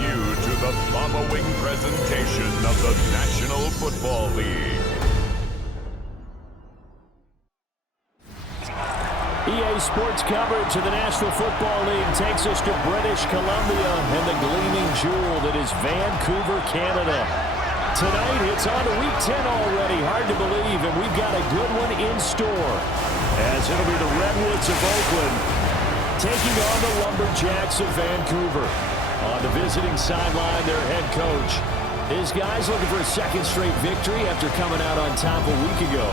welcomes you to the following presentation of the National Football League. EA Sports coverage of the National Football League takes us to British Columbia and the gleaming jewel that is Vancouver, Canada. Tonight, it's on to Week 10 already. Hard to believe, and we've got a good one in store, as it'll be the Redwoods of Oakland taking on the Lumberjacks of Vancouver. On the visiting sideline, their head coach. His guys looking for a second straight victory after coming out on top a week ago.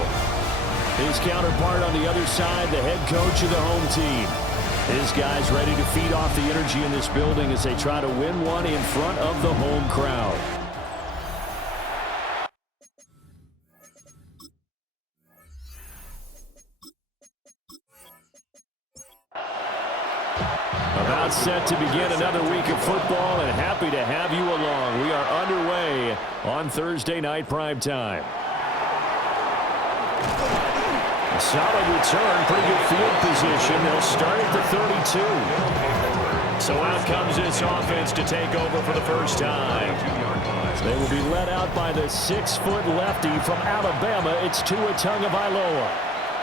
His counterpart on the other side, the head coach of the home team. His guys ready to feed off the energy in this building as they try to win one in front of the home crowd. About set to begin another week of football, and happy to have you along. We are underway on Thursday night primetime. A solid return, pretty good field position. They'll start at the 32. So out comes this offense to take over for the first time. They will be led out by the 6-foot lefty from Alabama. It's Tua Tagovailoa.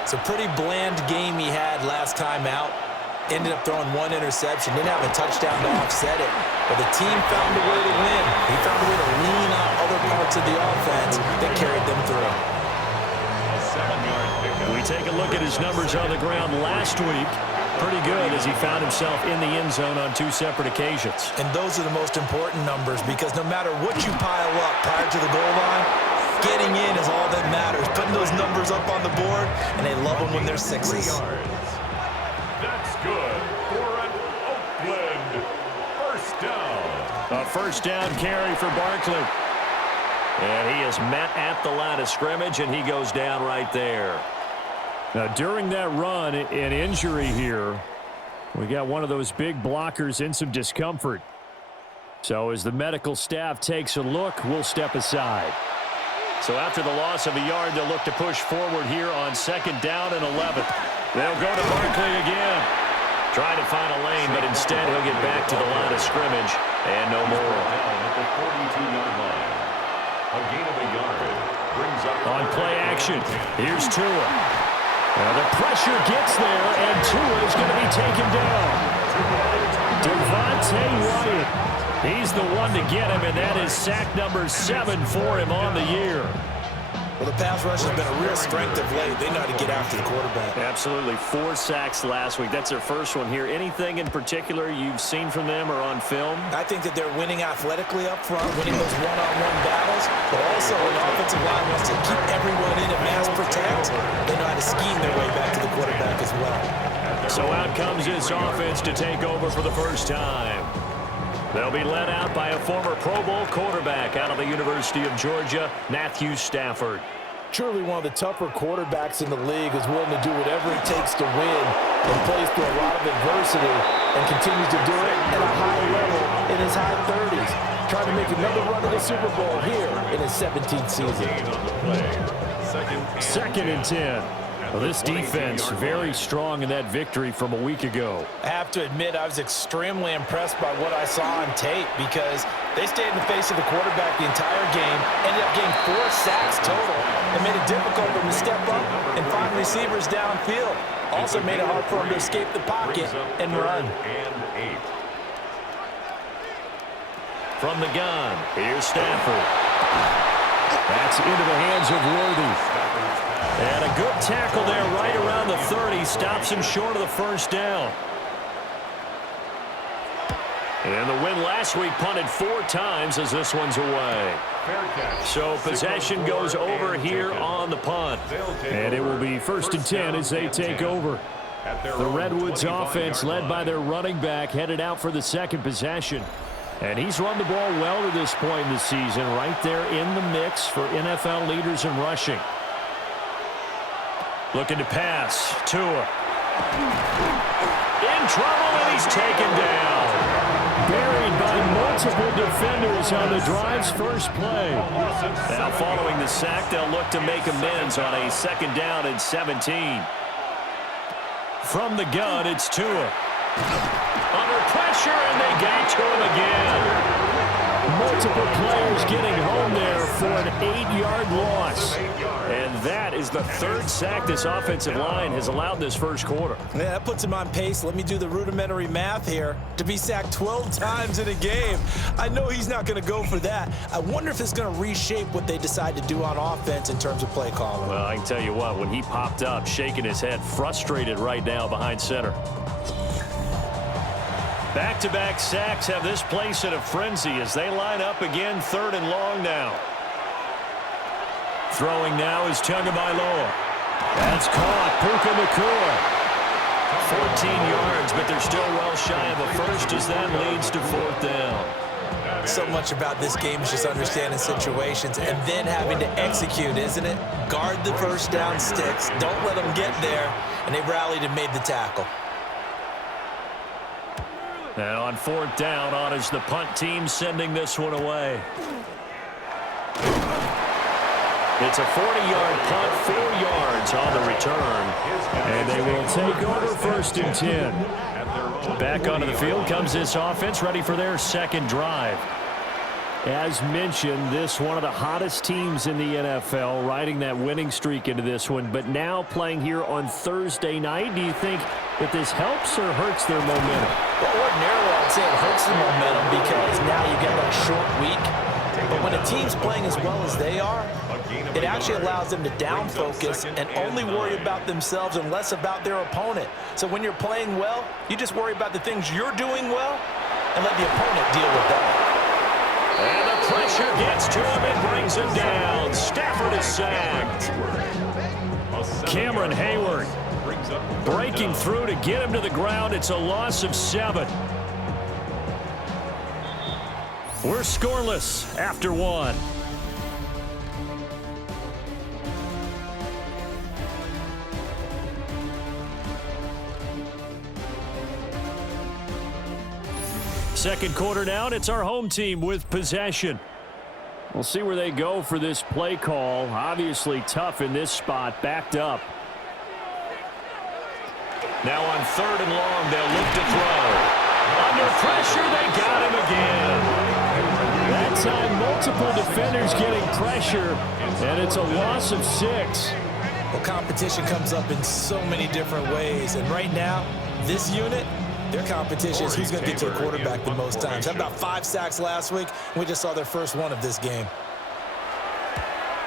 It's a pretty bland game he had last time out. Ended up throwing one interception. Didn't have a touchdown to offset it. But the team found a way to win. He found a way to lean on other parts of the offense that carried them through. We take a look at his numbers on the ground last week. Pretty good as he found himself in the end zone on 2 separate occasions. And those are the most important numbers because no matter what you pile up prior to the goal line, getting in is all that matters. Putting those numbers up on the board, and they love them when they're sixes. That's good for an Oakland first down. A first down carry for Barkley. And he is met at the line of scrimmage, and he goes down right there. Now, during that run, an injury here. We got one of those big blockers in some discomfort. So as the medical staff takes a look, we'll step aside. So after the loss of a yard, they'll look to push forward here on 2nd down and 11. They'll go to Barkley again. Trying to find a lane, but instead he'll get back to the line of scrimmage and no more. Down at the 42-yard line. A gain of a yard brings up on play action. Here's Tua. Now the pressure gets there, and Tua is going to be taken down. Devontae Wyatt. He's the one to get him, and that is sack number 7 for him on the year. Well, the pass rush has been a real strength of late. They know how to get after the quarterback. Absolutely. 4 sacks last week. That's their first one here. Anything in particular you've seen from them or on film? I think that they're winning athletically up front, winning those one-on-one battles, but also an offensive line wants to keep everyone in and mass protect. They know how to scheme their way back to the quarterback as well. So out comes this offense to take over for the first time. They'll be led out by a former Pro Bowl quarterback out of the University of Georgia, Matthew Stafford. Truly one of the tougher quarterbacks in the league, is willing to do whatever it takes to win and plays through a lot of adversity and continues to do it at a high level in his high 30s. Trying to make another run to the Super Bowl here in his 17th season. 2nd and 10. Well, this defense very strong in that victory from a week ago. I have to admit, I was extremely impressed by what I saw on tape because they stayed in the face of the quarterback the entire game, ended up getting 4 sacks total, and made it difficult for him to step up and find receivers downfield. Also made it hard for him to escape the pocket and run. From the gun, here's Stafford. That's into the hands of Worthy. And a good tackle there right around the 30. Stops him short of the first down. And the win last week punted 4 times as this one's away. So possession goes over here on the punt. And it will be 1st and 10 as they take over. The Redwoods offense led by their running back headed out for the 2nd possession. And he's run the ball well to this point in the season, right there in the mix for NFL leaders in rushing. Looking to pass. Tua. In trouble, and he's taken down. Buried by multiple defenders on the drive's first play. Now following the sack, they'll look to make amends on a 2nd down and 17. From the gun, it's Tua. Under pressure, and they got to him again. multiple players getting home there for an 8-yard loss. And that is the third sack this offensive line has allowed this first quarter. Yeah, that puts him on pace. Let me do the rudimentary math here. To be sacked 12 times in a game, I know he's not going to go for that. I wonder if it's going to reshape what they decide to do on offense in terms of play calling. Well, I can tell you what, when he popped up, shaking his head, frustrated right now behind center. Back-to-back sacks have this place in a frenzy as they line up again, 3rd and long now. Throwing now is Tagovailoa. That's caught. Puka Nacua. 14 yards, but they're still well shy of a first as that leads to 4th down. So much about this game is just understanding situations and then having to execute, isn't it? Guard the first down sticks. Don't let them get there. And they rallied and made the tackle. And on 4th down, on is the punt team sending this one away. It's a 40-yard punt, 4 yards on the return. And they will take over 1st and 10. Back onto the field comes this offense, ready for their second drive. As mentioned, this one of the hottest teams in the NFL, riding that winning streak into this one, but now playing here on Thursday night. Do you think that this helps or hurts their momentum? Well, ordinarily, I'd say it hurts the momentum because now you get that short week. But when a team's playing as well as they are, it actually allows them to down focus and only worry about themselves and less about their opponent. So when you're playing well, you just worry about the things you're doing well and let the opponent deal with that. And the pressure gets to him and brings him down. Stafford is sacked. Cameron Hayward breaking through to get him to the ground. It's a loss of 7. We're scoreless after 1. Second quarter down, it's our home team with possession. We'll see where they go for this play call. Obviously tough in this spot, backed up. Now on 3rd and long, they'll look to throw. Under pressure, they got him again. That time, multiple defenders getting pressure, and it's a loss of 6. Well, competition comes up in so many different ways, and right now, this unit, their competition is who's going to get to the quarterback the most times. Had about 5 sacks last week. We just saw their first one of this game.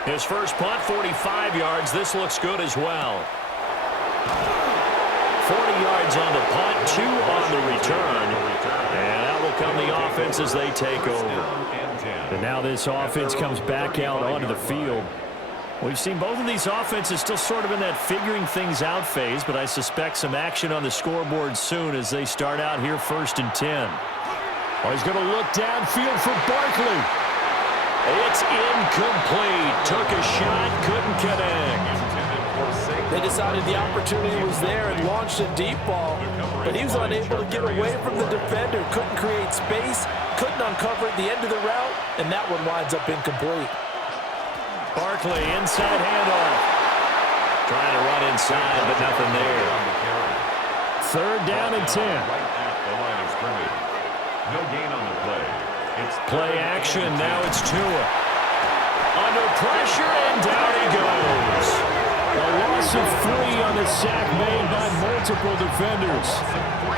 His first punt, 45 yards. This looks good as well. 40 yards on the punt, 2 on the return. And that will come the offense as they take over. And now this offense comes back out onto the field. We've seen both of these offenses still sort of in that figuring things out phase, but I suspect some action on the scoreboard soon as they start out here 1st and 10. Oh, he's going to look downfield for Barkley. It's incomplete. Took a shot, couldn't connect. They decided the opportunity was there and launched a deep ball, but he was unable to get away from the defender. Couldn't create space, couldn't uncover at the end of the route, and that one winds up incomplete. Barkley, inside handoff. Trying to run inside, but nothing there. 3rd down and 10. No gain on the play. It's play action, now it's Tua. Under pressure, and down he goes. A loss of 3 on the sack made by multiple defenders.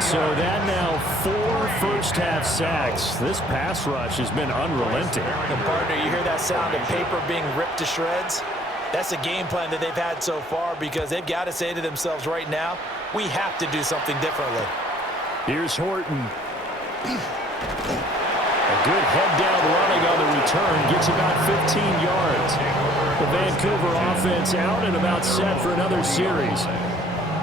So that now 4 first-half sacks. This pass rush has been unrelenting. And partner, you hear that sound of paper being ripped to shreds? That's the game plan that they've had so far because they've got to say to themselves right now, we have to do something differently. Here's Horton. A good head-down running on the return gets about 15 yards. The Vancouver offense out and about set for another series.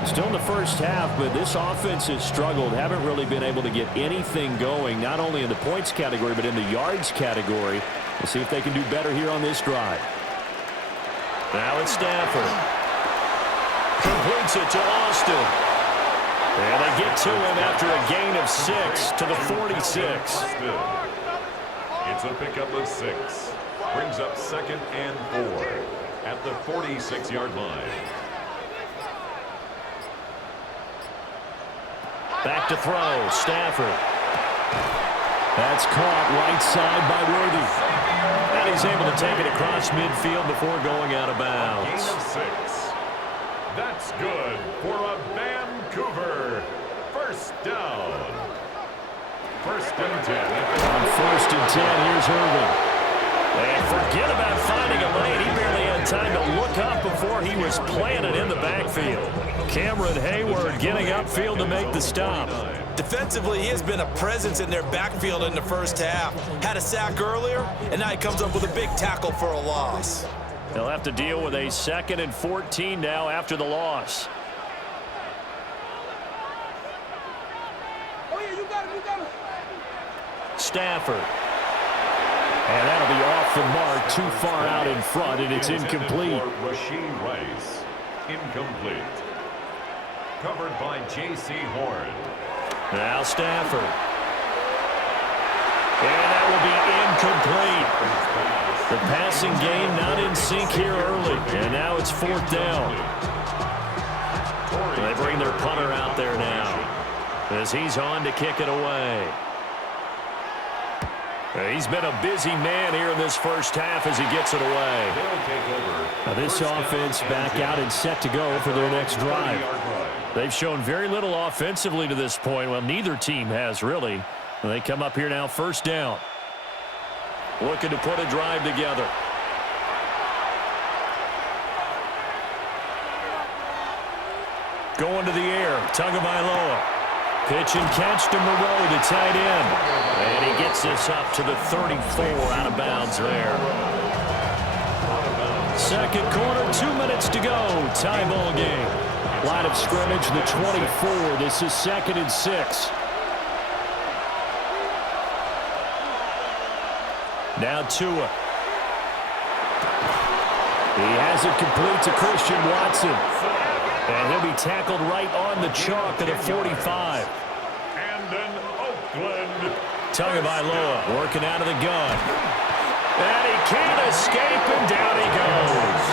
Still in the first half, but this offense has struggled. Haven't really been able to get anything going, not only in the points category, but in the yards category. We'll see if they can do better here on this drive. Now it's Stafford. Completes it to Austin. And they get to him after a gain of 6 to the 46. It's a pickup of 6. Brings up 2nd and 4 at the 46-yard line. Back to throw, Stafford. That's caught right side by Worthy. And he's able to take it across midfield before going out of bounds. Gain of 6. That's good for a Vancouver first down. First and 10. On first and 10, here's Irvin. And forget about finding a lane. He barely had time to look up before he was planted in the backfield. Cameron Hayward getting upfield to make the stop. Defensively, he has been a presence in their backfield in the first half. Had a sack earlier, and now he comes up with a big tackle for a loss. They'll have to deal with a 2nd and 14 now after the loss. Oh, yeah, you got it. Stafford. And that'll be off the mark, too far out in front, and it's incomplete. Rasheed Rice, incomplete. Covered by J.C. Horn. Now Stafford. And that will be incomplete. The passing game not in sync here early, and now it's 4th down. They bring their punter out there now as he's on to kick it away. He's been a busy man here in this first half as he gets it away. Now this offense back out and set to go for their next drive. They've shown very little offensively to this point. Well, neither team has really. And they come up here now, first down. Looking to put a drive together. Going to the air, Tagovailoa. Pitch and catch to Moreau, the tight end. And he gets this up to the 34, out of bounds there. Second quarter, 2 minutes to go. Tie ball game. Line of scrimmage, the 24. This is 2nd and 6. Now Tua. He has it complete to Christian Watson. And he'll be tackled right on the chalk at a 45. And an Oakland. Tagovailoa working out of the gun. And he can't escape, and down he goes.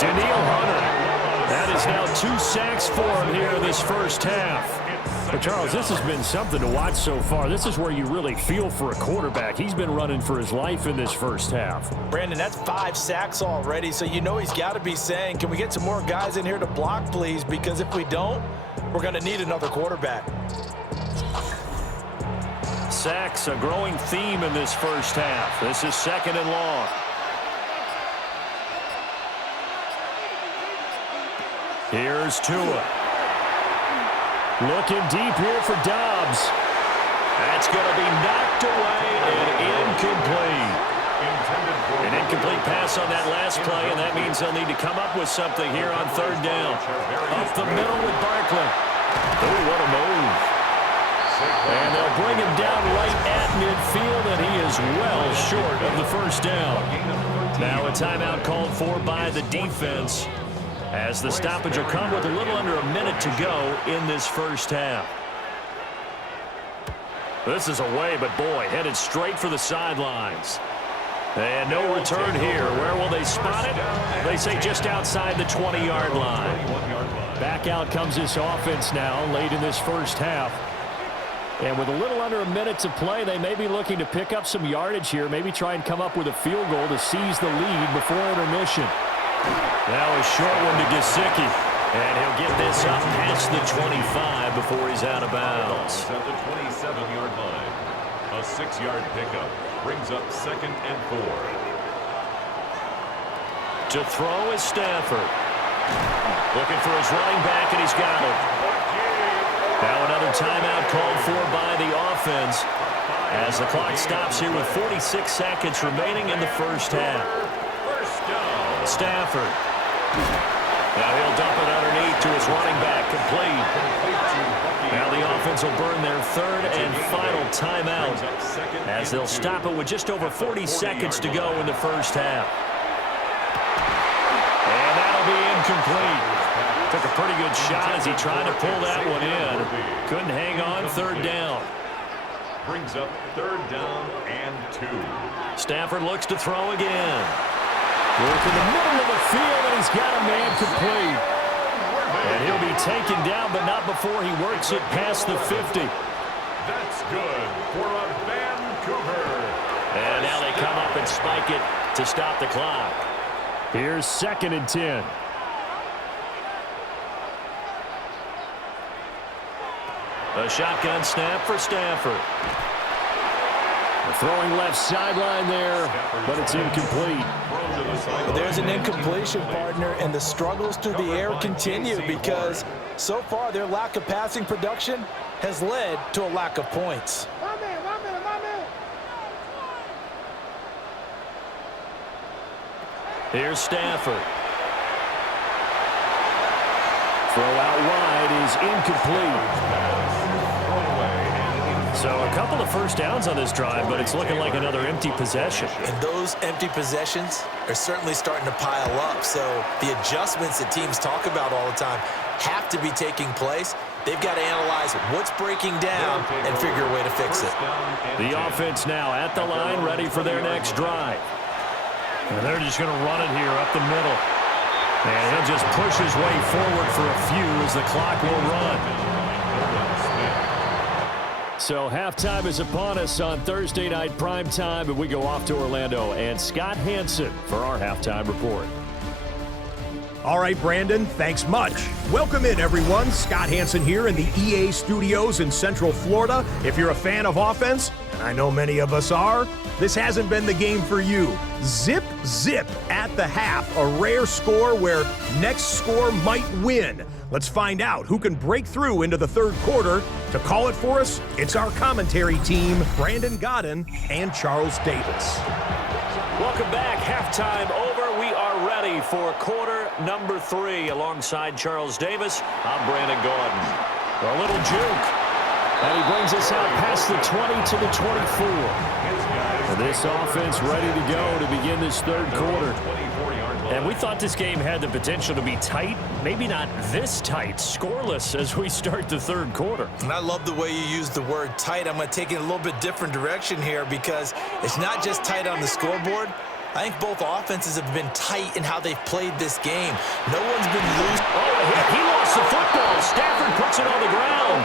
Danielle Hunter. That is now 2 sacks for him here in this first half. But Charles, this has been something to watch so far. This is where you really feel for a quarterback. He's been running for his life in this first half. Brandon, that's 5 sacks already, so you know he's got to be saying, can we get some more guys in here to block, please? Because if we don't, we're going to need another quarterback. Sacks, a growing theme in this first half. This is 2nd and long. Here's Tua. Looking deep here for Dobbs. That's going to be knocked away and incomplete. An incomplete pass on that last play, and that means they'll need to come up with something here on 3rd down. Up the middle with Barkley. Oh, what a move. And they'll bring him down right at midfield, and he is well short of the first down. Now a timeout called for by the defense, as the stoppage will come with a little under a minute to go in this first half. This is away, but boy, headed straight for the sidelines. And no return here. Where will they spot it? They say just outside the 20-yard line. Back out comes this offense now late in this first half. And with a little under a minute to play, they may be looking to pick up some yardage here, maybe try and come up with a field goal to seize the lead before intermission. Now a short one to Gesicki. And he'll get this up past the 25 before he's out of bounds. At the 27-yard line. A 6-yard pickup brings up 2nd and 4. To throw is Stafford. Looking for his running back, and he's got him. Now another timeout called for by the offense as the clock stops here with 46 seconds remaining in the first half. Stafford. Now he'll dump it underneath to his running back, complete. Now the offense will burn their 3rd and final timeout as they'll stop it with just over 40 seconds to go in the first half. And that'll be incomplete. Took a pretty good shot as he tried to pull that one in. Couldn't hang on, 3rd down. Brings up 3rd down and 2. Stafford looks to throw again. Work in the middle of the field, and he's got a man complete. And he'll be taken down, but not before he works it past the 50. That's good for a And now they come up and spike it to stop the clock. Here's 2nd and 10. A shotgun snap for Stafford. Throwing left sideline there, but it's incomplete. There's an incompletion, partner, and the struggles through the air continue because so far their lack of passing production has led to a lack of points. Here's Stafford. Throw out wide is incomplete. So a couple of first downs on this drive, but it's looking like another empty possession. And those empty possessions are certainly starting to pile up. So the adjustments that teams talk about all the time have to be taking place. They've got to analyze what's breaking down and figure a way to fix it. The offense now at the line, ready for their next drive. And they're just going to run it here up the middle. And he'll just push his way forward for a few as the clock will run. So halftime is upon us on Thursday night primetime, and we go off to Orlando and Scott Hansen for our halftime report. All right, Brandon, thanks much. Welcome in, everyone. Scott Hansen here in the EA studios in Central Florida. If you're a fan of offense, and I know many of us are, this hasn't been the game for you. Zip, zip at the half, a rare score where next score might win. Let's find out who can break through into the third quarter. To call it for us, it's our commentary team, Brandon Godden and Charles Davis. Welcome back. Halftime over. We are ready for quarter number 3. Alongside Charles Davis, I'm Brandon Godden. A little juke. And he brings us out past the 20 to the 24. And this offense ready to go to begin this third quarter. And we thought this game had the potential to be tight, maybe not this tight, scoreless as we start the third quarter. And I love the way you use the word tight. I'm going to take it a little bit different direction here because it's not just tight on the scoreboard. I think both offenses have been tight in how they've played this game. No one's been loose. Oh, a hit. He lost the football. Stafford puts it on the ground.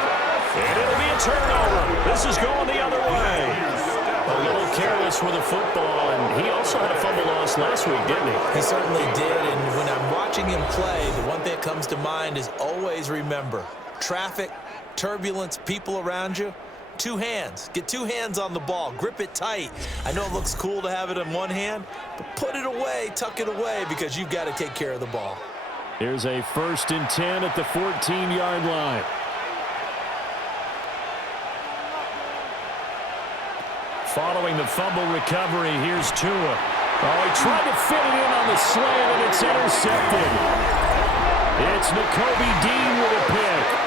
And it'll be a turnover. This is going the other way. A little careless with the football, and he also had a fumble loss last week, didn't he? He certainly did, and when I'm watching him play, the one thing that comes to mind is always remember, traffic, turbulence, people around you, 2 hands. Get 2 hands on the ball. Grip it tight. I know it looks cool to have it in one hand, but put it away, tuck it away, because you've got to take care of the ball. Here's a 1st and 10 at the 14-yard line. Following the fumble recovery, here's Tua. Oh, he tried to fit it in on the slant, and it's intercepted. It's Nakobe Dean with a pick.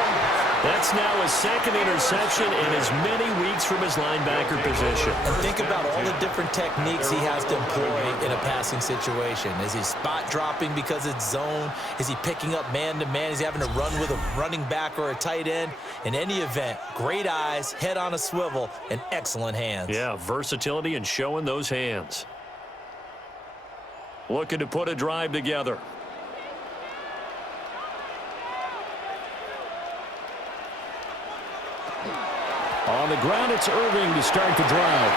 That's now his 2nd interception in as many weeks from his linebacker position. And think about all the different techniques he has to employ in a passing situation. Is he spot dropping because it's zone? Is he picking up man-to-man? Is he having to run with a running back or a tight end? In any event, great eyes, head on a swivel, and excellent hands. Yeah, versatility and showing those hands. Looking to put a drive together. On the ground, it's Irving to start the drive.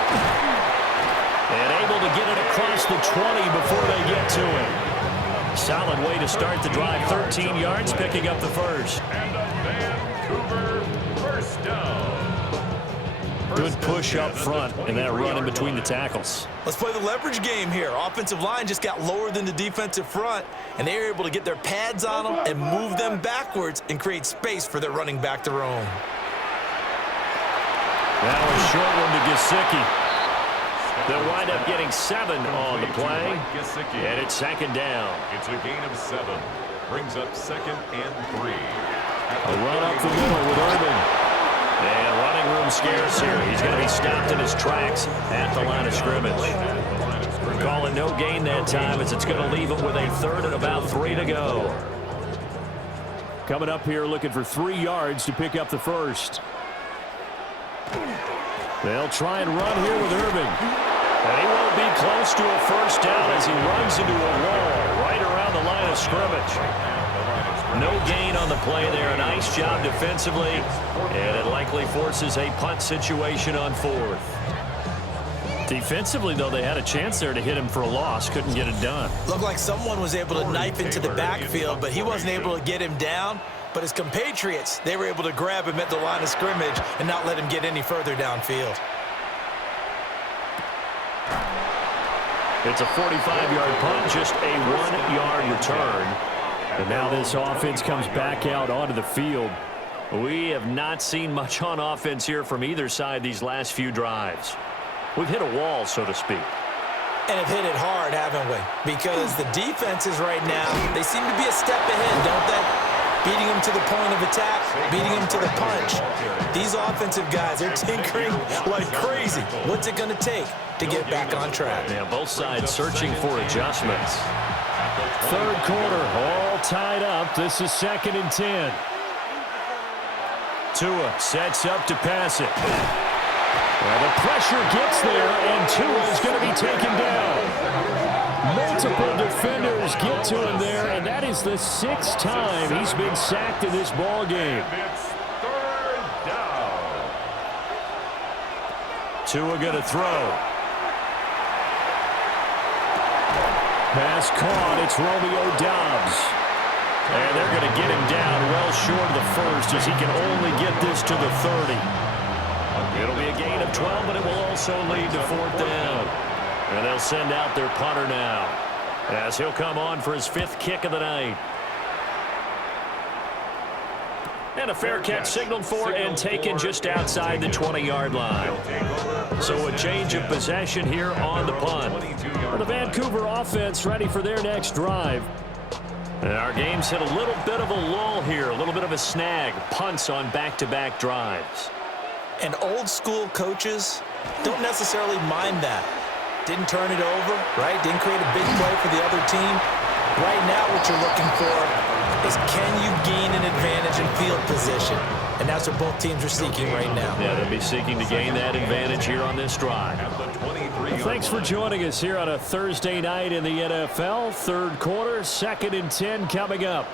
And able to get it across the 20 before they get to him. Solid way to start the drive. 13 yards, picking up the first. And a Vancouver first down. Good push up front in that run in between the tackles. Let's play the leverage game here. Offensive line just got lower than the defensive front, and they were able to get their pads on them and move them backwards and create space for their running back to roam. Now a short one to Gesicki. They'll wind up getting 7 on the play, and it's 2nd down. It's a gain of 7. Brings up 2nd and 3. A run up the middle with Irving. And running room scarce here. He's going to be stopped in his tracks at the line of scrimmage. Calling no gain that time as it's going to leave him with a 3rd and about 3 to go. Coming up here looking for 3 yards to pick up the first. They'll try and run here with Irving. And he won't be close to a first down as he runs into a wall right around the line of scrimmage. No gain on the play there. A nice job defensively. And it likely forces a punt situation on 4th. Defensively, though, they had a chance there to hit him for a loss. Couldn't get it done. Looked like someone was able to knife into the backfield, but he wasn't able to get him down. But his compatriots, they were able to grab him at the line of scrimmage and not let him get any further downfield. It's a 45-yard punt, just a 1-yard return. And now this offense comes back out onto the field. We have not seen much on offense here from either side these last few drives. We've hit a wall, so to speak. And have hit it hard, haven't we? Because the defenses right now, they seem to be a step ahead, don't they? Beating them to the point of attack, beating them to the punch. These offensive guys, they're tinkering like crazy. What's it going to take to get back on track? Yeah, both sides searching for adjustments. Third quarter, all tied up. This is 2nd and 10. Tua sets up to pass it. Well, the pressure gets there, and Tua is going to be taken down. Multiple defenders get to him there, and that is the 6th time he's been sacked in this ball game. It's 3rd down. Tua going to throw. Pass caught. It's Romeo Doubs. And they're going to get him down well short of the first as he can only get this to the 30. It'll be a gain of 12, but it will also lead to 4th down. And they'll send out their punter now as he'll come on for his 5th kick of the night. And a fair catch signaled for and taken just outside the 20-yard line. So a change of possession here on the punt. The Vancouver offense ready for their next drive. And our game's hit a little bit of a lull here, a little bit of a snag. Punts on back-to-back drives. And old-school coaches don't necessarily mind that. Didn't turn it over, right? Didn't create a big play for the other team. Right now what you're looking for is can you gain an advantage in field position? And that's what both teams are seeking right now. Yeah, they'll be seeking to gain that advantage here on this drive. Thanks for joining us here on a Thursday night in the NFL. Third quarter, 2nd and 10 coming up.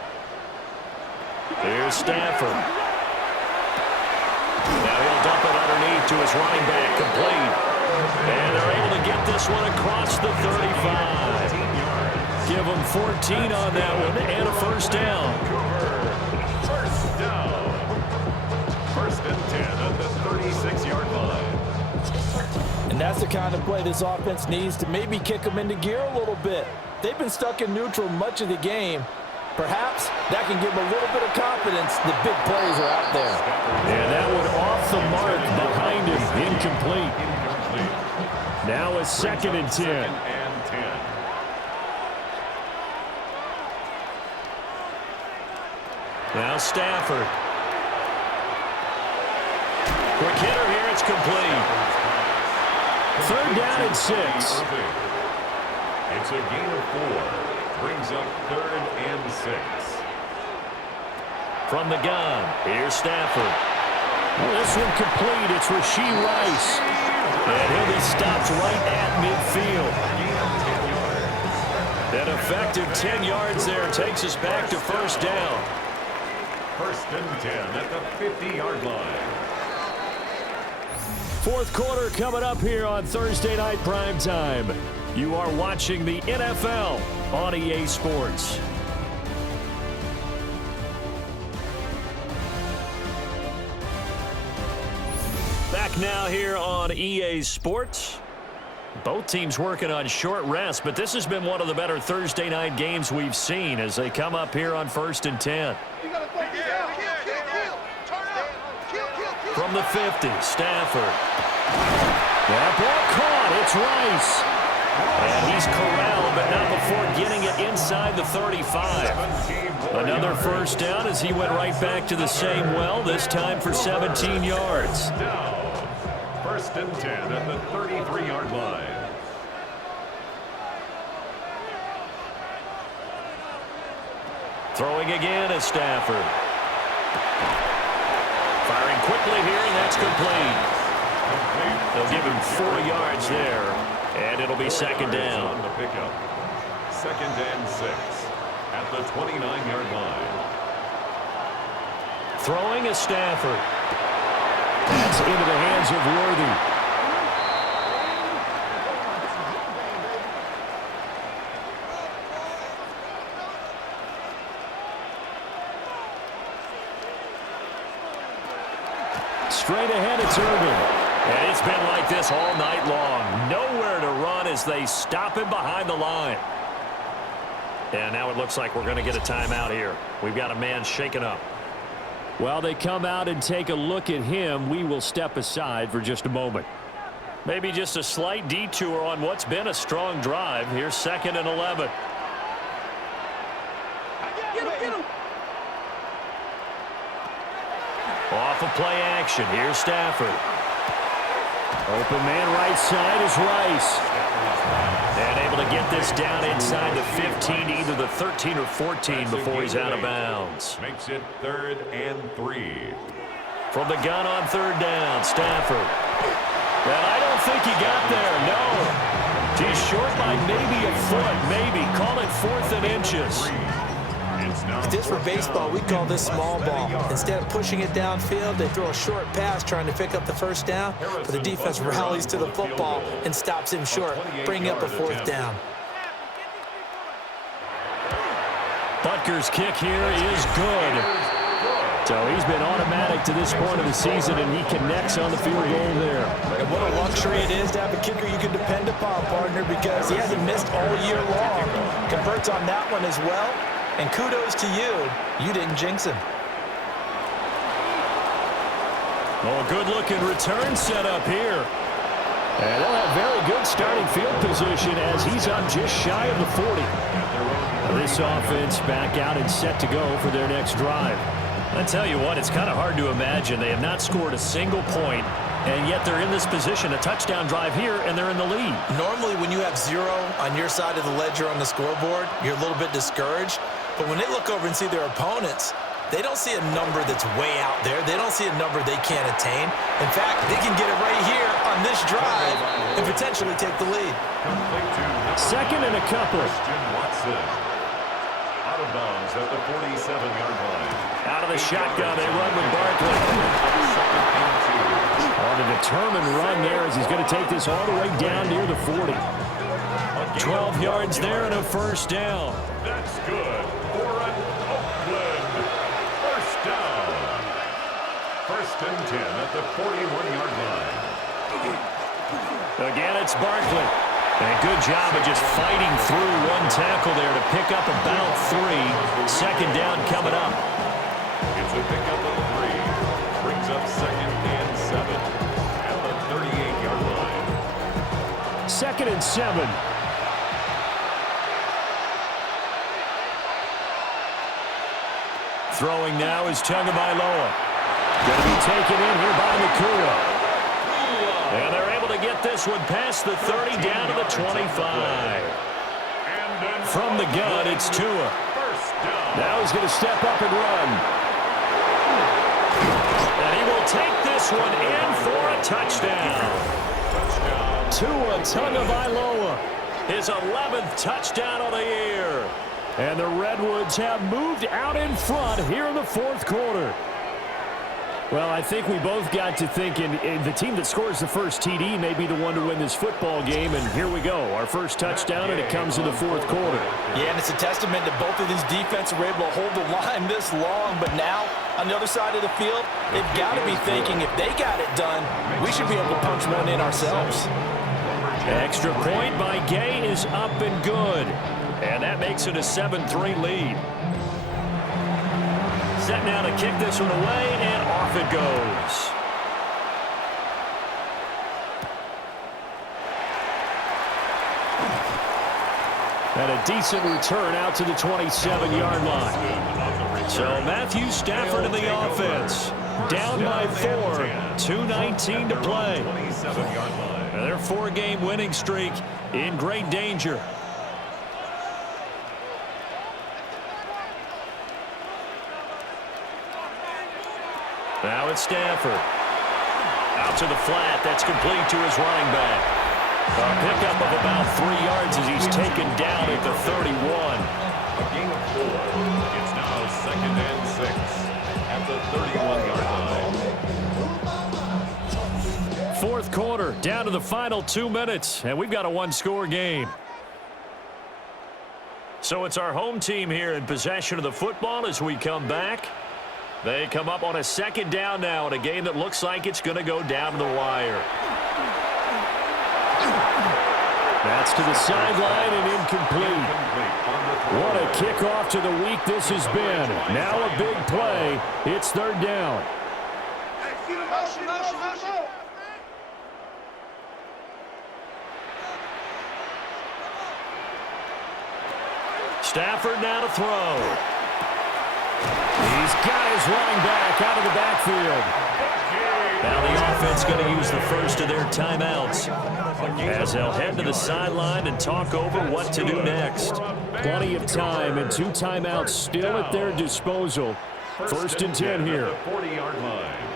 Here's Stafford. Now he'll dump it underneath to his running back, complete. And they're able to get this one across the 35. Give them 14 on that one and a 1st down. 1st down. 1st and 10 at the 36-yard line. And that's the kind of play this offense needs to maybe kick them into gear a little bit. They've been stuck in neutral much of the game. Perhaps that can give them a little bit of confidence the big plays are out there. And that one off the mark behind him, incomplete. Now a 2nd and 10. Now Stafford. Quick hitter here, it's complete. 3rd down and 6. It's a gain of 4. Brings up 3rd and 6. From the gun, here's Stafford. Well, this one complete. It's Rashee Rice. And he'll be stopped right at midfield. An effective 10 yards there takes us back to 1st down. 1st and 10 at the 50-yard line. 4th quarter coming up here on Thursday Night Primetime. You are watching the NFL on EA Sports. Back now here on EA Sports. Both teams working on short rest, but this has been one of the better Thursday night games we've seen as they come up here on 1st and 10. From the 50, Stafford. That ball caught. It's Rice. And he's corralled, but not before getting it inside the 35. Another 1st down as he went right back to the same well, this time for 17 yards. 1st and 10 at the 33-yard line. Throwing again is Stafford. Firing quickly here, and that's complete. They'll give him 4 yards there, and it'll be 2nd down. On the pickup. 2nd and 6 at the 29-yard line. Throwing is Stafford. That's into the hands of Worthy. serving. And it's been like this all night long. Nowhere to run as they stop him behind the line. And now it looks like we're going to get a timeout here. We've got a man shaken up. While they come out and take a look at him, we will step aside for just a moment. Maybe just a slight detour on what's been a strong drive. Here's 2nd and 11. Get him. Off of play action. Here's Stafford. Open man right side is Rice. And able to get this down inside the 15, either the 13 or 14 before he's out of bounds. Makes it 3rd and 3. From the gun on 3rd down, Stafford. And I don't think he got there, no. He's short by maybe a foot, maybe. Call it 4th and inches. If this were baseball, we'd call this small ball. Instead of pushing it downfield, they throw a short pass trying to pick up the 1st down, but the defense rallies to the football and stops him short, bringing up a 4th down. Butker's kick here is good. So he's been automatic to this point of the season, and he connects on the field goal there. And what a luxury it is to have a kicker you can depend upon, partner, because he hasn't missed all year long. Converts on that one as well. And kudos to you. You didn't jinx him. Oh, a good-looking return set up here. And they'll have very good starting field position as he's up just shy of the 40. Now this offense back out and set to go for their next drive. I tell you what, it's kind of hard to imagine. They have not scored a single point, and yet they're in this position, a touchdown drive here, and they're in the lead. Normally, when you have 0 on your side of the ledger on the scoreboard, you're a little bit discouraged. But when they look over and see their opponents, they don't see a number that's way out there. They don't see a number they can't attain. In fact, they can get it right here on this drive and potentially take the lead. 2nd and a couple. Out of bounds at the 47-yard line. Out of the shotgun, they run with Barkley. On a determined run there as he's going to take this all the way down near the 40. 12 yards there and a 1st down. That's good for an Oakland 1st down. 1st and 10 at the 41-yard line. Again, it's Barkley. And a good job of just fighting through one tackle there to pick up about 3. 2nd down coming up. It's a pickup of 3. Brings up 2nd and 7 at the 38-yard line. 2nd and 7. Throwing now is Tagovailoa. Going to be taken in here by Nakua. And they're able to get this one past the 30 down to the 25. From the gun, it's Tua. Now he's going to step up and run. And he will take this one in for a touchdown. Tua Tagovailoa, his 11th touchdown of the year. And the Redwoods have moved out in front here in the 4th quarter. Well, I think we both got to thinking the team that scores the first TD may be the one to win this football game, and here we go. Our first touchdown, and it comes in the 4th quarter. Yeah, and it's a testament that both of these defenses were able to hold the line this long, but now on the other side of the field, they've got to be thinking if they got it done, we should be able to punch one in ourselves. Extra point by Gay is up and good, and that makes it a 7-3 lead. Set now to kick this one away, and off it goes. And a decent return out to the 27-yard line. So Matthew Stafford in the offense. Down by 4. 2:19 to play. And their 4-game winning streak in great danger. Now it's Stafford. Out to the flat. That's complete to his running back. A pickup of about 3 yards as he's taken down at the 31. A gain of 4. It's now 2nd and 6 at the 31-yard line. 4th quarter, down to the final 2 minutes, and we've got a 1-score game. So it's our home team here in possession of the football as we come back. They come up on a second down now in a game that looks like it's going to go down to the wire. That's to the sideline and incomplete. What a kickoff to the week this has been. Now a big play. It's third down. Stafford now to throw. These guys running back out of the backfield. Now the offense going to use the first of their timeouts as they'll head to the sideline and talk over what to do next. Plenty of time and 2 timeouts still at their disposal. First and 10 here. 40-yard line.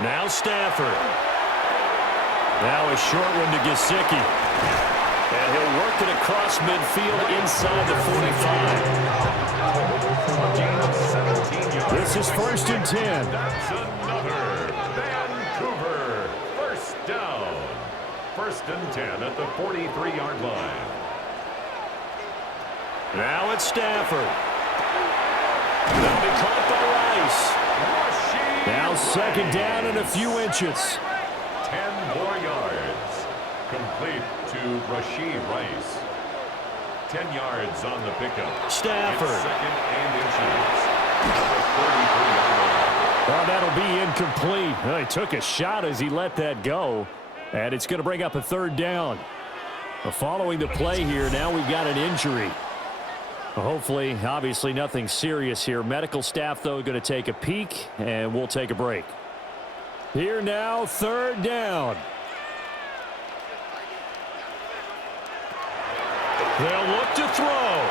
Now Stafford. Now a short one to Gesicki. And he'll work it across midfield inside the 45. This is first and 10. That's another Vancouver first down. First and 10 at the 43-yard line. Now it's Stafford. They'll be caught by Rice. Now second down and a few inches. 10 more yards. Complete to Rashee Rice. 10 yards on the pickup. Stafford. It's second and inches. The 43-yard line. Well, that'll be incomplete. Well, he took a shot as he let that go. And it's going to bring up a third down. Well, following the play here, now we've got an injury. Hopefully, obviously nothing serious here. Medical staff, though, going to take a peek, and we'll take a break. Here now, third down. They'll look to throw.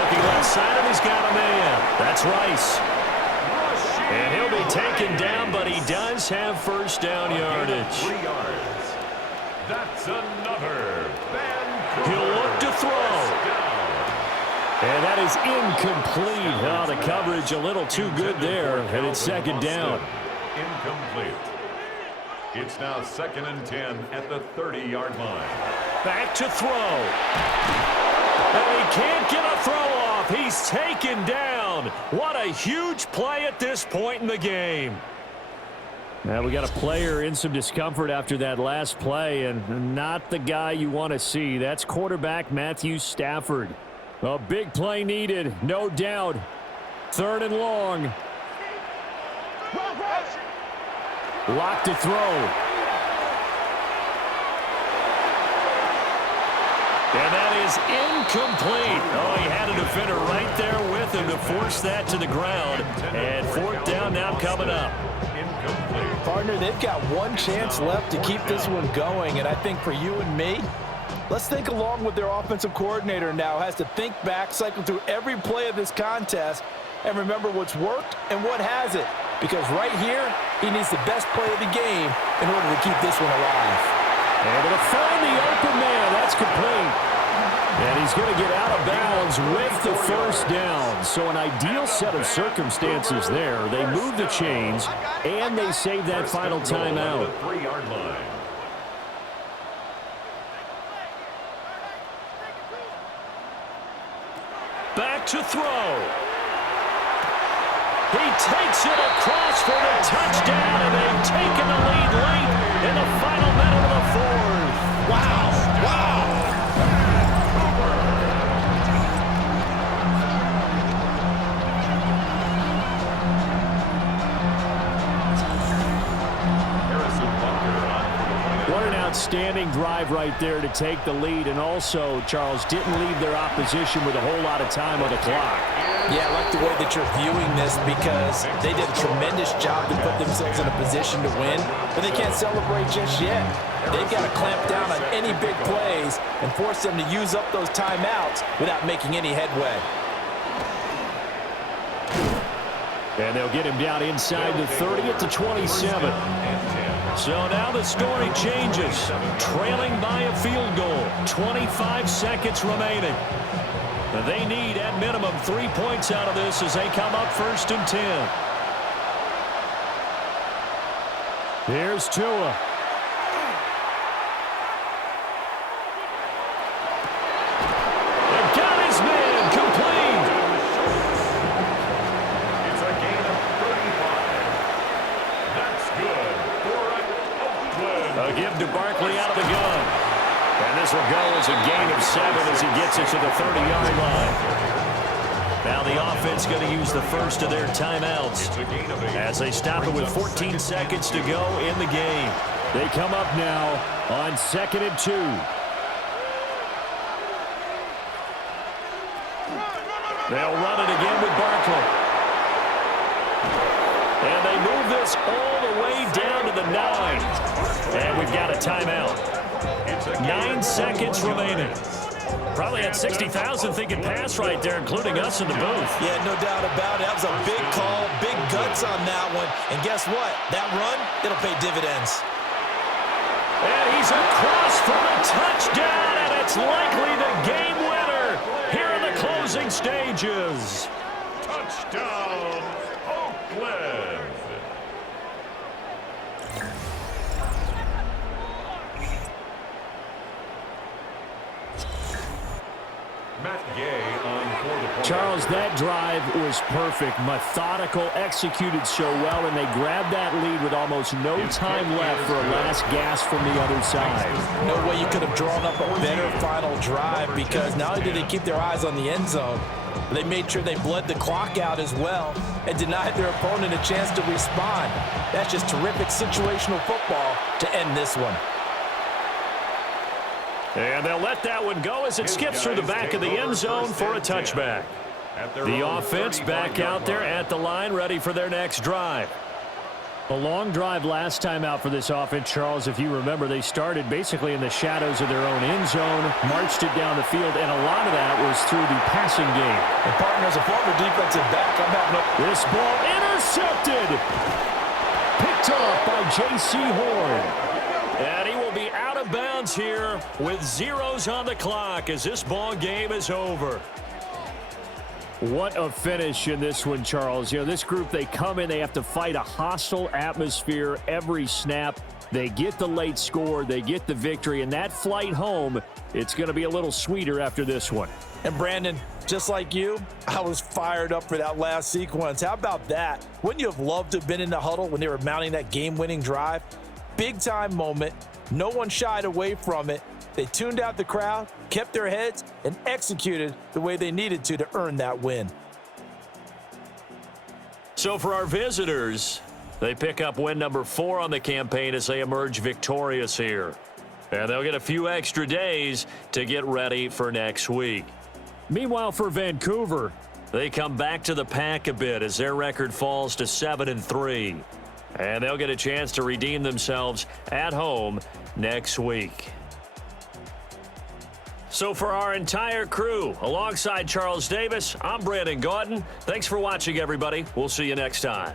Looking left side of, he's got a man. That's Rice. And he'll be taken down, but he does have first down yardage. 3 yards. That's another Vancouver. He'll look to throw. And that is incomplete. Oh, the coverage a little too good there, and it's second down. Incomplete. It's now second and 10 at the 30-yard line. Back to throw. And he can't get a throw off. He's taken down. What a huge play at this point in the game. Now we got a player in some discomfort after that last play, and not the guy you want to see. That's quarterback Matthew Stafford. A big play needed, no doubt. Third and long. Lock to throw. And that is incomplete. Oh, he had a defender right there with him to force that to the ground. And fourth down now coming up. Incomplete. Partner, they've got one chance left to keep this one going, and I think for you and me, let's think along with their offensive coordinator now. Has to think back, cycle through every play of this contest, and remember what's worked and what hasn't. Because right here, he needs the best play of the game in order to keep this one alive. Able to find the open man. That's complete. And he's going to get out of bounds with the first down. So an ideal set of circumstances there. They move the chains, and they save that final timeout. 3-yard line. Back to throw. He takes it across for the touchdown, and they've taken the lead late in the final minute of the fourth. Wow. What an outstanding drive right there to take the lead, and also, Charles, didn't leave their opposition with a whole lot of time on the clock. Yeah, I like the way that you're viewing this because they did a tremendous job to put themselves in a position to win, but they can't celebrate just yet. They've got to clamp down on any big plays and force them to use up those timeouts without making any headway. And they'll get him down inside the 30 at the 27. So now the story changes. Trailing by a field goal. 25 seconds remaining. They need, at minimum, 3 points out of this as they come up first and 10. Here's Tua. scores a gain of 7 as he gets it to the 30-yard line. Now the offense going to use the first of their timeouts as they stop it with 14 seconds to go in the game. They come up now on 2nd and 2. They'll run it again with Barkley. And they move this all the way down to the 9. And we've got a timeout. 9 seconds remaining. Probably had 60,000 thinking pass right there, including us in the booth. Yeah, no doubt about it. That was a big call, big guts on that one. And guess what? That run, it'll pay dividends. And he's across for a touchdown, and it's likely the game winner here in the closing stages. Touchdown, Oakland. Matt Gay on for the point. Charles, that drive was perfect, methodical, executed so well, and they grabbed that lead with almost no time left for a last gasp from the other side. No way you could have drawn up a better final drive, because not only did they keep their eyes on the end zone, they made sure they bled the clock out as well and denied their opponent a chance to respond. That's just terrific situational football to end this one. And they'll let that one go as it skips through the back of the end zone for a touchback. The offense back out there at the line, ready for their next drive. A long drive last time out for this offense, Charles. If you remember, they started basically in the shadows of their own end zone, marched it down the field, and a lot of that was through the passing game. And partner, as a former defensive back, I'm having a... This ball intercepted. Picked off by J.C. Horn. And he will be out of bounds here with zeros on the clock as this ball game is over. What a finish in this one, Charles. You know, this group, they come in, they have to fight a hostile atmosphere every snap. They get the late score, they get the victory, and that flight home, it's going to be a little sweeter after this one. And Brandon, just like you, I was fired up for that last sequence. How about that? Wouldn't you have loved to have been in the huddle when they were mounting that game-winning drive? Big-time moment. No one shied away from it. They tuned out the crowd, kept their heads, and executed the way they needed to earn that win. So for our visitors, they pick up win number 4 on the campaign as they emerge victorious here. And they'll get a few extra days to get ready for next week. Meanwhile, for Vancouver, they come back to the pack a bit as their record falls to 7-3. And they'll get a chance to redeem themselves at home next week. So for our entire crew, alongside Charles Davis, I'm Brandon Gaudin. Thanks for watching, everybody. We'll see you next time.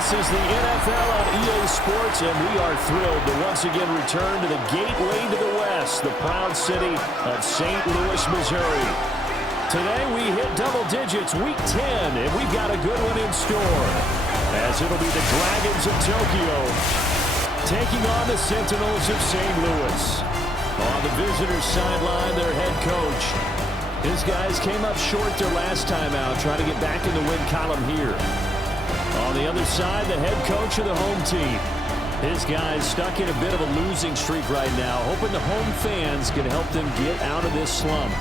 This is the NFL on EA Sports, and we are thrilled to once again return to the gateway to the West, the proud city of St. Louis, Missouri. Today we hit double digits, week 10, and we've got a good one in store, as it'll be the Dragons of Tokyo taking on the Sentinels of St. Louis. On the visitors' sideline, their head coach. His guys came up short their last time out, trying to get back in the win column here. On the other side, the head coach of the home team. His guys stuck in a bit of a losing streak right now, hoping the home fans can help them get out of this slump.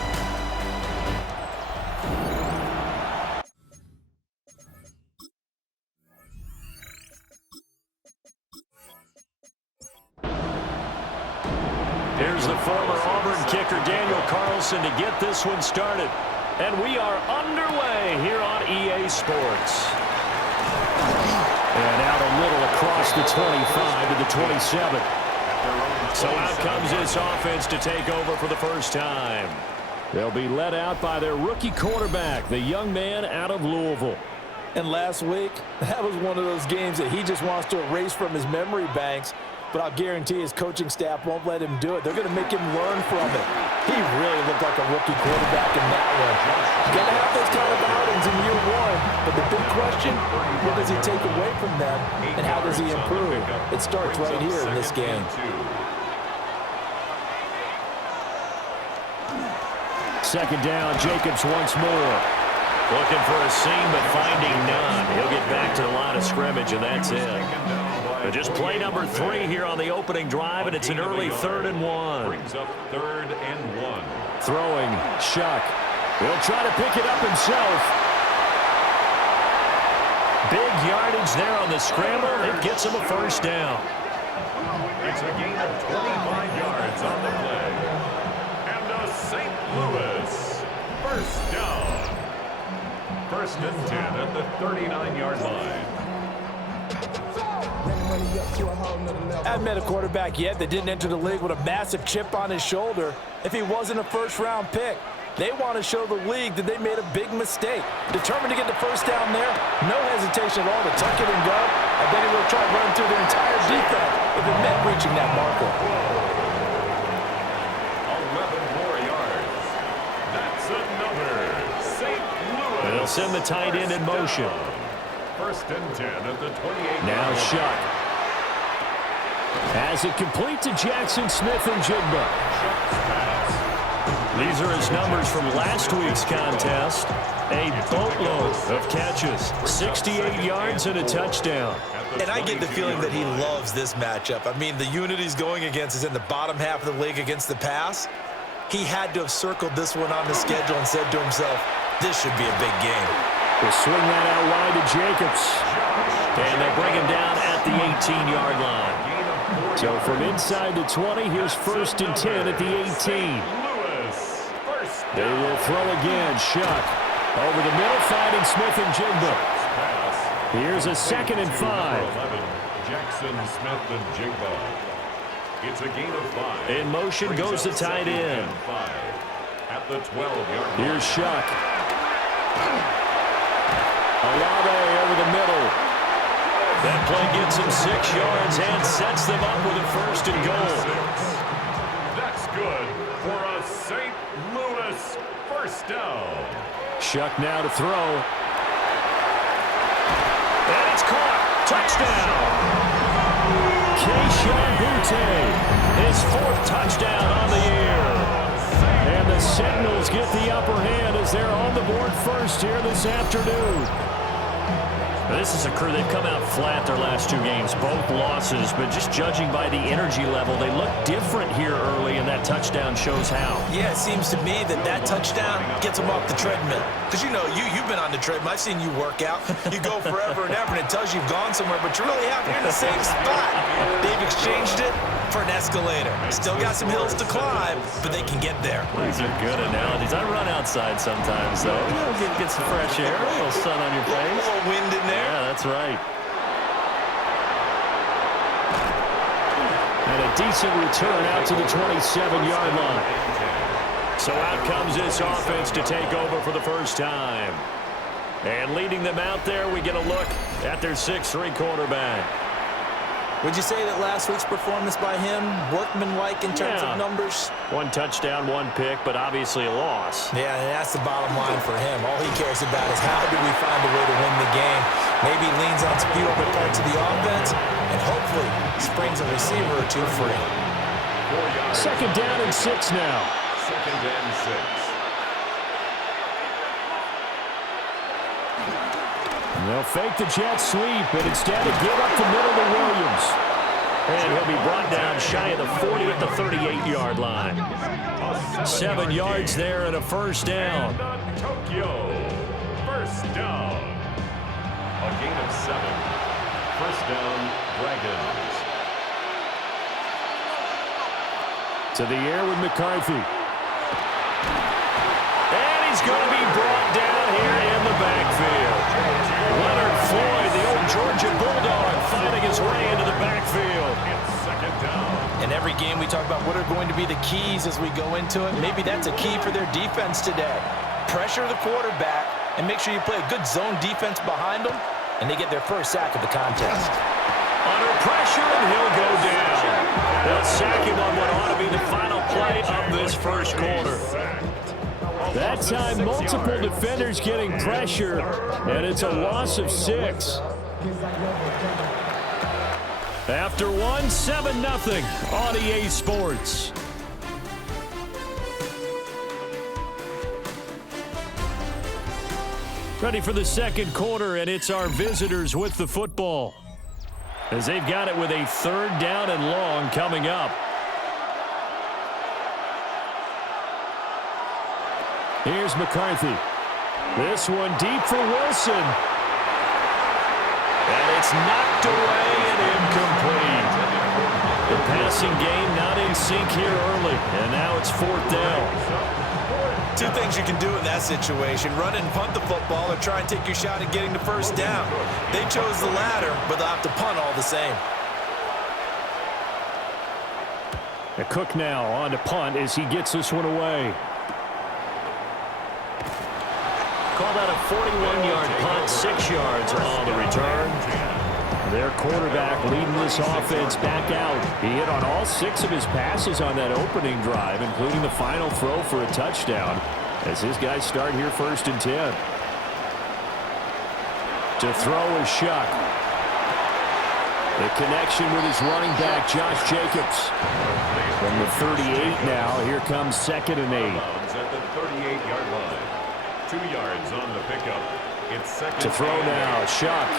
Here's the former Auburn kicker, Daniel Carlson, to get this one started. And we are underway here on EA Sports. And out a little across the 25 to the 27. So out comes this offense to take over for the first time. They'll be led out by their rookie quarterback, the young man out of Louisville. And last week, that was one of those games that he just wants to erase from his memory banks. But I'll guarantee his coaching staff won't let him do it. They're going to make him learn from it. He really looked like a rookie quarterback in that one. Going to have those kind of outings in year one. But the big question, what does he take away from them, and how does he improve? It starts right here in this game. Second down, Jacobs once more. Looking for a seam, but finding none. He'll get back to the line of scrimmage, and that's it. But just play number 3 here on the opening drive, and it's an early 3rd and 1. Brings up 3rd and 1. Throwing, Shuck. He'll try to pick it up himself. Big yardage there on the scramble. It gets him a first down. It's a gain of 25 yards on the play. And a St. Louis first down. 1st and 10 at the 39-yard line. I haven't met a quarterback yet that didn't enter the league with a massive chip on his shoulder if he wasn't a first-round pick. They want to show the league that they made a big mistake. Determined to get the first down there, no hesitation at all to tuck it and go. I bet he would have tried running through their entire defense if it meant reaching that marker. 11 more yards. That's another St. Louis. And they'll send the tight end in motion. 1st and 10 at the 28. Now Shuck. Has it complete to Jackson Smith and Jigba. These are his numbers from last week's contest. A boatload of catches. 68 yards and a touchdown. And I get the feeling that he loves this matchup. I mean, the unit he's going against is in the bottom half of the league against the pass. He had to have circled this one on the schedule and said to himself, this should be a big game. We'll swing that out wide to Jacobs. And they'll bring him down at the 18-yard line. So from inside the 20, here's 1st and 10 at the 18. They will throw again. Shuck over the middle, finding Smith and Jigba. Here's a 2nd and 5. Jackson Smith and Jigba. It's a gain of 5. In motion goes the tight end. At the 12-yard line. Here's Shuck. Olave over the middle. That play gets him 6 yards and sets them up with a 1st and goal. That's good for a St. Louis first down. Shuck now to throw. And it's caught. Touchdown. Keyshawn Butte, his 4th touchdown on the year. And the Sentinels get the upper hand as they're on the board first here this afternoon. This is a crew, they've come out flat their last 2 games, both losses, but just judging by the energy level, they look different here early, and that touchdown shows how. Yeah, it seems to me that touchdown gets them off the treadmill. Because, you know, you've been on the treadmill. I've seen you work out. You go forever and ever, and it tells you you've gone somewhere, but you really haven't. You're in the same spot. They've exchanged it for an escalator. Still got some hills to climb, but they can get there. These are good analogies. I run outside sometimes, though. You know, get some fresh air, a little sun on your face. A little wind in there. Yeah, that's right. And a decent return out to the 27-yard line. So out comes this offense to take over for the first time. And leading them out there, we get a look at their 6'3" quarterback. Would you say that last week's performance by him, workmanlike in terms of numbers? 1 touchdown, 1 pick, but obviously a loss. Yeah, and that's the bottom line for him. All he cares about is how do we find a way to win the game. Maybe leans on some few other parts of the offense, and hopefully springs a receiver or two free. 2nd down and 6 now. 2nd and 6. They'll fake the jet sweep, and instead of give up the middle to Williams. And he'll be brought down shy of the 40 at the 38-yard line. 7 yards there and a 1st down. Tokyo, 1st down. A gain of 7. 1st down, Dragons. To the air with McCarthy. And he's going to be brought down here in the backfield. Leonard Floyd, the old Georgia Bulldog, finding his way into the backfield. It's 2nd down. In every game, we talk about what are going to be the keys as we go into it. Maybe that's a key for their defense today. Pressure the quarterback and make sure you play a good zone defense behind them, and they get their 1st sack of the contest. Under pressure, and he'll go down. They'll sack him on what ought to be the final play of this 1st quarter. That time, multiple defenders getting pressure, and it's a loss of 6. After 1, 7-0 on EA Sports. Ready for the 2nd quarter, and it's our visitors with the football, as they've got it with a 3rd down and long coming up. Here's McCarthy. This one deep for Wilson. And it's knocked away and incomplete. The passing game not in sync here early, and now it's 4th down. 2 things you can do in that situation: run and punt the football, or try and take your shot at getting the 1st down. They chose the latter, but they'll have to punt all the same. A Cook now on to punt as he gets this one away. Call that a 41-yard punt, 6 yards on the return. Their quarterback leading this offense back out. He hit on all 6 of his passes on that opening drive, including the final throw for a touchdown, as his guys start here 1st and 10. To throw is Shuck. The connection with his running back, Josh Jacobs. From the 38 now, here comes 2nd and 8. At the 38-yard line. 2 yards on the pickup. It's 2nd. To throw now, Shuck.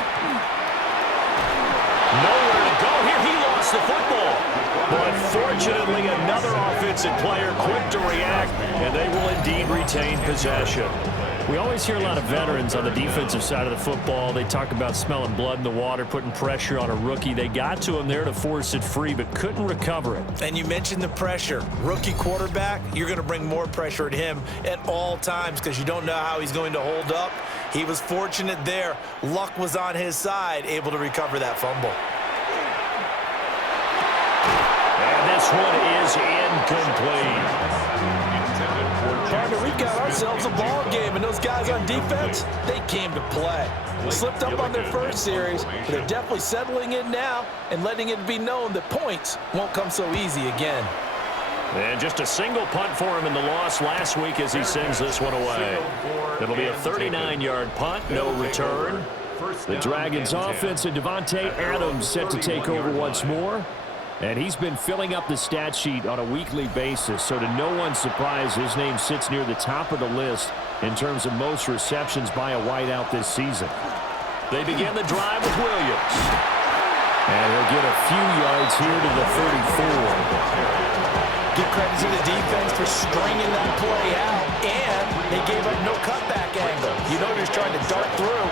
Nowhere to go here. He lost the football. But fortunately, another offensive player quick to react, and they will indeed retain possession. We always hear a lot of veterans on the defensive side of the football. They talk about smelling blood in the water, putting pressure on a rookie. They got to him there to force it free, but couldn't recover it. And you mentioned the pressure. Rookie quarterback, you're going to bring more pressure at him at all times because you don't know how he's going to hold up. He was fortunate there. Luck was on his side, able to recover that fumble. And this one is incomplete. Partner, we've got ourselves a ball game, and those guys on defense, they came to play. Slipped up on their 1st series, but they're definitely settling in now and letting it be known that points won't come so easy again. And just a single punt for him in the loss last week as he sends this one away. It'll be a 39-yard punt, no return. The Dragons offense and Devontae Adams set to take over once more. And he's been filling up the stat sheet on a weekly basis, so to no one's surprise, his name sits near the top of the list in terms of most receptions by a wideout this season. They begin the drive with Williams. And he'll get a few yards here to the 34. Give credit to the defense for stringing that play out, and they gave up no cutback angle. You know he's trying to dart through.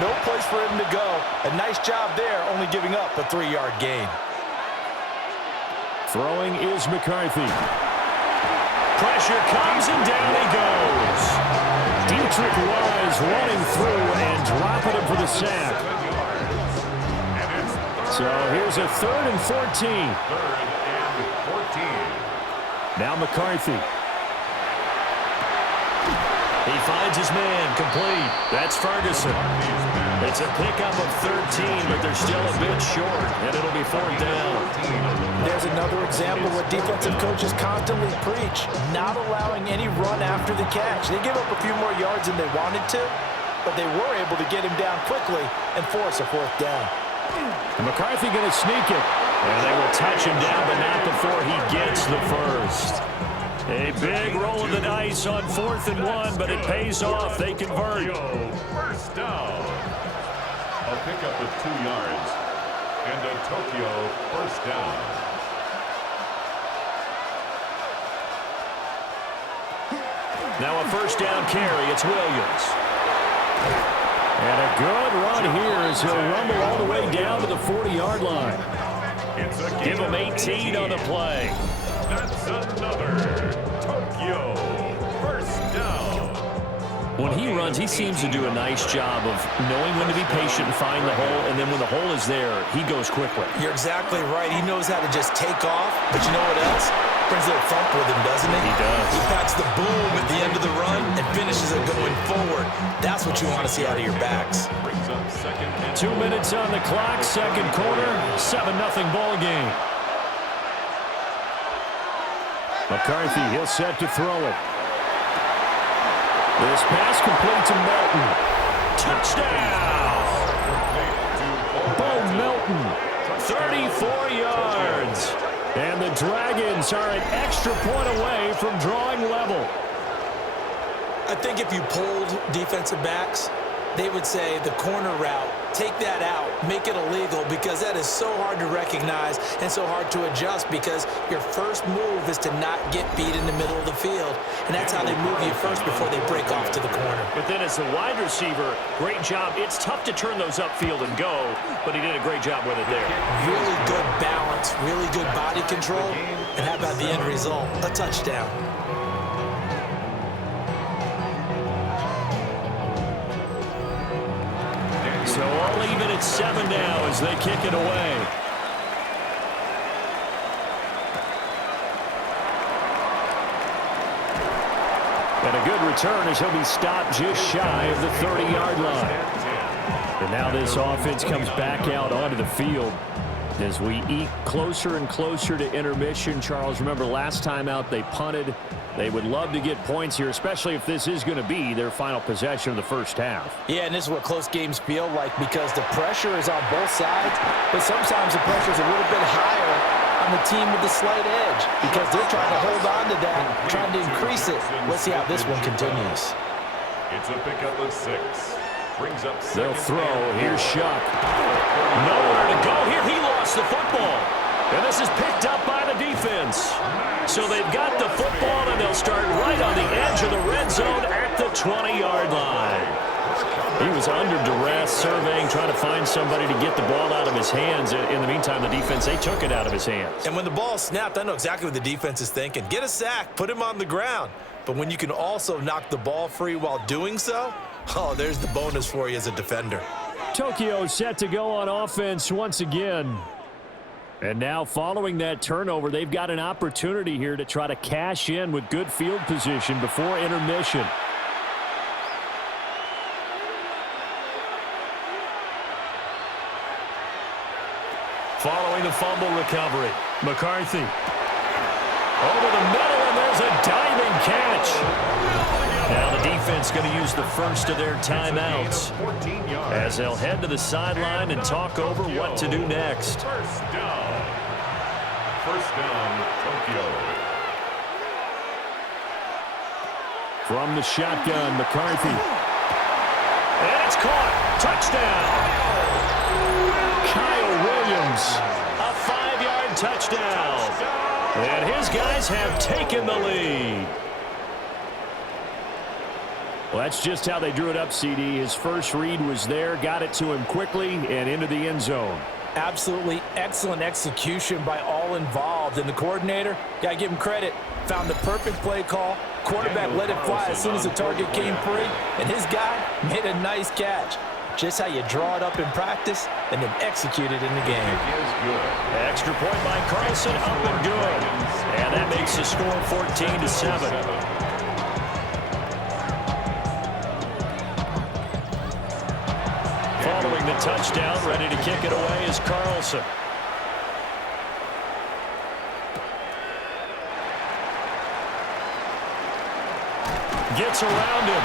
No place for him to go. A nice job there, only giving up a 3-yard gain. Throwing is McCarthy. Pressure comes and down he goes. Dietrich Wise running through and dropping him for the sack. So here's a 3rd and 14. 3rd and 14. Now McCarthy. He finds his man, complete. That's Ferguson. It's a pickup of 13, but they're still a bit short, and it'll be 4th down. There's another example what defensive coaches constantly preach, not allowing any run after the catch. They give up a few more yards than they wanted to, but they were able to get him down quickly and force a 4th down. And McCarthy going to sneak it, and they will touch him down, but not before he gets the first. A big roll of the dice on 4th and 1, but it pays off. They convert. First down. A pickup of 2 yards. And a Tokyo first down. Now a first down carry. It's Williams. And a good run here as he'll rumble all the way down to the 40-yard line. Give him 18 on the play. That's another Tokyo first down. When he runs, he seems to do a nice job of knowing when to be patient and find the hole, and then when the hole is there, he goes quickly. You're exactly right. He knows how to just take off, but you know what else? Brings a little thump with him, doesn't he? He does. He packs the boom at the end of the run and finishes it going forward. That's what you want to see out of your backs. 2 minutes on the clock, second quarter, 7-0 ball game. McCarthy, he'll set to throw it. This pass complete to Melton. Touchdown! Bo Melton, 34 yards. And the Dragons are an extra point away from drawing level. I think if you polled defensive backs, they would say the corner route, take that out, make it illegal, because that is so hard to recognize and so hard to adjust, because your first move is to not get beat in the middle of the field, and that's how they move you first before they break off to the corner. But then as a wide receiver, great job. It's tough to turn those upfield and go, but he did a great job with it there. Really good balance, really good body control, and how about the end result? A touchdown. So all even at 7 now as they kick it away. And a good return as he'll be stopped just shy of the 30-yard line. And now this offense comes back out onto the field as we eke closer and closer to intermission. Charles, remember last time out they punted. They would love to get points here, especially if this is going to be their final possession of the first half. Yeah, and this is what close games feel like, because the pressure is on both sides, but sometimes the pressure is a little bit higher on the team with the slight edge, because they're trying to hold on to that, trying to increase it. Let's see how this one continues. It's a pickup of 6. Brings up they'll throw. Here's Shuck. Nowhere to go here. He lost the football. And this is picked up by the defense. So they've got the football, and they'll start right on the edge of the red zone at the 20-yard line. He was under duress, surveying, trying to find somebody to get the ball out of his hands. In the meantime, the defense, they took it out of his hands. And when the ball snapped, I know exactly what the defense is thinking. Get a sack, put him on the ground. But when you can also knock the ball free while doing so, oh, there's the bonus for you as a defender. Tokyo set to go on offense once again. And now following that turnover, they've got an opportunity here to try to cash in with good field position before intermission. Following the fumble recovery, McCarthy. Over the middle, and there's a diving catch. Now the defense going to use the first of their timeouts as they'll head to the sideline and talk over what to do next. First down, Tokyo. From the shotgun, McCarthy. And it's caught. Touchdown. Kyle Williams, a 5-yard touchdown. And his guys have taken the lead. Well, that's just how they drew it up, CD. His first read was there, got it to him quickly, and into the end zone. Absolutely excellent execution by all involved. And the coordinator, got to give him credit, found the perfect play call. Quarterback let it fly as soon as the target came free, and his guy made a nice catch. Just how you draw it up in practice and then execute it in the game. Extra point by Carlson, up and good. And that makes the score 14-7. following the touchdown. Ready to kick it away is Carlson. Gets around him.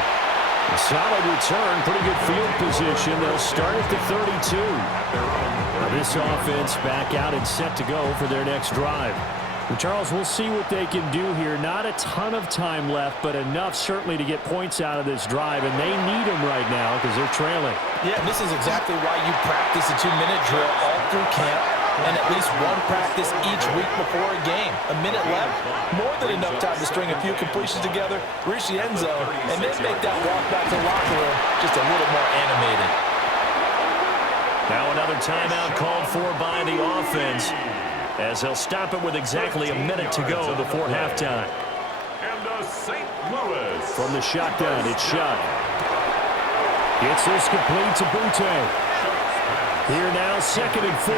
A solid return, pretty good field position. They'll start at the 32. Now this offense back out and set to go for their next drive. And Charles, we'll see what they can do here. Not a ton of time left, but enough certainly to get points out of this drive, and they need them right now because they're trailing. Yeah, this is exactly why you practice a 2-minute drill all through camp and at least one practice each week before a game. A minute left, more than enough time to string a few completions together, reach the end zone, and then make that walk back to the locker room just a little more animated. Now another timeout called for by the offense, as they'll stop it with exactly a minute to go before halftime. And St. Louis. From the shotgun, it's Shuck. Gets this complete to Butte. Here now, 2nd and 4.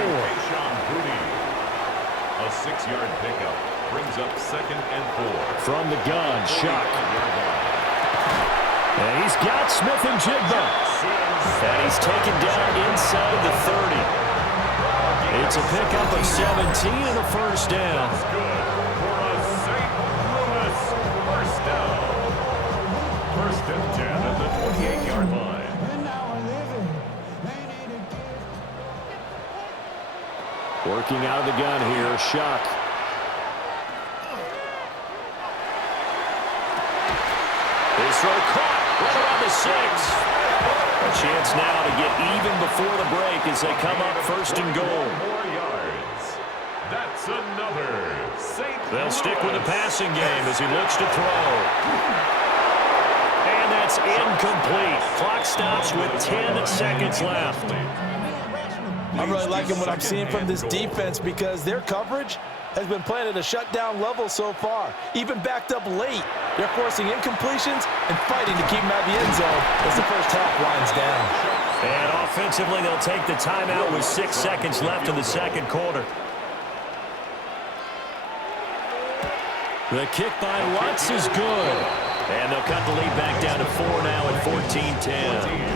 A 6-yard pickup brings up 2nd and 4. From the gun, Shuck. And he's got Smith and Jigba. And he's taken down inside the 30. It's a pickup of 17 and a first down. That's good for a St. Louis first down. 1st and 10 at the 28-yard line. Working out of the gun here, Shuck. His throw caught right around the 6. A chance now to get even before the break as they come up 1st and goal. 4 yards. That's another St. They'll stick with the passing game as he looks to throw. And that's incomplete. Clock stops with 10 seconds left. I'm really liking what I'm seeing from this defense because their coverage has been playing at a shutdown level so far. Even backed up late, they're forcing incompletions and fighting to keep them out of the end zone as the first half winds down. And offensively, they'll take the timeout with 6 seconds left in the 2nd quarter. The kick by Lutz is good. And they'll cut the lead back down to 4 now at 14-10.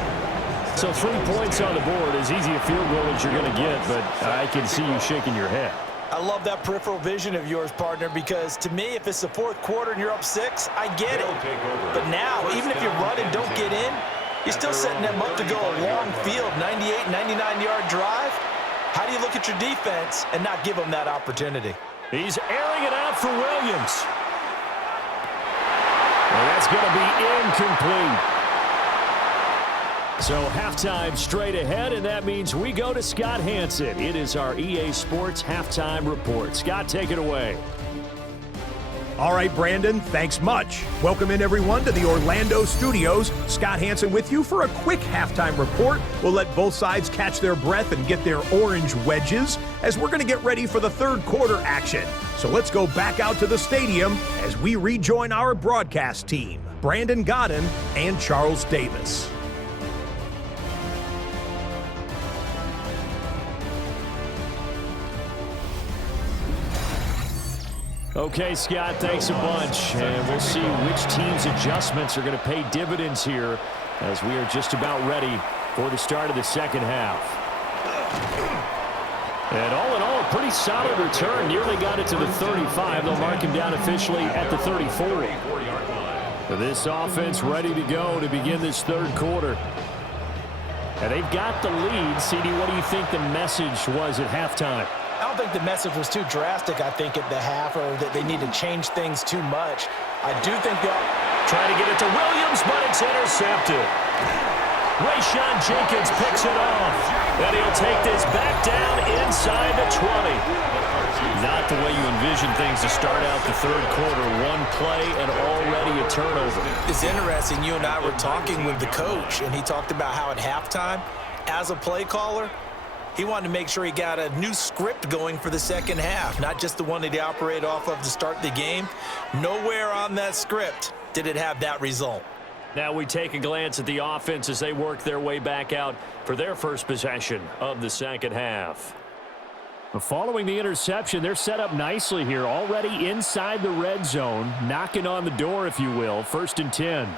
So 3 points on the board, as easy a field goal as you're going to get, but I can see you shaking your head. I love that peripheral vision of yours, partner, because to me, if it's the 4th quarter and you're up 6, I get it. But now, even if you run and don't get in, you're still setting them up to go a long field, 98, 99-yard drive. How do you look at your defense and not give them that opportunity? He's airing it out for Williams. And that's going to be incomplete. So halftime straight ahead, and that means we go to Scott Hansen. It is our EA Sports Halftime Report. Scott, take it away. All right, Brandon, thanks much. Welcome in, everyone, to the Orlando studios. Scott Hansen with you for a quick halftime report. We'll let both sides catch their breath and get their orange wedges as we're going to get ready for the 3rd quarter action. So let's go back out to the stadium as we rejoin our broadcast team, Brandon Godden and Charles Davis. Okay, Scott, thanks a bunch. And we'll see which team's adjustments are going to pay dividends here as we are just about ready for the start of the 2nd half. And all in all, a pretty solid return. Nearly got it to the 35. They'll mark him down officially at the 34. This offense ready to go to begin this 3rd quarter. And they've got the lead. CD, what do you think the message was at halftime? I don't think the message was too drastic, I think, at the half, or that they need to change things too much. I do think they'll try to get it to Williams, but it's intercepted. Rayshawn Jenkins picks it off. And he'll take this back down inside the 20. Not the way you envision things to start out the 3rd quarter. One play and already a turnover. It's interesting. You and I were talking with the coach, and he talked about how at halftime, as a play caller, he wanted to make sure he got a new script going for the 2nd half, not just the one that he operated off of to start the game. Nowhere on that script did it have that result. Now we take a glance at the offense as they work their way back out for their first possession of the 2nd half. Following the interception, they're set up nicely here, already inside the red zone, knocking on the door, if you will. 1st and 10.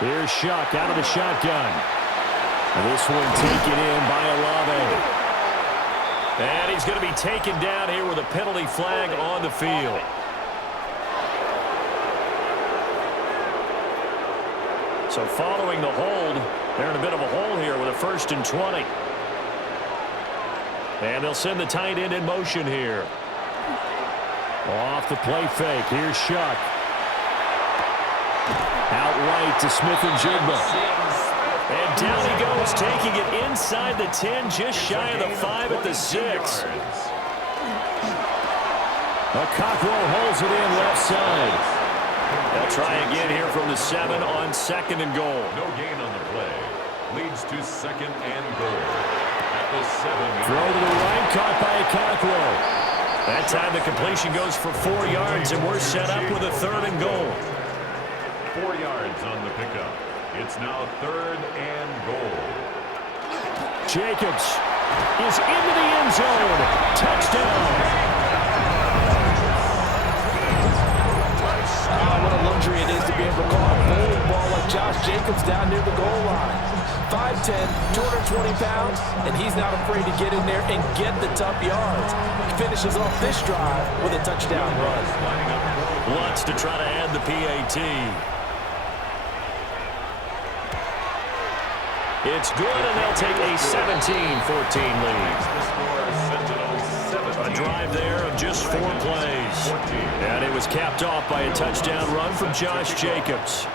Here's Shuck out of the shotgun. This one taken in by Olave. And he's going to be taken down here with a penalty flag on the field. So following the hold, they're in a bit of a hole here with a 1st and 20. And they'll send the tight end in motion here. Off the play fake. Here's Shuck. Out right to Smith and Jigba. And down he goes, taking it inside the 10, just shy of the 5 at the 6. Cockrell holds it in left side. They'll try again here from the 7 on 2nd and goal. No gain on the play. Leads to 2nd and goal. At the 7. Throw to the right, caught by Cockrell. That time the completion goes for 4 yards, and we're set up with a 3rd and goal. 4 yards on the pickup. It's now 3rd and goal. Jacobs is into the end zone. Touchdown. What a luxury it is to be able to call a bowling ball like Josh Jacobs down near the goal line. 5'10", 220 pounds, and he's not afraid to get in there and get the tough yards. He finishes off this drive with a touchdown run. Wants to try to add the PAT. It's good, and they'll take a 17-14 lead. A drive there of just 4 plays. And it was capped off by a touchdown run from Josh Jacobs.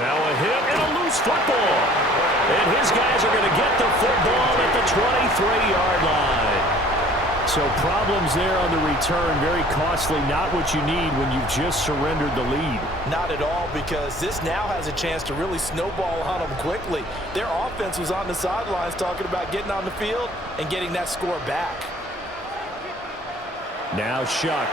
Now a hit and a loose football. And his guys are going to get the football at the 23-yard line. So problems there on the return, very costly, not what you need when you've just surrendered the lead. Not at all, because this now has a chance to really snowball on them quickly. Their offense was on the sidelines talking about getting on the field and getting that score back. Now Shuck.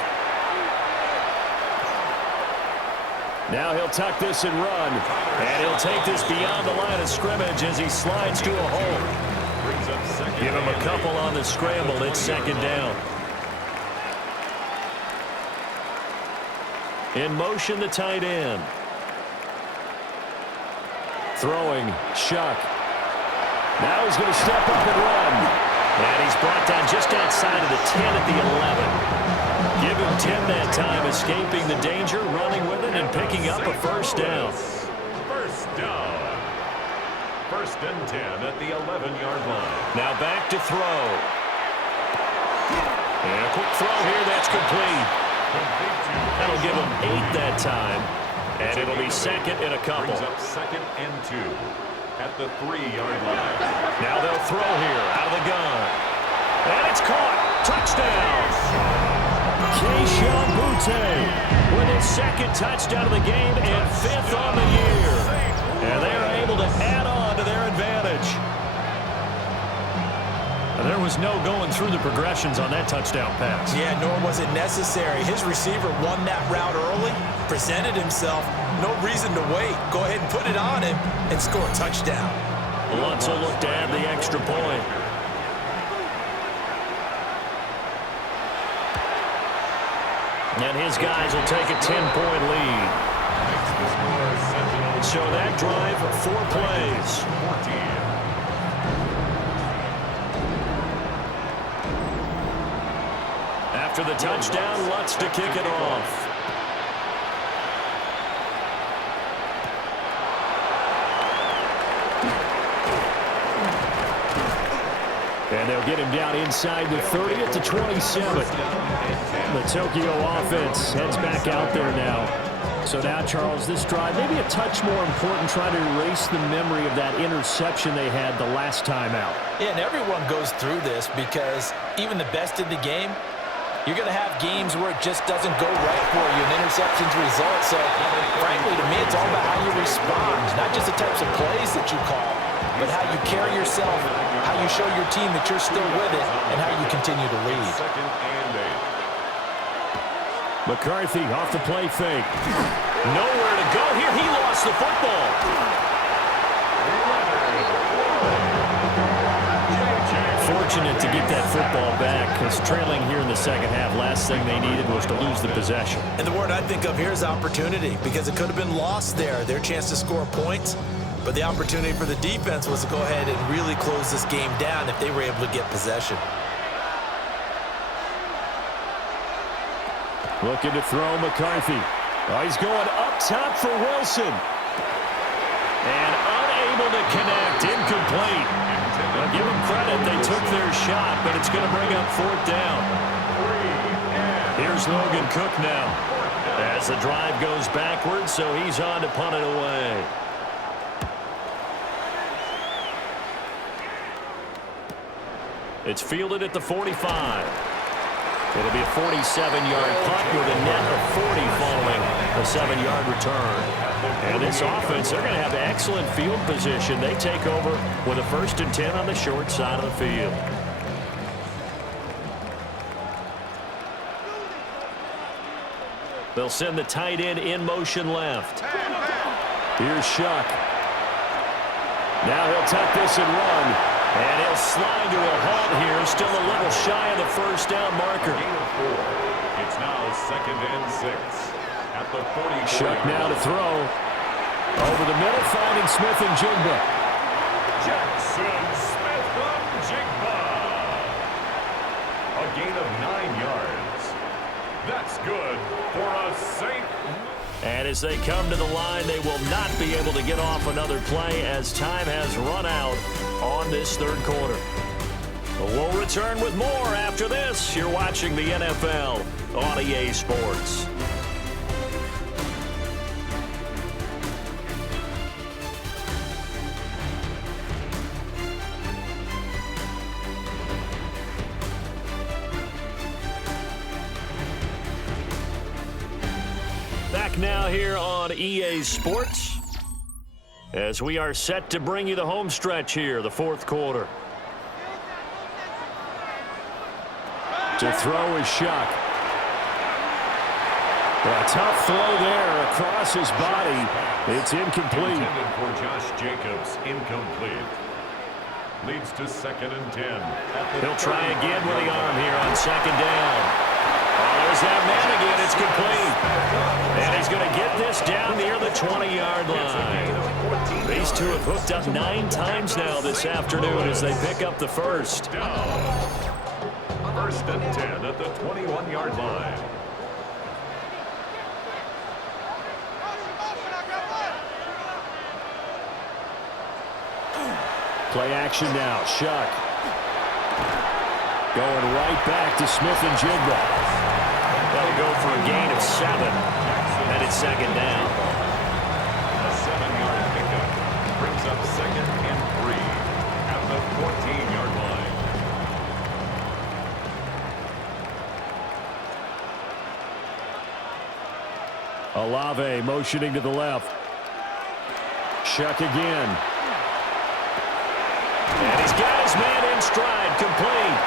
Now he'll tuck this and run. And he'll take this beyond the line of scrimmage as he slides to a hole. Give him a couple on the scramble. It's 2nd down. In motion, the tight end. Throwing, Shuck. Now he's going to step up and run. And he's brought down just outside of the 10 at the 11. Give him 10 that time, escaping the danger, running with it, and picking up a 1st down. 1st down. 1st and 10 at the 11-yard line. Now back to throw. And a quick throw here, that's complete. That'll give him 8 that time. And it'll be 2nd and a couple. Brings up 2nd and 2 at the 3-yard line. Now they'll throw here out of the gun. And it's caught. Touchdown. Keyshawn Butte with his 2nd touchdown of the game and 5th on the year. And they're able to add on to their advantage. And there was no going through the progressions on that touchdown pass. Yeah, nor was it necessary. His receiver won that route early, presented himself, no reason to wait. Go ahead and put it on him and score a touchdown. Lutz will look to add the extra point. And his guys will take a 10-point lead. So that drive, 4 plays. 14. After the touchdown, Lutz to kick it off. And they'll get him down inside the 30 at the 27. The Tokyo offense heads back out there now. So now, Charles, this drive, maybe a touch more important, trying to erase the memory of that interception they had the last time out. Yeah, and everyone goes through this because even the best in the game, you're going to have games where it just doesn't go right for you, and interceptions result. So, frankly, to me, it's all about how you respond, not just the types of plays that you call, but how you carry yourself, how you show your team that you're still with it, and how you continue to lead. 2nd and 8. McCarthy off the play fake. Nowhere to go here. He lost the football. fortunate to get that football back, because trailing here in the second half, last thing they needed was to lose the possession. And the word I think of here is opportunity, because it could have been lost there, their chance to score points. But the opportunity for the defense was to go ahead and really close this game down if they were able to get possession. Looking to throw McCarthy. Oh, he's going up top for Wilson. And unable to connect, incomplete. Well, give them credit, they took their shot, but it's going to bring up fourth down. Here's Logan Cook now. As the drive goes backwards, so he's on to punt it away. It's fielded at the 45. It'll be a 47-yard punt with a net of 40 following a 7-yard return. And this offense, they're going to have excellent field position. They take over with a 1st and 10 on the short side of the field. They'll send the tight end in motion left. Here's Shuck. Now he'll tuck this and run. And he'll slide to a halt here. Still a little shy of the first down marker. It's now 2nd and 6 at the 40. Shuck now to throw. Over the middle, finding Smith and Jigba. Jackson Smith-Njigba. A gain of 9 yards. That's good for a Saint. And as they come to the line, they will not be able to get off another play as time has run out on this third quarter. We'll return with more after this. You're watching the NFL on EA Sports. Back now here on EA Sports as we are set to bring you the home stretch here, the fourth quarter. To throw is Shuck. A tough throw there across his body. It's incomplete. Intended for Josh Jacobs, incomplete. Leads to 2nd and 10. He'll try again with the arm here on 2nd down. Oh, there's that man again. It's complete. And he's going to get this down near the 20-yard line. These two have hooked up 9 times now this afternoon as they pick up the first. 1st and 10 at the 21-yard line. Play action now. Shuck. Going right back to Smith and Jigba. That'll go for a gain of 7. And it's 2nd down. A 7-yard pickup brings up 2nd and 3 at the 14-yard line. Olave motioning to the left. Shuck again. And he's got his man in stride, complete.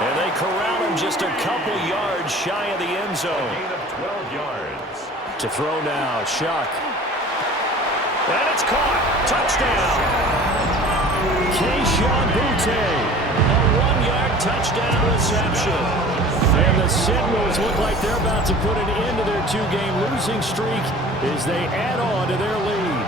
And they corral him just a couple yards shy of the end zone. Gain of 12 yards. To throw now, Shuck. And it's caught. Touchdown. Keyshawn Butte. A 1-yard touchdown reception. And the Sentinels look like they're about to put an end to their 2-game losing streak as they add on to their lead.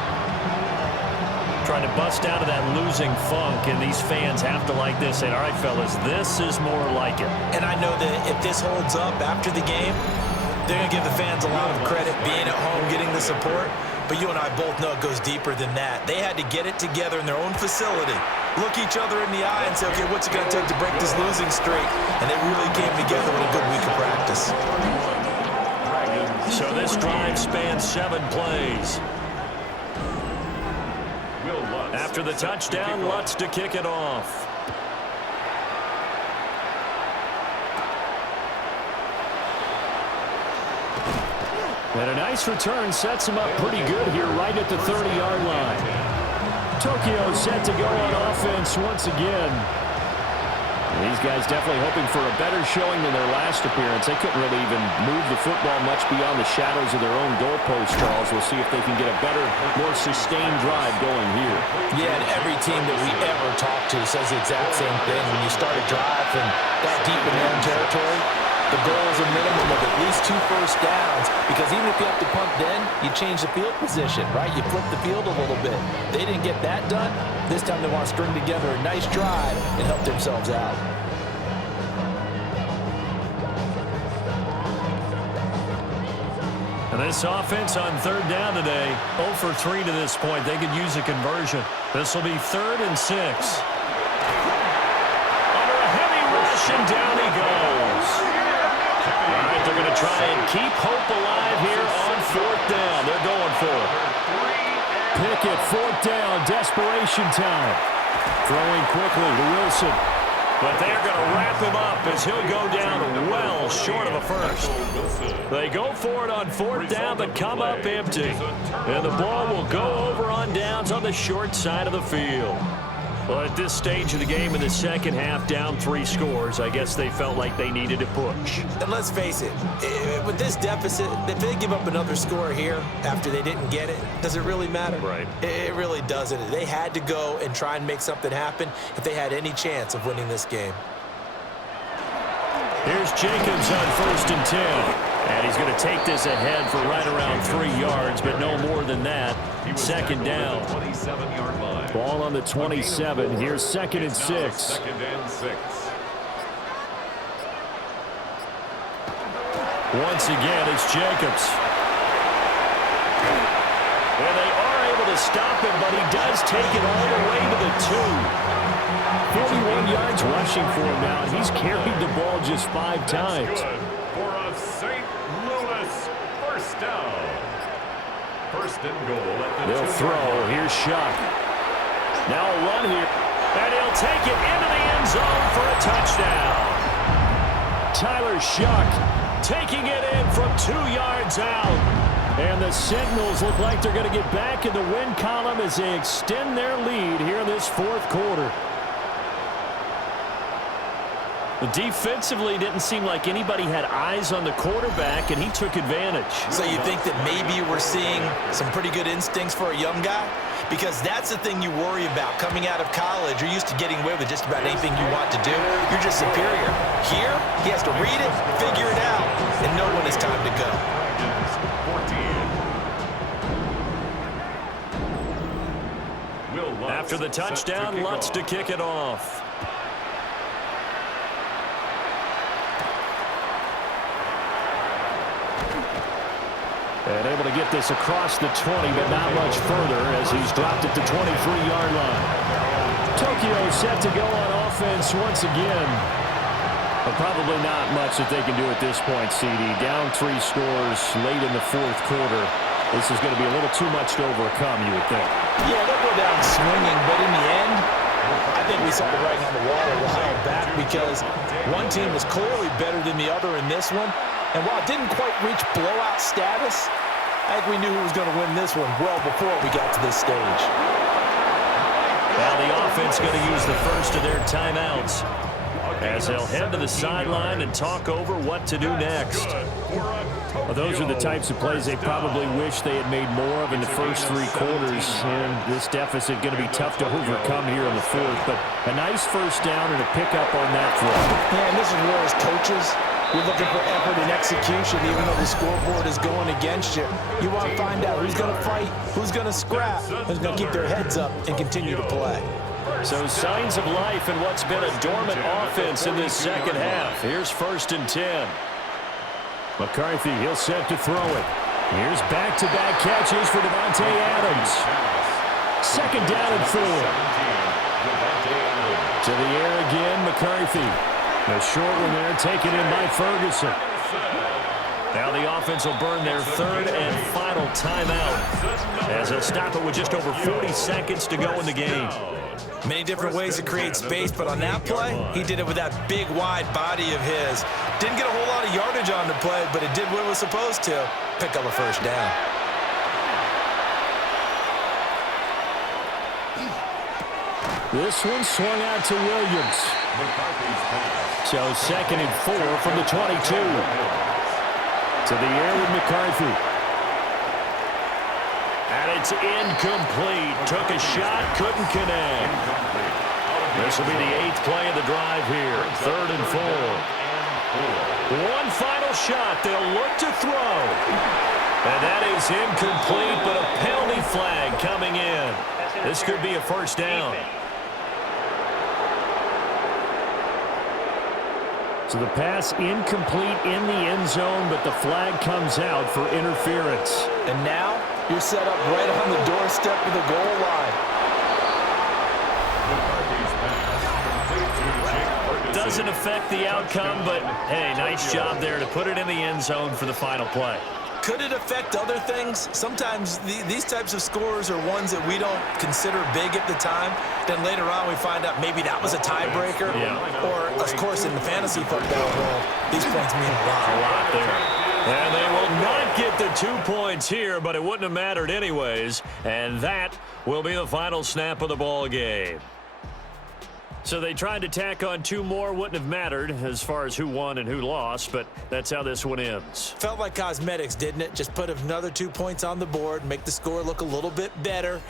Trying to bust out of that losing funk, and these fans have to like this. And all right, fellas, this is more like it. And I know that if this holds up after the game, they're going to give the fans a lot of credit being at home, getting the support. But you and I both know it goes deeper than that. They had to get it together in their own facility, look each other in the eye and say, okay, what's it going to take to break this losing streak? And they really came together with a good week of practice. So this drive spans 7 plays. After the touchdown, Lutz to kick it off. And a nice return sets him up pretty good here right at the 30-yard line. Tokyo set to go on offense once again. These guys definitely hoping for a better showing than their last appearance. They couldn't really even move the football much beyond the shadows of their own goalpost, Charles. We'll see if they can get a better, more sustained drive going here. Yeah, and every team that we ever talk to says the exact same thing. When you start a drive from that deep in their own territory, the goal is a minimum of at least 2 first downs, because even if you have to punt then, you change the field position, right? You flip the field a little bit. They didn't get that done. This time they want to string together a nice drive and help themselves out. And this offense on 3rd down today, 0 for 3 to this point. They could use a conversion. This will be 3rd and 6. Under a heavy rush, and down he goes. All right, they're going to try and keep hope alive here on 4th down. They're going for it. Pickett, 4th down, desperation time. Throwing quickly to Wilson. But they're going to wrap him up as he'll go down well short of a first. They go for it on 4th down, but come up empty. And the ball will go over on downs on the short side of the field. Well, at this stage of the game in the second half, down 3 scores, I guess they felt like they needed to push. And let's face it, with this deficit, if they give up another score here after they didn't get it, does it really matter? Right. It really doesn't. They had to go and try and make something happen if they had any chance of winning this game. Here's Jacobs on 1st and 10. And he's going to take this ahead for right around 3 yards, but no more than that. 2nd down. Ball on the 27. Here's 2nd and 6. 2nd and 6. Once again, it's Jacobs. And they are able to stop him, but he does take it all the way to the 2. 41 yards rushing for him now, and he's carried the ball just 5 times. For a St. Louis 1st down. 1st and goal at the 2-yard line. They'll throw. Here's Shuck. Now a run here. And he'll take it into the end zone for a touchdown. Tyler Shuck taking it in from 2 yards out. And the Sentinels look like they're going to get back in the win column as they extend their lead here in this 4th quarter. Defensively, didn't seem like anybody had eyes on the quarterback, and he took advantage. So you think that maybe we're seeing some pretty good instincts for a young guy? Because that's the thing you worry about. Coming out of college, you're used to getting away with just about anything you want to do. You're just superior. Here, he has to read it, figure it out, and know when it's time to go. After the touchdown, Lutz to kick it off. And able to get this across the 20, but not much further as he's dropped it to 23-yard line. Tokyo set to go on offense once again. But probably not much that they can do at this point, CD. Down 3 scores late in the 4th quarter. This is going to be a little too much to overcome, you would think. Yeah, they'll go down swinging, but in the end, I think we saw the writing on the wall a while back, because one team was clearly better than the other in this one. And while it didn't quite reach blowout status, I think we knew who was going to win this one well before we got to this stage. Now the offense going to use the first of their timeouts as they'll head to the sideline and talk over what to do next. Well, those are the types of plays they probably wish they had made more of in the first 3 quarters. And this deficit going to be tough to overcome here in the 4th. But a nice first down and a pickup on that throw. Yeah, and this is where as coaches, you're looking for effort and execution, even though the scoreboard is going against you. You want to find out who's going to fight, who's going to scrap, who's going to keep their heads up and continue to play. So signs of life in what's been a dormant offense in this second half. Here's 1st and 10. McCarthy, he'll set to throw it. Here's back-to-back catches for Devontae Adams. 2nd down and 4. To the air again, McCarthy. The short one there taken in by Ferguson. Now the offense will burn their 3rd and final timeout as they'll stop it with just over 40 seconds to go in the game. Many different ways to create space, but on that play, he did it with that big, wide body of his. Didn't get a whole lot of yardage on the play, but it did what it was supposed to. Pick up a first down. This one swung out to Williams. So 2nd and 4 from the 22. To the air with McCarthy. And it's incomplete. Took a shot, couldn't connect. This will be the 8th play of the drive here. 3rd and 4. One final shot. They'll look to throw. And that is incomplete, but a penalty flag coming in. This could be a first down. So the pass incomplete in the end zone, but the flag comes out for interference. And now you're set up right on the doorstep of the goal line. Doesn't affect the outcome, but hey, nice job there to put it in the end zone for the final play. Could it affect other things? Sometimes these types of scores are ones that we don't consider big at the time. Then later on we find out maybe that was a tiebreaker. Yeah. Or, of course, in the fantasy football world, these points mean a lot. A lot there. And they will not get the 2 points here, but it wouldn't have mattered anyways. And that will be the final snap of the ball game. So they tried to tack on 2 more, wouldn't have mattered as far as who won and who lost, but that's how this one ends. Felt like cosmetics, didn't it? Just put another 2 points on the board, make the score look a little bit better.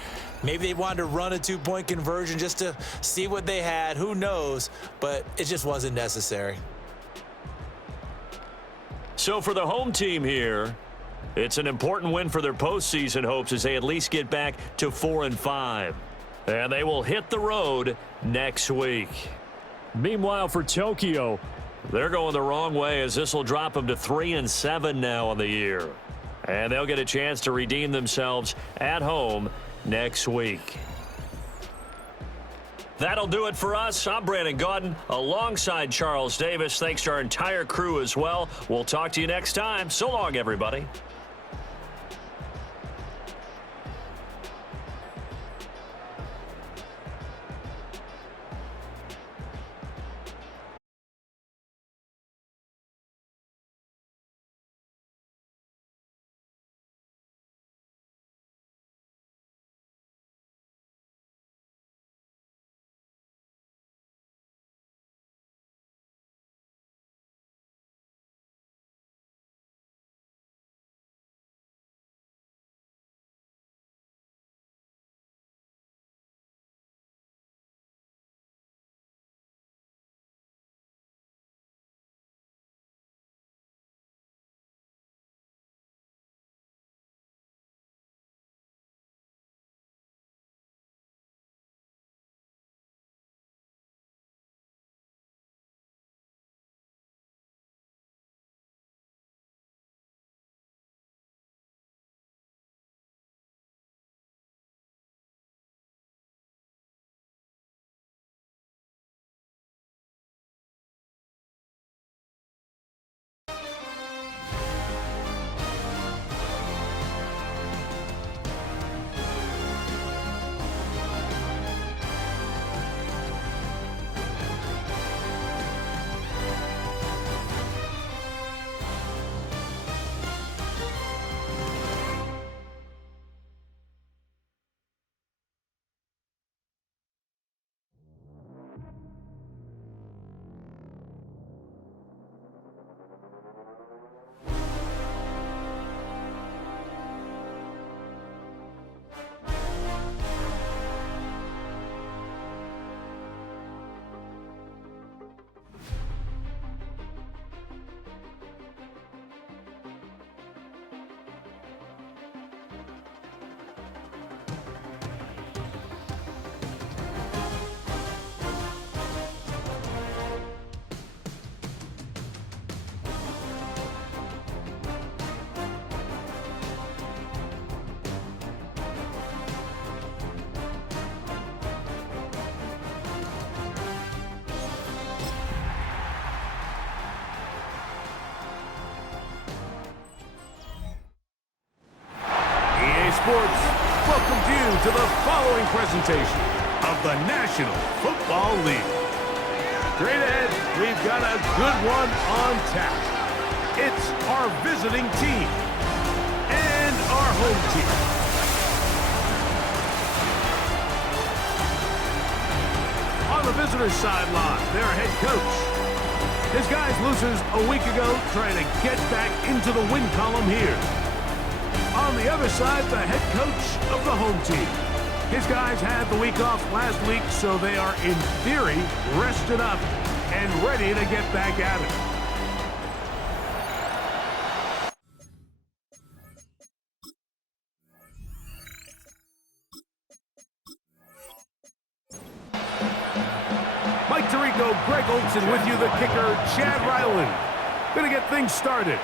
Maybe they wanted to run a 2-point conversion just to see what they had. Who knows? But it just wasn't necessary. So for the home team here, it's an important win for their postseason hopes as they at least get back to 4-5. And they will hit the road next week. Meanwhile, for Tokyo, they're going the wrong way as this will drop them to 3-7 now on the year. And they'll get a chance to redeem themselves at home next week. That'll do it for us. I'm Brandon Gaudin alongside Charles Davis. Thanks to our entire crew as well. We'll talk to you next time. So long, everybody. Sports welcomes you to the following presentation of the National Football League. Straight ahead, we've got a good one on tap. It's our visiting team and our home team. other sideline, their head coach. His guys loses a week ago trying to get back into the win column here. On the other side, the head coach of the home team. His guys had the week off last week, so they are, in theory, rested up and ready to get back at it. Mike Tirico, Greg Olson with you, the kicker, Chad Ryland. Gonna get things started.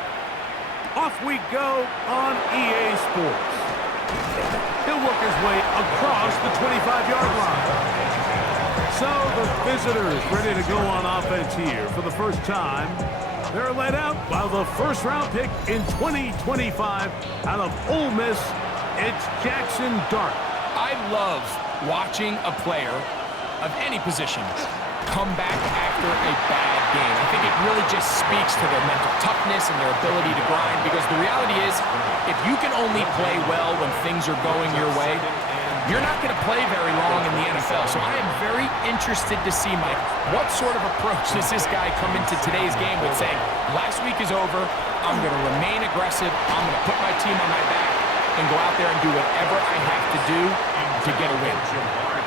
Off we go on EA Sports. He'll work his way across the 25-yard line. So the visitors ready to go on offense here for the first time. They're led out by the first-round pick in 2025 out of Ole Miss. It's Jackson Dart. I love watching a player of any position come back after a bad game. I think it really just speaks to their mental toughness and their ability to grind, because the reality is, if you can only play well when things are going your way, you're not going to play very long in the NFL. So I am very interested to see, Mike, what sort of approach does this guy come into today's game with, saying, last week is over, I'm going to remain aggressive, I'm going to put my team on my back and go out there and do whatever I have to do to get a win.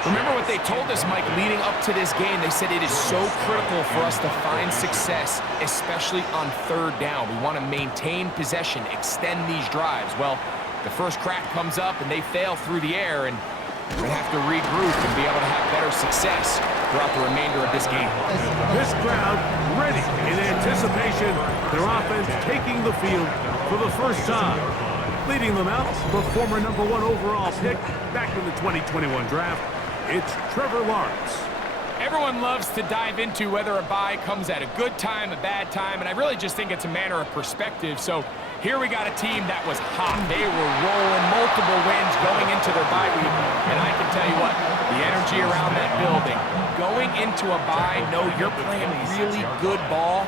Remember what they told us, Mike, leading up to this game. They said it is so critical for us to find success, especially on third down. We want to maintain possession, extend these drives. Well, the first crack comes up and they fail through the air, and we have to regroup and be able to have better success throughout the remainder of this game. This crowd ready in anticipation. Their offense taking the field for the first time. Leading them out, the former #1 overall pick back in the 2021 draft. It's Trevor Lawrence. Everyone loves to dive into whether a bye comes at a good time, a bad time, and I really just think it's a matter of perspective. So here we got a team that was hot. They were rolling, multiple wins going into their bye week, and I can tell you what, the energy around that building, going into a bye, know you're playing really good ball,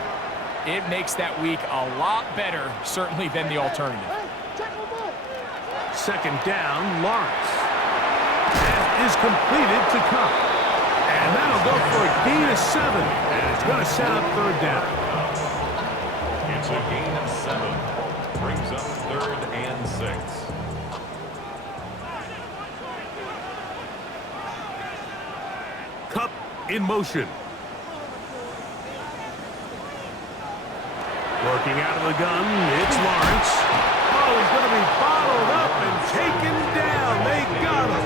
it makes that week a lot better, certainly, than the alternative. Second down, Lawrence. And is completed to Cup. And that'll go for a gain of 7. And it's going to set up third down. It's a gain of 7. Brings up 3rd and 6. Cup in motion. Working out of the gun, it's Lawrence. Oh, he's going to be bottled up and taken down. They got him.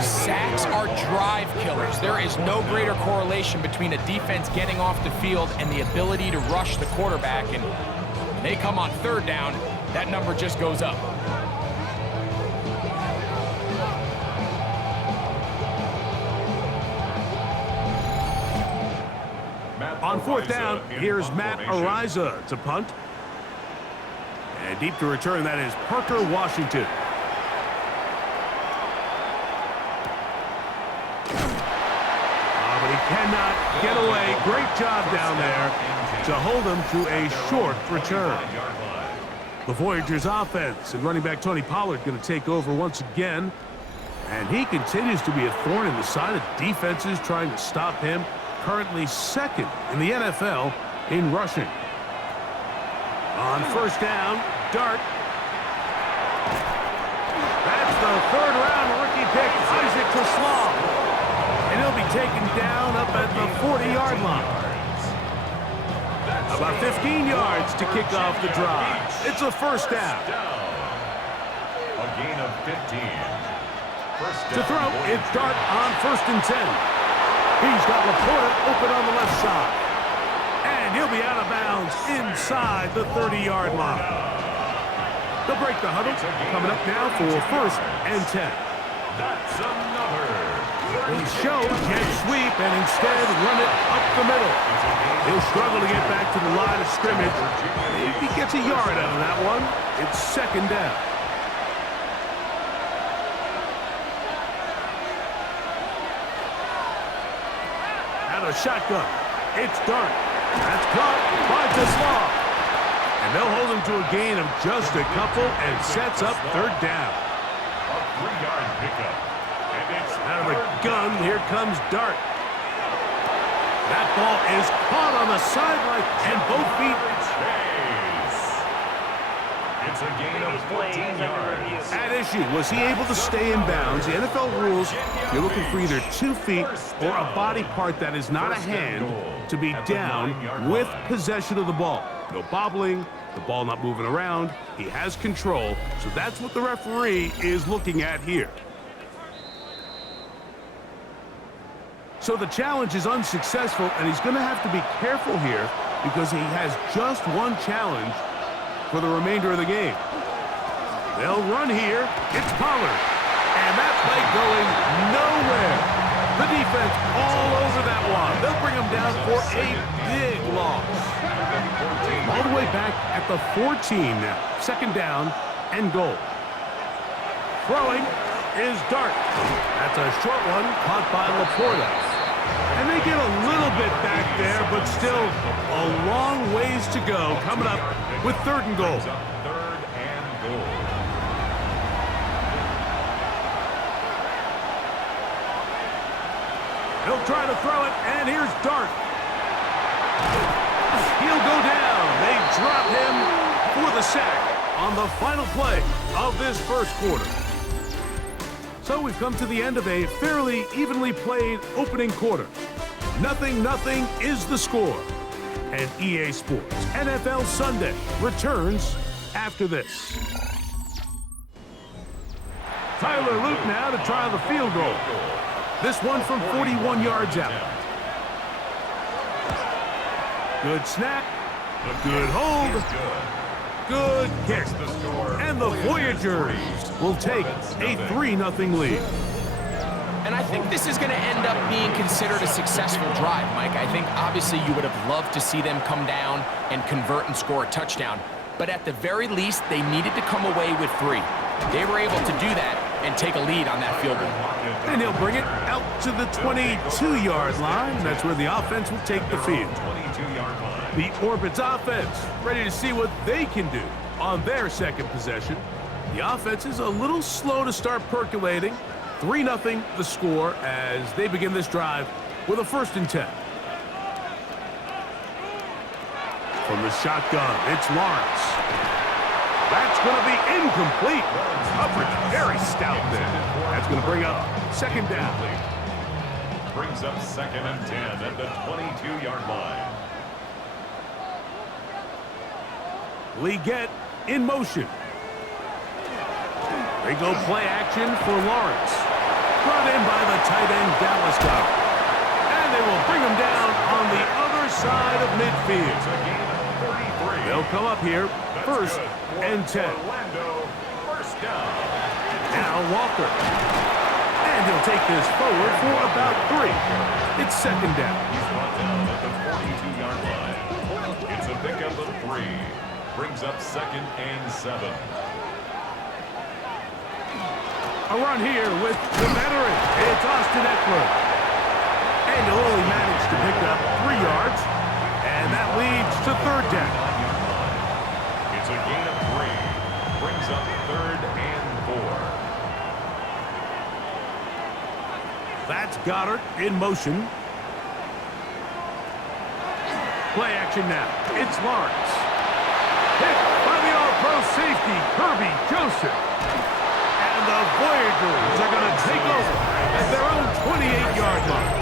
Sacks are drive killers. There is no greater correlation between a defense getting off the field and the ability to rush the quarterback. And when they come on third down, that number just goes up. On fourth down, here's Matt Ariza to punt. And deep to return, that is Parker Washington. But he cannot get away. Great job down there to hold him to a short return. The Voyagers offense and running back Tony Pollard going to take over once again. And he continues to be a thorn in the side of defenses trying to stop him. Currently second in the NFL in rushing. On first down, Dart. That's the third-round rookie pick, Isaac Toslaw. And he'll be taken down up at the 40-yard line. About 15 yards to kick off the drive. It's a first down. A gain of 15. To throw, it's Dart on 1st and 10. He's got Laporta open on the left side. And he'll be out of bounds inside the 30-yard line. They'll break the huddle. Coming up now for 1st and 10. That's another. He showed jet sweep and instead run it up the middle. He'll struggle to get back to the line of scrimmage. If he gets a yard out of that one, it's 2nd down. A shotgun. It's Dart. That's caught by Toslaw. And they'll hold him to a gain of just a couple and sets up 3rd down. A 3-yard pickup. And it's out of the gun. Here comes Dart. That ball is caught on the sideline, and both feet. It's a gain of 14 yards. At issue, was he able to stay in bounds? The NFL rules, you're looking for either 2 feet or a body part that is not a hand to be down with possession of the ball. No bobbling, the ball not moving around. He has control, so that's what the referee is looking at here. So the challenge is unsuccessful, and he's going to have to be careful here because he has just one challenge for the remainder of the game. They'll run here. It's Pollard. And that play going nowhere. The defense all over that one. They'll bring him down for a big loss. All the way back at the 14 now. 2nd down and goal. Throwing is Dart. That's a short one caught by Laporta. And they get a little bit back there, but still a long ways to go. Coming up with 3rd and goal. 3rd and goal. He'll try to throw it, and here's Dart. He'll go down. They drop him for the sack on the final play of this 1st quarter. So we've come to the end of a fairly evenly played opening quarter. 0-0 is the score. And EA Sports NFL Sunday returns after this. Tyler Luke now to try the field goal. This one from 41 yards out. Good snap. Good hold. Good kick. And the Voyagers will take a 3-0 lead. And I think this is going to end up being considered a successful drive, Mike. I think obviously you would have loved to see them come down and convert and score a touchdown. But at the very least, they needed to come away with 3. They were able to do that and take a lead on that field goal. And he'll bring it out to the 22-yard line. That's where the offense will take the field. 22-yard line. The Orbits offense ready to see what they can do on their 2nd possession. The offense is a little slow to start percolating. 3-0 the score as they begin this drive with a 1st and 10. From the shotgun, it's Lawrence. That's going to be incomplete. Coverage very stout there. That's going to bring up 2nd down. Brings up 2nd and 10 at the 22-yard line. Leggett in motion. They go play action for Lawrence. Brought in by the tight end Dallas Goddard. And they will bring him down on the other side of midfield. They'll come up here, 1st and 10. First down. Now Walker. And he'll take this forward for about 3. It's 2nd down. He's brought down at the 42-yard line. It's a pickup of 3. Brings up 2nd and 7. A run here with the veteran. It's Austin Eckler. And he'll only manage to pick up 3 yards. And that leads to 3rd down. It's a gain of 3. Brings up 3rd and 4. That's Goddard in motion. Play action now. It's Lawrence. Hit by the All-Pro safety, Kirby Joseph. And the Voyagers are going to take over at their own 28-yard line.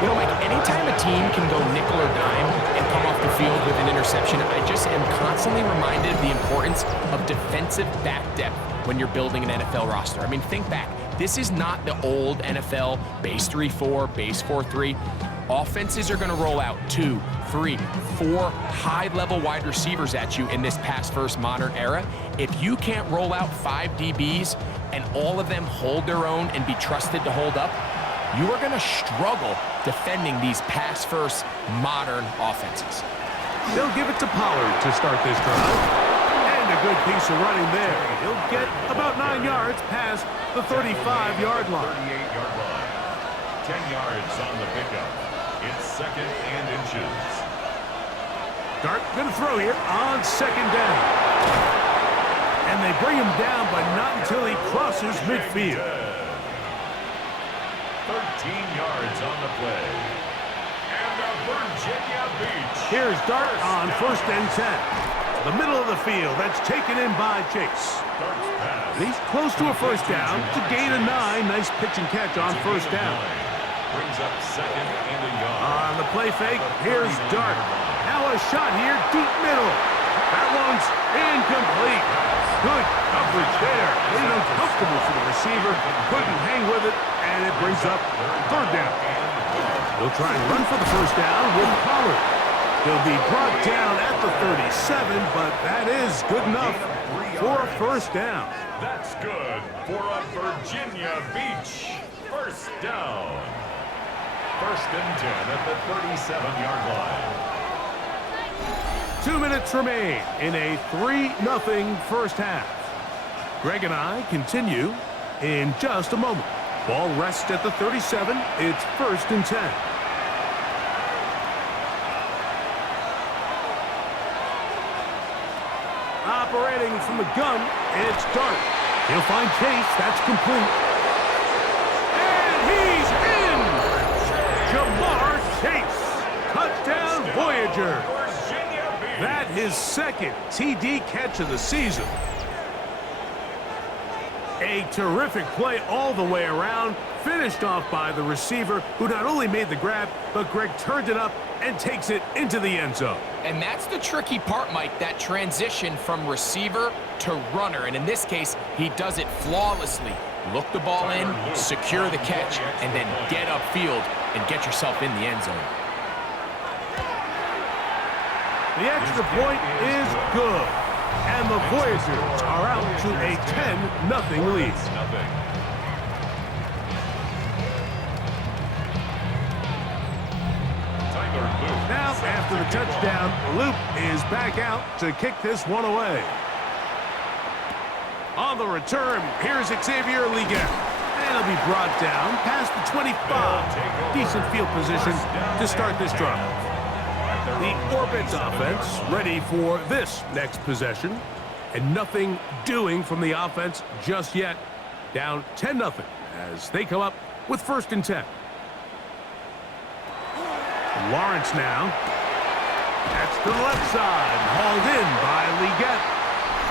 You know, Mike, anytime a team can go nickel or dime and come off the field with an interception, I just am constantly reminded of the importance of defensive back depth when you're building an NFL roster. I mean, think back. This is not the old NFL base 3-4, base 4-3. Offenses are going to roll out 2, 3, 4 high-level wide receivers at you in this pass-first modern era. If you can't roll out 5 DBs and all of them hold their own and be trusted to hold up, you are going to struggle defending these pass-first modern offenses. They'll give it to Pollard to start this drive. And a good piece of running there. He'll get about 9 yards past the 35-yard line. 38-yard line. 10 yards on the pickup. It's 2nd and inches. Dart going to throw here on 2nd down. And they bring him down, but not until he crosses midfield. 13 yards on the play. Virginia Beach. Here's Dart on 1st and 10. The middle of the field. That's taken in by Chase. Dart's pass. He's close to a first down. To gain a 9. Nice pitch and catch on first down. Brings up 2nd and a yard. On the play fake, here's Dart. Now a shot here, deep middle. That one's incomplete. Good coverage there. Made it uncomfortable for the receiver. Couldn't hang with it, and it brings up 3rd down. He'll try and run for the first down with Pollard. He'll be brought down at the 37, but that is good enough for a first down. That's good for a Virginia Beach first down. 1st and 10 at the 37-yard line. 2 minutes remain in a 3-0 first half. Greg and I continue in just a moment. Ball rests at the 37. It's 1st and 10. Operating from the gun, it's Dart. He'll find Chase. That's complete. And he's in! Jamar Chase. Touchdown, Voyager. That his 2nd TD catch of the season. A terrific play all the way around, finished off by the receiver, who not only made the grab, but Greg turned it up and takes it into the end zone. And that's the tricky part, Mike, that transition from receiver to runner. And in this case, he does it flawlessly. Look the ball in, secure the catch, and then get upfield and get yourself in the end zone. The extra point is good. And the Voyagers are out to a 10-0 lead. Now, after the touchdown, Loop is back out to kick this one away. On the return, here's Xavier Liga. And he'll be brought down past the 25. Decent field position to start this drive. The Orbits offense ready for this next possession. And nothing doing from the offense just yet. Down 10-0 as they come up with 1st and 10. Lawrence now. That's to the left side. Hauled in by Leggett.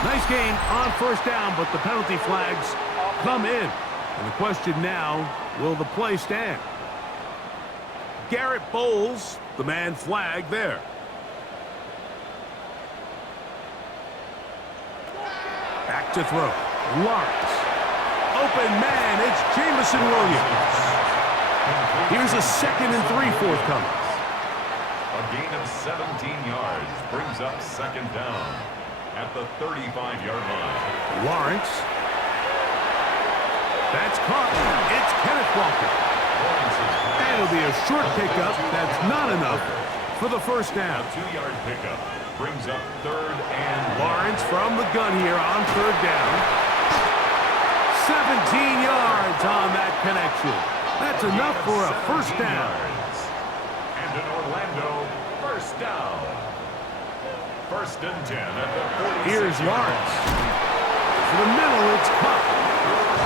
Nice gain on first down, but the penalty flags come in. And the question now, will the play stand? Garrett Bowles, the man flagged there. Back to throw. Lawrence. Open man, it's Jamison Williams. Here's a 2nd and 3 forthcoming. A gain of 17 yards brings up 2nd down at the 35-yard line. Lawrence. That's caught. It's Kenneth Walker. And it'll be a short pickup. That's not enough for the first down. A 2-yard pickup brings up 3rd and Lawrence from the gun here on 3rd down. 17 yards on that connection. That's enough for a first down. And an Orlando first down. 1st and 10 at the 46. Here's Lawrence. To the middle, it's caught.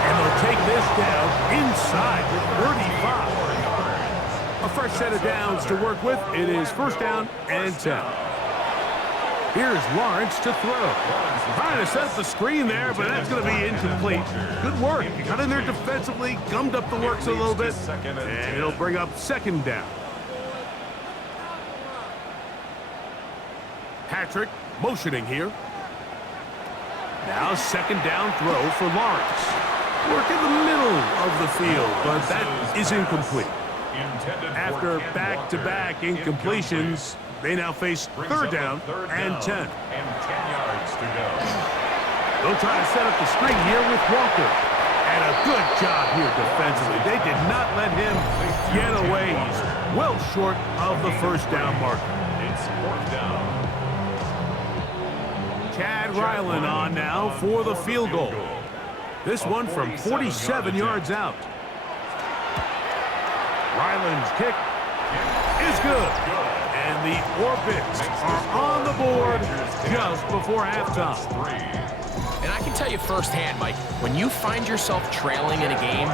And they'll take this down inside the 35. A fresh set of downs to work with. It is 1st down and 10. Here's Lawrence to throw. Trying to set up the screen there, but that's going to be incomplete. Good work. He got in there defensively, gummed up the works a little bit, and it'll bring up 2nd down. Patrick motioning here. Now 2nd down throw for Lawrence. Work in the middle of the field, but that is incomplete. After back-to-back incompletions, they now face 3rd down and 10. And 10 yards to go. They'll try to set up the screen here with Walker. And a good job here defensively. They did not let him get away. He's well short of the first down marker. It's 4th down. Chad Ryland on now for the field goal. This one from 47 yards out. Ryland's kick is good. And the Orbits are on the board just before halftime. And I can tell you firsthand, Mike, when you find yourself trailing in a game,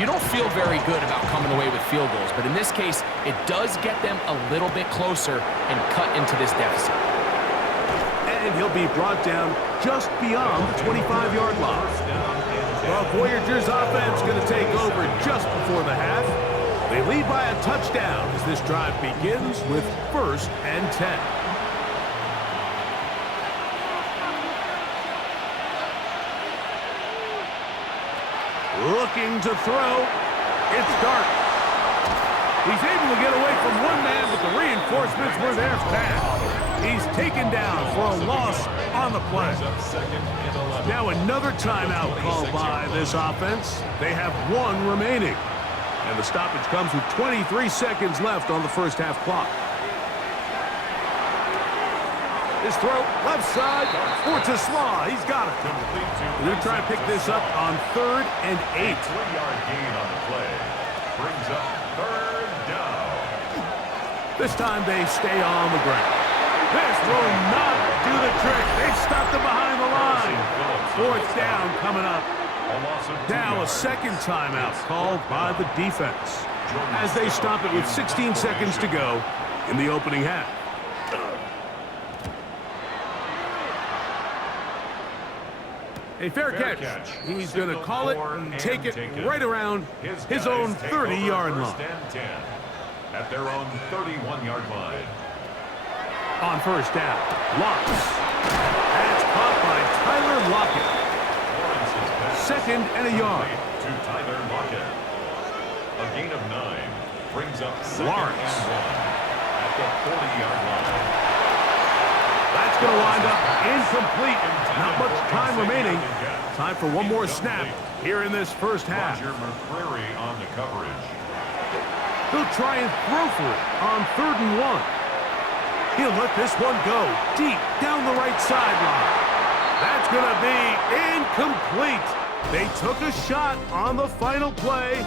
you don't feel very good about coming away with field goals, but in this case, it does get them a little bit closer and cut into this deficit. And he'll be brought down just beyond the 25-yard line. Well, Voyagers offense going to take over just before the half. They lead by a touchdown as this drive begins with 1st and 10. Looking to throw. It's Dart. He's able to get away from one man, but the reinforcements were there fast. He's taken down for a loss on the play. Now another timeout called by this offense. They have 1 remaining. And the stoppage comes with 23 seconds left on the first half clock. His throw, left side, for Slaw. He's got it. They're going to try and pick this up on 3rd and 8. 3-yard gain on the play. Brings up 3rd down. This time they stay on the ground. This will not do the trick. They've stopped him behind the line. 4th down coming up. Now a second timeout called by the defense as they stop it with 16 seconds to go in the opening half. A fair catch. He's going to call it and take it right around his own 30-yard line. At their own 31-yard line. On 1st down, Locks. That's caught by Tyler Lockett. 2nd and a yard. To Tyler Lockett. A gain of 9 brings up 2nd Lawrence. and 1 at the 40-yard line. That's going to wind up incomplete. Not much time remaining. Time for one more snap here in this first half. Roger McCreary on the coverage. He'll try and throw for it on 3rd and 1. He'll let this one go deep down the right sideline. That's going to be incomplete. They took a shot on the final play.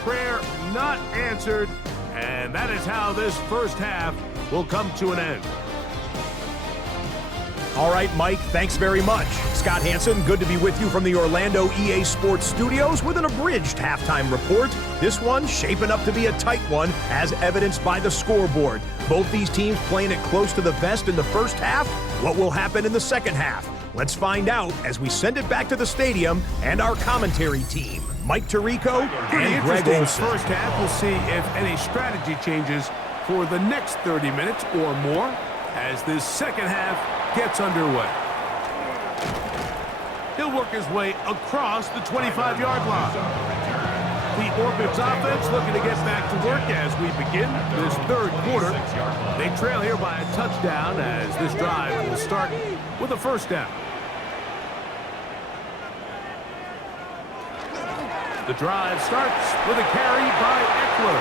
Prayer not answered. And that is how this first half will come to an end. All right, Mike, thanks very much. Scott Hansen, good to be with you from the Orlando EA Sports Studios with an abridged halftime report. This one shaping up to be a tight one, as evidenced by the scoreboard. Both these teams playing it close to the vest in the first half. What will happen in the second half? Let's find out as we send it back to the stadium and our commentary team, Mike Tirico and Greg Olson. First half, we'll see if any strategy changes for the next 30 minutes or more as this second half gets underway. He'll work his way across the 25-yard line. The Orbits offense looking to get back to work as we begin this 3rd quarter. They trail here by a touchdown as this drive will start with a 1st down. The drive starts with a carry by Eckler.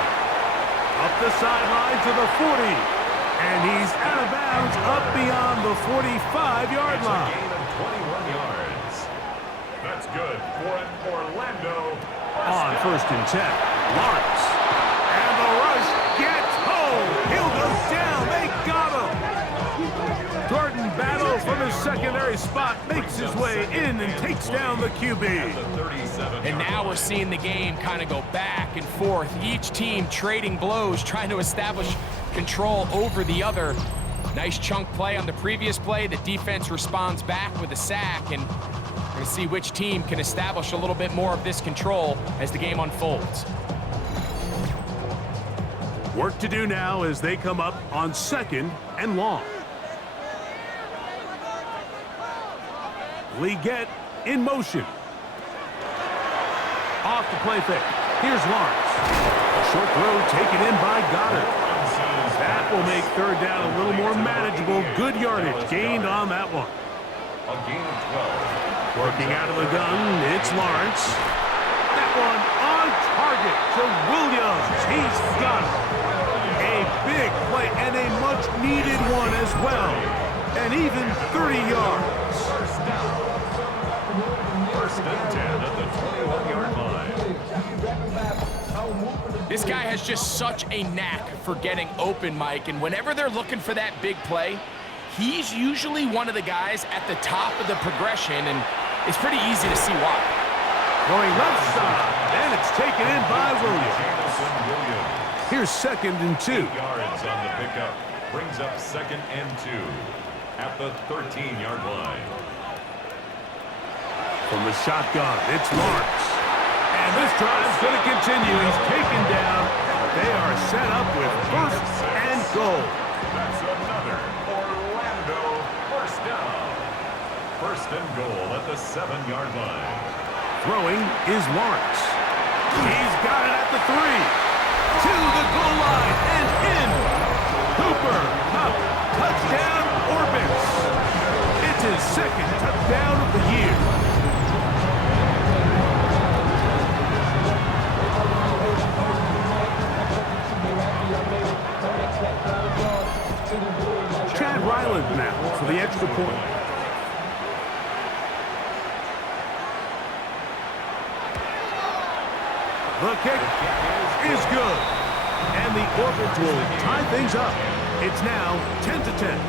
Up the sideline to the 40. And he's out of bounds up beyond the 45-yard line. Gain of 21 yards. That's good for an Orlando. On 1st and 10, Lawrence. And the rush gets home. He'll go down. They got him. Jordan battles from his secondary spot, makes his way in and takes down the QB. And now we're seeing the game kind of go back and forth. Each team trading blows, trying to establish control over the other. Nice chunk play on the previous play. The defense responds back with a sack, and we're going to see which team can establish a little bit more of this control as the game unfolds. Work to do now as they come up on 2nd and long. Leggett in motion. Off the play fake. Here's Lawrence. A short throw taken in by Goddard. That will make 3rd down a little more manageable. Good yardage gained on that one. A gain of 12. Working out of the gun, it's Lawrence. That one on target to Williams. He's got it. A big play and a much-needed one as well. And even 30 yards. First and 10 at the 21-yard line. This guy has just such a knack for getting open, Mike, and whenever they're looking for that big play, he's usually one of the guys at the top of the progression, and it's pretty easy to see why. Going left side. And it's taken in by Williams. Here's 2nd and 2. 8 yards on the pickup. Brings up 2nd and 2 at the 13-yard line. From the shotgun, it's Marks. And this drive's going to continue. He's taken down. They are set up with 1st and goal. That's another Orlando first down. 1st and goal at the 7-yard line. Throwing is Lawrence. He's got it at the 3. To the goal line and in. Cooper Kupp, touchdown Orbits. It's his 2nd touchdown of the year. Chad Ryland now for the extra point. The kick is good. And the Orbits will tie things up. It's now 10-10.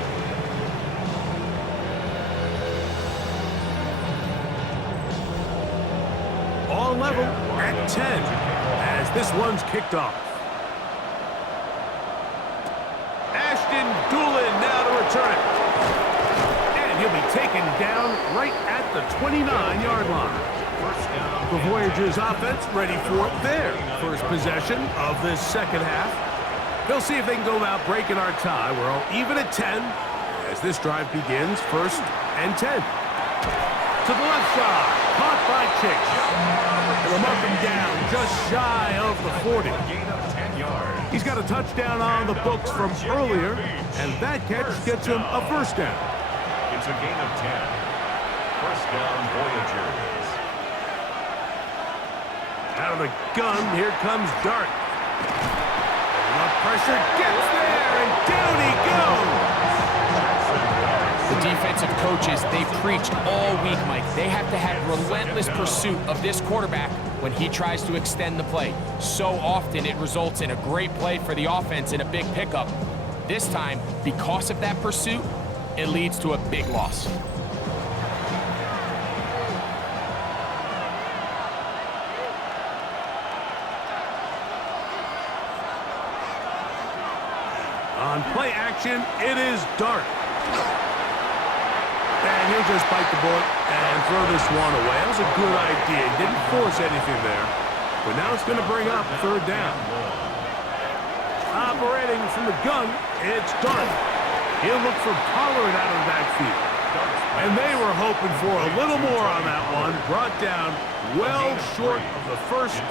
All level at 10 as this one's kicked off. Ashton Doolin now to return it. And he'll be taken down right at the 29-yard line. The Voyagers offense ready for their first possession of this 2nd half. They'll see if they can go about breaking our tie. We're all even at 10 as this drive begins. 1st and 10. To the left side, caught by Chase. They'll mark him down just shy of the 40. He's got a touchdown on the books from earlier, and that catch gets him a 1st down. It's a gain of 10. 1st down, Voyagers. Out of the gun, here comes Dart. The pressure gets there, and down he goes. The defensive coaches, they preached all week, Mike. They have to have relentless pursuit of this quarterback when he tries to extend the play. So often it results in a great play for the offense and a big pickup. This time, because of that pursuit, it leads to a big loss. On play action, it is Dart. And he'll just bite the bullet and throw this one away. That was a good idea. He didn't force anything there. But now it's going to bring up 3rd down. Operating from the gun, it's Dart. He'll look for Pollard out of the backfield. And they were hoping for a little more on that one. Brought down well short of the 1st.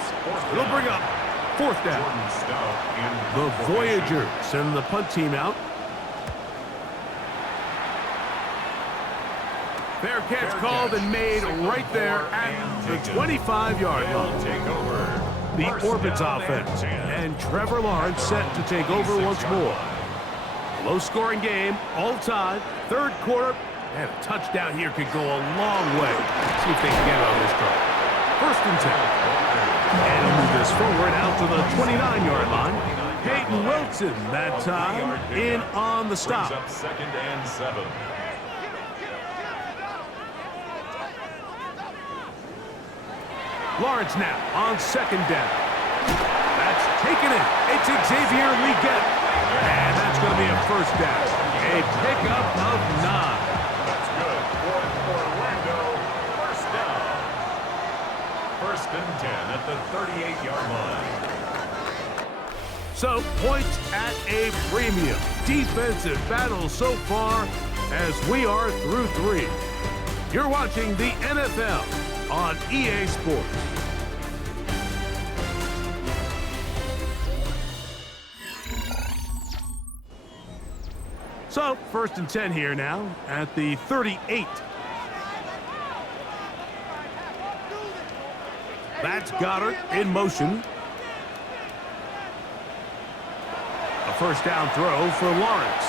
It'll bring up 4th down. The Voyagers send the punt team out. Fair catch called and made right there at the 25-yard line. The Orbits offense and Trevor Lawrence set to take over once more. Low-scoring game, all tied, 3rd quarter, and a touchdown here could go a long way. See if they can get it on this drive. 1st and 10. And he'll move this forward out to the 29-yard line. Peyton Wilson that time in on the stop. 2nd and 7. Lawrence now on 2nd down. That's taken in. It's Xavier Leggett. And that's going to be a 1st down. A pickup of 9. That's good for Orlando. 1st down. 1st and 10 at the 38-yard line. So, points at a premium. Defensive battle so far as we are through 3. You're watching the NFL on EA Sports. So, 1st and 10 here now at the 38. That's Goddard in motion. A 1st down throw for Lawrence.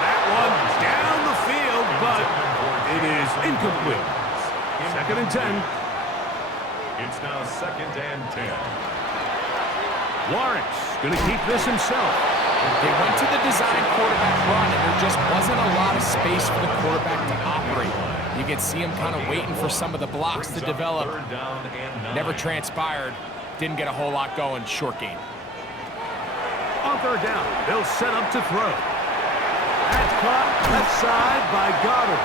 That one down the field, but it is incomplete. 2nd and 10. It's now 2nd and 10. Lawrence going to keep this himself. They went to the design quarterback run, and there just wasn't a lot of space for the quarterback to operate. You can see him kind of waiting for some of the blocks to develop. Never transpired. Didn't get a whole lot going. Short gain. On third down, they'll set up to throw. That's caught left side by Goddard.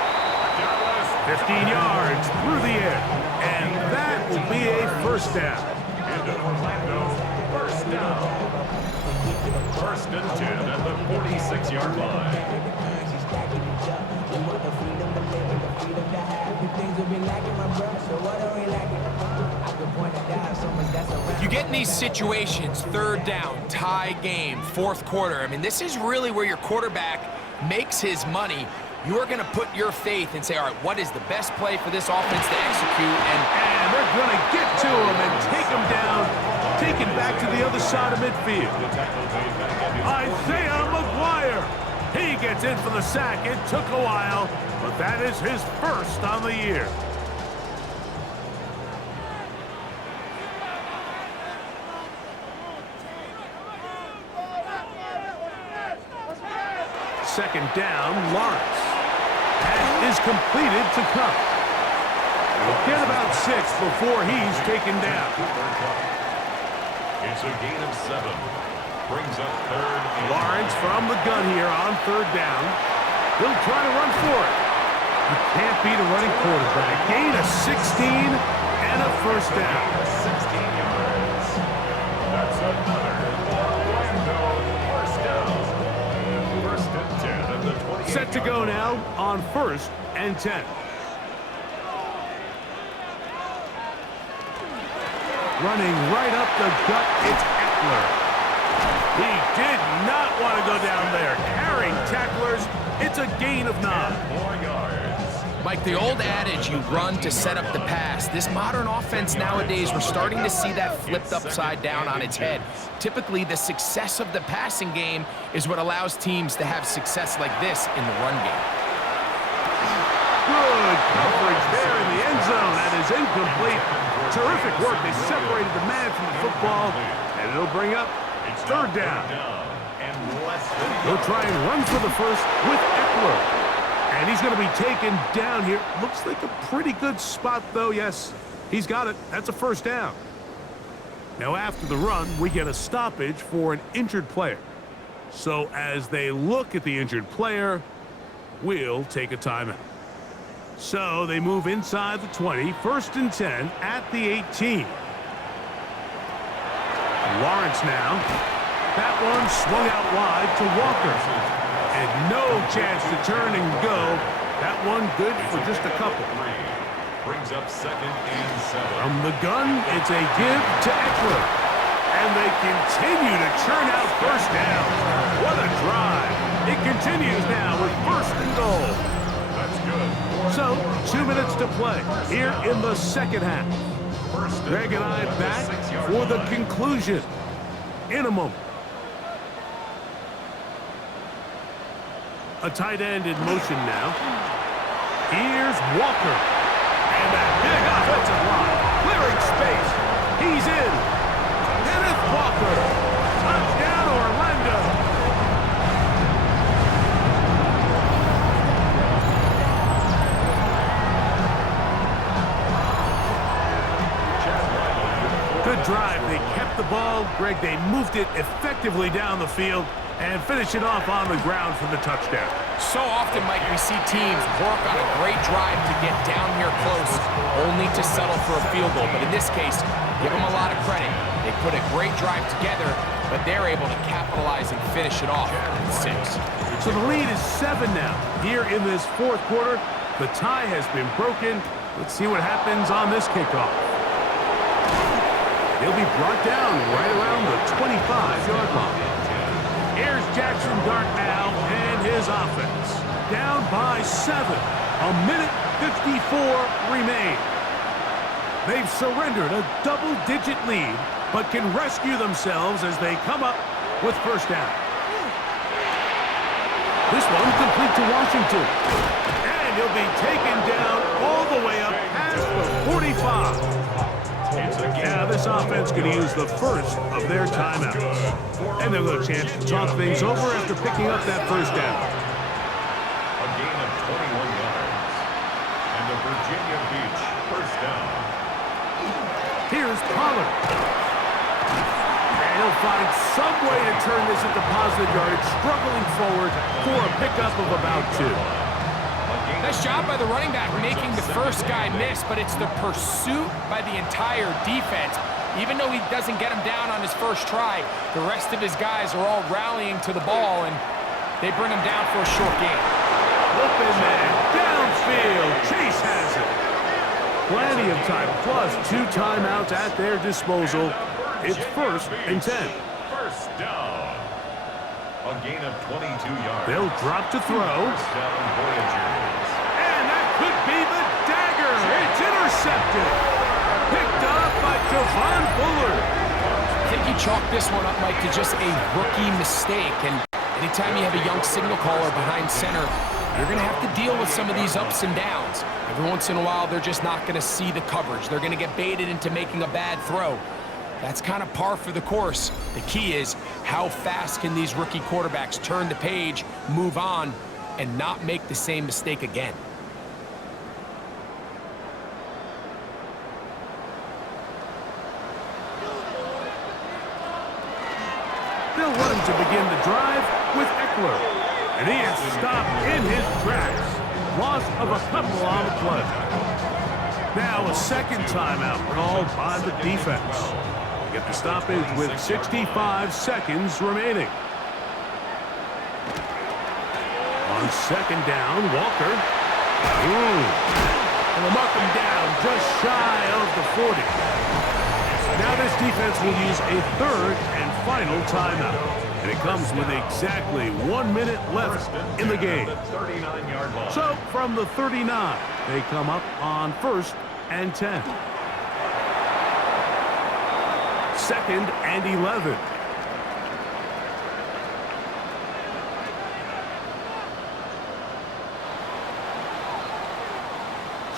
15 yards through the air. And that will be a first down. First down. First and 10 at the 46-yard line. You get in these situations, third down, tie game, fourth quarter. I mean, this is really where your quarterback makes his money. You are going to put your faith and say, all right, what is the best play for this offense to execute? And they're going to get to him and take him down, take it back to the other side of midfield. Isaiah McGuire. He gets in for the sack. It took a while, but that is his first on the year. Second down, Lawrence. Pass is completed to Cup. He'll get about 6 before he's taken down. It's a gain of 7. Brings up third. Lawrence from the gun here on third down. He'll try to run for it. You can't beat a running quarterback. Gain of 16 and a first down. 16 yards. That's another Orlando first down. First and 10 at the 20. Set to go now on first and 10. Running right up the gut, it's Eckler. He did not want to go down there. Carrying tacklers, it's a gain of 9. 4 yards. Mike, the old adage, you run to set up the pass. This modern offense nowadays, we're starting to see that flipped upside down on its head. Typically, the success of the passing game is what allows teams to have success like this in the run game. Good coverage there in the end zone. That is incomplete. Terrific work. They separated the man from the football, and it'll bring up third down. He'll try and run for the first with Eckler. And he's going to be taken down here. Looks like a pretty good spot, though. Yes, he's got it. That's a first down. Now, after the run, we get a stoppage for an injured player. So as they look at the injured player, we'll take a timeout. So they move inside the 20, first and 10 at the 18. Lawrence now. That one swung out wide to Walker. And no chance to turn and go. That one good for just a couple. Brings up second and 7. From the gun, it's a give to Eckler. And they continue to churn out first down. What a drive. It continues now with first and goal. That's good. So, 2 minutes to play here in the second half. Greg and I back for the conclusion in a moment. A tight end in motion now. Here's Walker. And that big offensive line. Clearing space. He's in. Kenneth Walker. Touchdown, Orlando. Good drive. They kept the ball. Greg, they moved it effectively down the field and finish it off on the ground for the touchdown. So often, Mike, we see teams work on a great drive to get down here close, only to settle for a field goal. But in this case, give them a lot of credit. They put a great drive together, but they're able to capitalize and finish it off with 6. So the lead is 7 now. Here in this fourth quarter, the tie has been broken. Let's see what happens on this kickoff. He'll be brought down right around the 25-yard line. Here's Jackson Dart now and his offense. Down by 7. A minute 54 remain. They've surrendered a double-digit lead, but can rescue themselves as they come up with first down. This one complete to Washington. And he'll be taken down all the way up past the 45. Now this offense could use the first of their timeouts. And they'll have a chance to talk things over after picking up that first down. A gain of 21 yards. And Pollard. And he'll find some way to turn this into positive yardage, struggling forward for a pickup of about 2. Nice job by the running back making the first guy miss, but it's the pursuit by the entire defense. Even though he doesn't get him down on his first try, the rest of his guys are all rallying to the ball, and they bring him down for a short gain. Open man, downfield, Chase has it. Plenty of time, plus 2 timeouts at their disposal. It's 1st and 10. First down. A gain of 22 yards. They'll drop to throw. First down, Voyagers. And that could be the dagger. It's intercepted. Picked up by Javon Fuller. I think you chalk this one up, Mike, to just a rookie mistake. And anytime you have a young signal caller behind center, you're going to have to deal with some of these ups and downs. Every once in a while, they're just not going to see the coverage. They're going to get baited into making a bad throw. That's kind of par for the course. The key is how fast can these rookie quarterbacks turn the page, move on, and not make the same mistake again. They'll run to begin the drive with Eckler. And he is stopped in his tracks. Loss of a couple on the play. Now a second timeout called by the defense. Get the stoppage with 65 seconds remaining. On second down, Walker. And they'll mark him down just shy of the 40. Now this defense will use a third and final timeout. And it comes with exactly 1 minute left in the game. So from the 39, they come up on 1st and 10. 2nd and 11.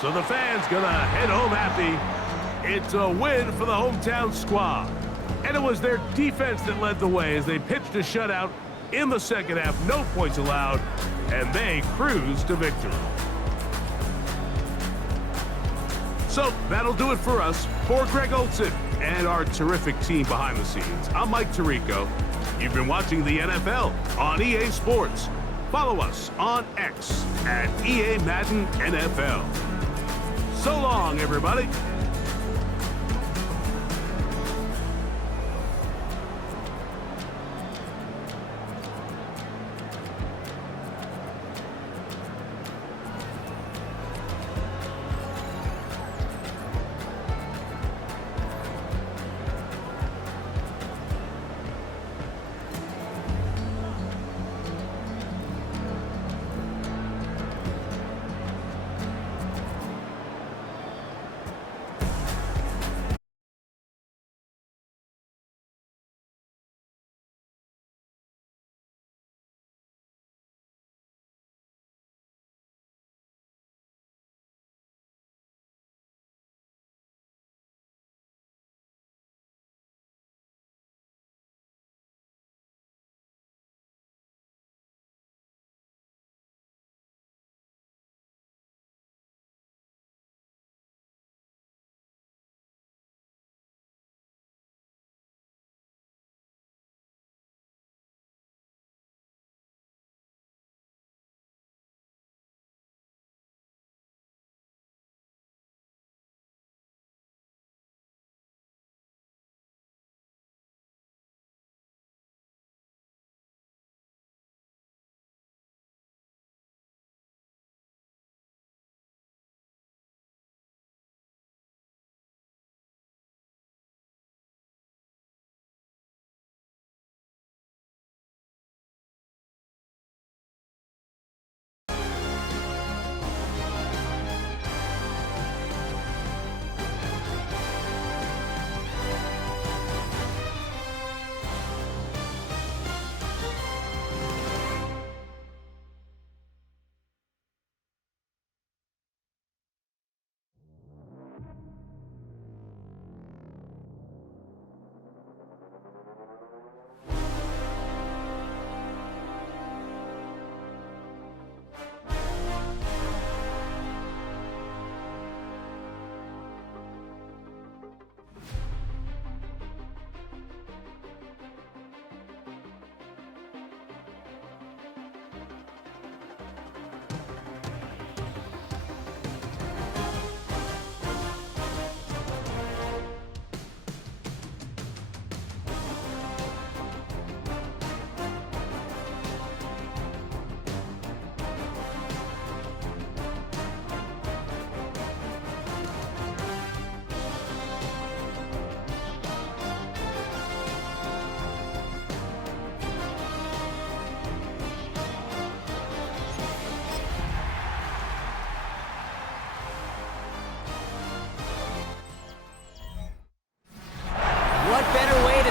So the fans gonna head home happy. It's a win for the hometown squad. And it was their defense that led the way as they pitched a shutout in the second half. No points allowed, and they cruised to victory. So that'll do it for us. For Greg Olson and our terrific team behind the scenes, I'm Mike Tirico. You've been watching the NFL on EA Sports. Follow us on X at EA Madden NFL. So long, everybody.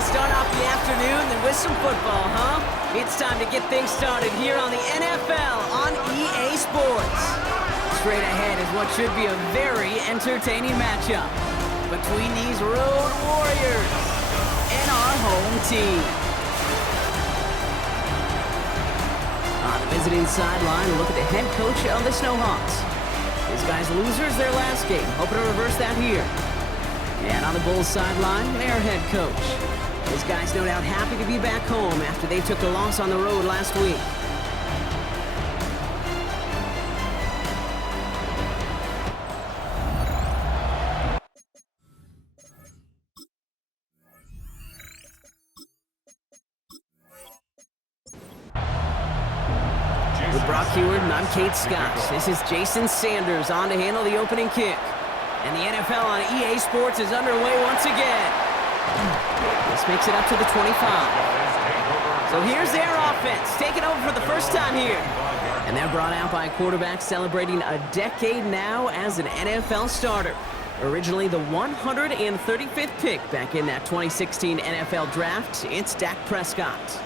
to start off the afternoon than with some football, huh? It's time to get things started here on the NFL on EA Sports. Straight ahead is what should be a very entertaining matchup between these road warriors and our home team. On the visiting sideline, look at the head coach of the Snowhawks. These guys losers their last game, hoping to reverse that here. And on the Bulls sideline, their head coach. These guys no doubt happy to be back home after they took the loss on the road last week. With Brock Heward and I'm Kate Scott. This is Jason Sanders on to handle the opening kick. And the NFL on EA Sports is underway once again. This makes it up to the 25. So here's their offense, taking over for the first time here. And they're brought out by a quarterback celebrating a decade now as an NFL starter. Originally the 135th pick back in that 2016 NFL Draft, it's Dak Prescott.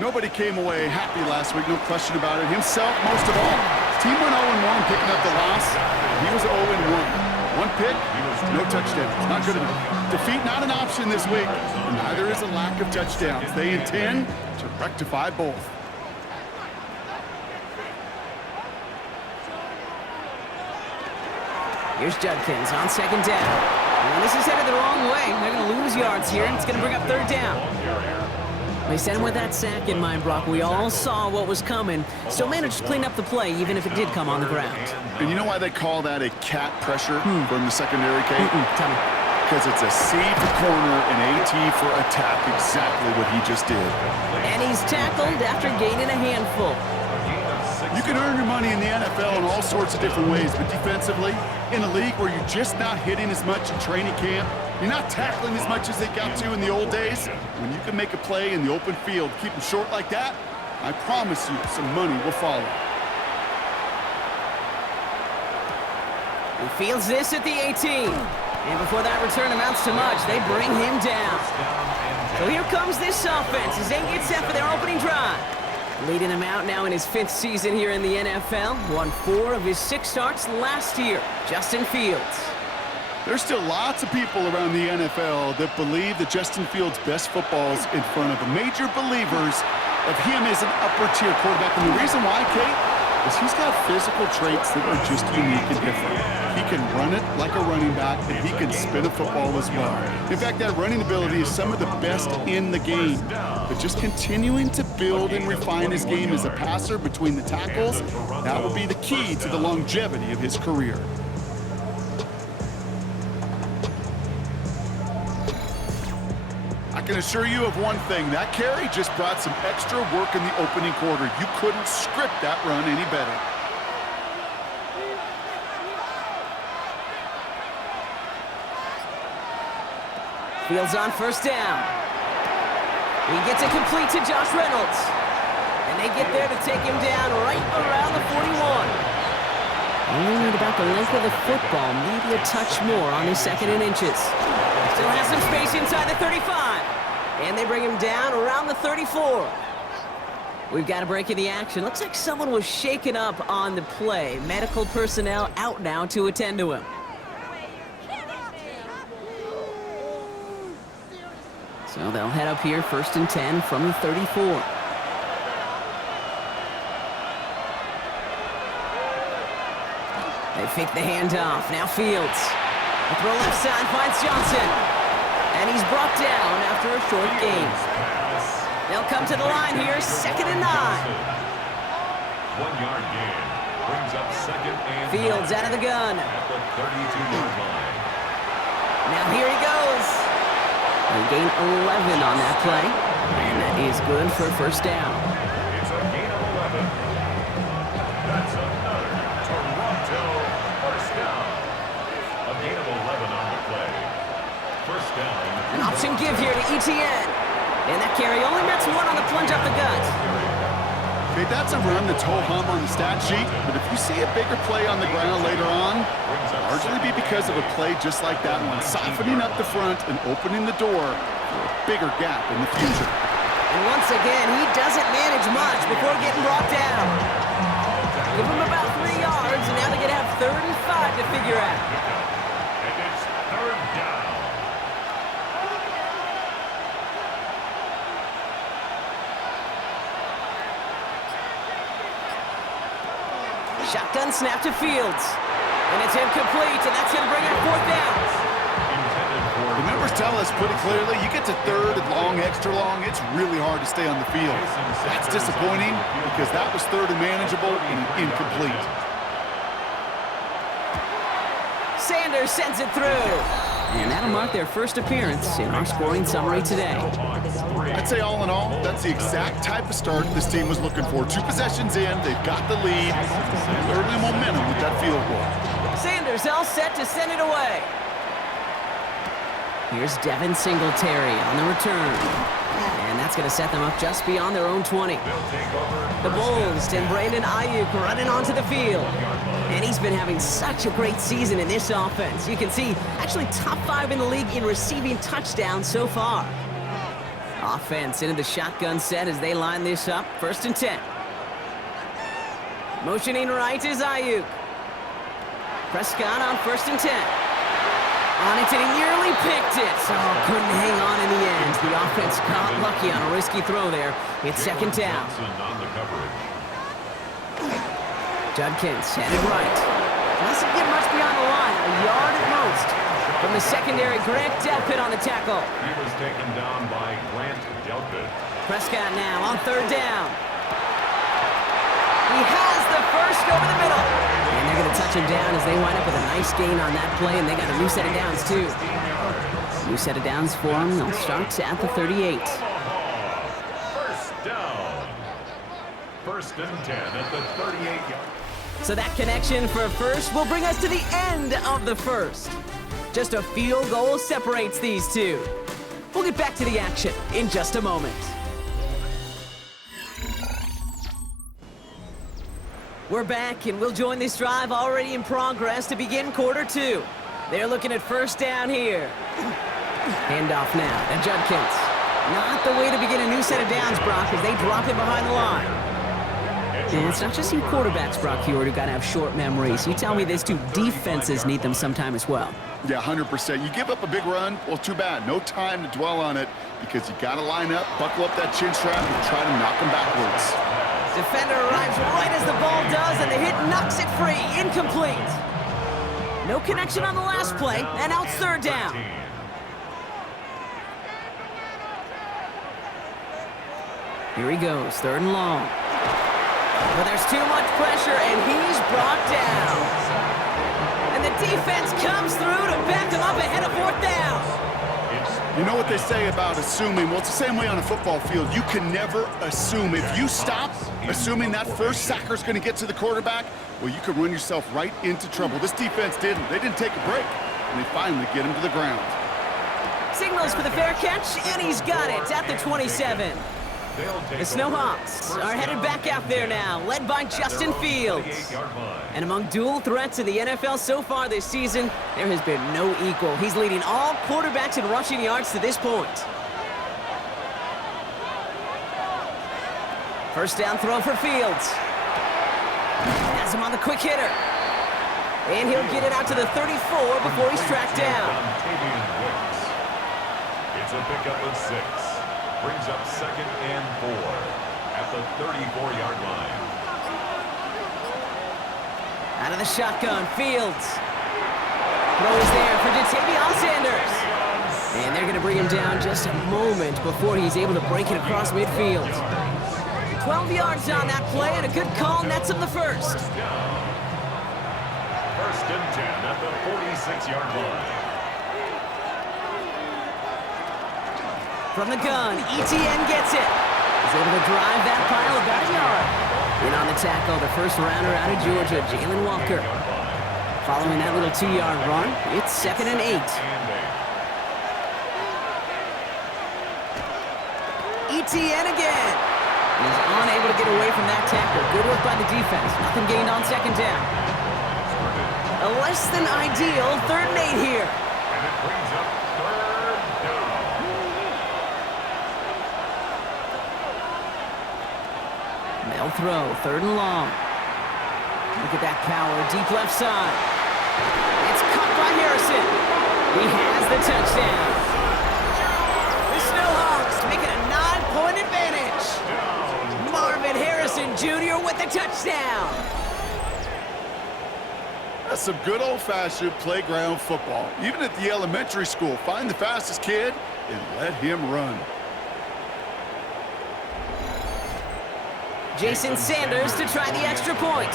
Nobody came away happy last week, no question about it. Himself, most of all. Team went 0-1, picking up the loss. He was 0-1. One pick, no touchdowns. Not good enough. Defeat not an option this week. And neither is a lack of touchdowns. They intend to rectify both. Here's Judkins on second down. And this is headed the wrong way. They're going to lose yards here, and it's going to bring up third down. They sent him with that sack in mind, Brock. We all saw what was coming. Still managed to clean up the play, even if it did come on the ground. And you know why they call that a cat pressure from the secondary, Kate? Tell me. Because it's a C for corner and AT for attack, exactly what he just did. And he's tackled after gaining a handful. You can earn your money in the NFL in all sorts of different ways, but defensively, in a league where you're just not hitting as much in training camp, you're not tackling as much as they got to in the old days, when you can make a play in the open field, keep them short like that, I promise you some money will follow. He fields this at the 18. And before that return amounts to much, they bring him down. So here comes this offense as they get set for their opening drive. Leading him out now in his 5th season here in the NFL. Won 4 of his 6 starts last year. Justin Fields. There's still lots of people around the NFL that believe that Justin Fields' best football is in front of major believers of him as an upper-tier quarterback. And the reason why, Kate, is he's got physical traits that are just unique and different. He can run it like a running back, and he can spin a football as well. In fact, that running ability is some of the best in the game. But just continuing to build and refine his game as a passer between the tackles, that will be the key to the longevity of his career. I can assure you of one thing, that carry just brought some extra work in the opening quarter. You couldn't script that run any better. Fields on first down. He gets it complete to Josh Reynolds. And they get there to take him down right around the 41. And about the length of the football, maybe a touch more on his 2nd and inches. Still has some space inside the 35. And they bring him down around the 34. We've got a break in the action. Looks like someone was shaken up on the play. Medical personnel out now to attend to him. So they'll head up here, 1st and 10 from the 34. They fake the handoff. Now Fields. The throw left side finds Johnson. And he's brought down after a short gain. They'll come to the line here, 2nd and 9. 1-yard gain brings up 2nd and 9. Fields out of the gun. At the 32-yard line. Now here he goes. They gain 11 on that play. And that is good for a first down. It's a gain of 11. That's another Toronto first down. A gain of 11 on the play. First down. An option give here to ETN. And that carry only nets 1 on the plunge up the gut. Okay, that's a run that's ho-hum on the stat sheet, but if you see a bigger play on the ground later on, largely be because of a play just like that one, softening up the front and opening the door for a bigger gap in the future. And once again, he doesn't manage much before getting brought down. Give him about 3 yards, and now they're going to have 3rd and 5 to figure out. And it's 3rd down. Shotgun snap to Fields. And it's incomplete, and that's going to bring up 4th down. The numbers tell us pretty clearly, you get to 3rd and long, extra long, it's really hard to stay on the field. That's disappointing because that was 3rd and manageable and incomplete. Sanders sends it through. And that'll mark their first appearance in our scoring summary today. I'd say all in all, that's the exact type of start this team was looking for. 2 possessions in, they've got the lead, and early momentum with that field goal. Sanders all set to send it away. Here's Devin Singletary on the return. And that's going to set them up just beyond their own 20. The Bulls and Brandon Ayuk running onto the field. And he's been having such a great season in this offense. You can see, actually top 5 in the league in receiving touchdowns so far. Offense into the shotgun set as they line this up. 1st and 10. Motioning right is Ayuk. Prescott on 1st and 10. On it, and he nearly picked it. So couldn't hang on in the end. The offense got lucky on a risky throw there. It's 2nd down. Judkins headed right. Doesn't get much beyond the line, a yard at most. From the secondary, Grant Delpit on the tackle. He was taken down by Grant Delpit. Prescott now on 3rd down. He has the first over the middle. And they're going to touch him down as they wind up with a nice gain on that play, and they got a new set of downs, too. New set of downs for them. They'll start at the 38. 1st down. 1st and 10 at the 38-yard. So that connection for a first will bring us to the end of the first. Just a field goal separates these two. We'll get back to the action in just a moment. We're back, and we'll join this drive already in progress to begin quarter 2. They're looking at 1st down here. Handoff now to Judkins. Not the way to begin a new set of downs, Brock, as they drop it behind the line. And it's not just you quarterbacks, Brock Hewitt, who got to have short memories. You tell me this too, defenses need them sometime as well. Yeah, 100%. You give up a big run, well, too bad. No time to dwell on it because you got to line up, buckle up that chin strap, and try to knock them backwards. Defender arrives right as the ball does, and the hit knocks it free. Incomplete. No connection on the last play, and now it's 3rd down. Here he goes, 3rd and long. But there's too much pressure, and he's brought down. And the defense comes through to back him up ahead of 4th down. You know what they say about assuming? Well, it's the same way on a football field. You can never assume. If you stop assuming that first sacker's going to get to the quarterback, well, you could run yourself right into trouble. This defense didn't. They didn't take a break, and they finally get him to the ground. Signals for the fair catch, and he's got it at the 27. The Snowhawks are headed back out there now, led by Justin Fields. And among dual threats in the NFL so far this season, there has been no equal. He's leading all quarterbacks in rushing yards to this point. 1st down throw for Fields. Has him on the quick hitter. And he'll get it out to the 34 before he's tracked down. It's a pickup of 6. Brings up 2nd and 4 at the 34-yard line. Out of the shotgun, Fields. Throw is there for TKY Sanders. And they're going to bring him down just a moment before he's able to break it across midfield. 12 yards on that play, and a good call nets him the first. 1st and 10 at the 46-yard line. From the gun, ETN gets it. He's able to drive that pile about a yard. In on the tackle, the first rounder out of Georgia, Jalen Walker. Following that little 2-yard run, it's 2nd and 8. ETN again. He's unable to get away from that tackle. Good work by the defense. Nothing gained on 2nd down. A less than ideal 3rd and 8 here. And it brings up 3rd down. They'll throw, 3rd and long. Look at that power, deep left side. It's caught by Harrison. He has the touchdown. The Snowhawks make it a 9-point advantage. Marvin Harrison Jr. with the touchdown. That's some good old-fashioned playground football. Even at the elementary school, find the fastest kid and let him run. Jason Sanders to try the extra point.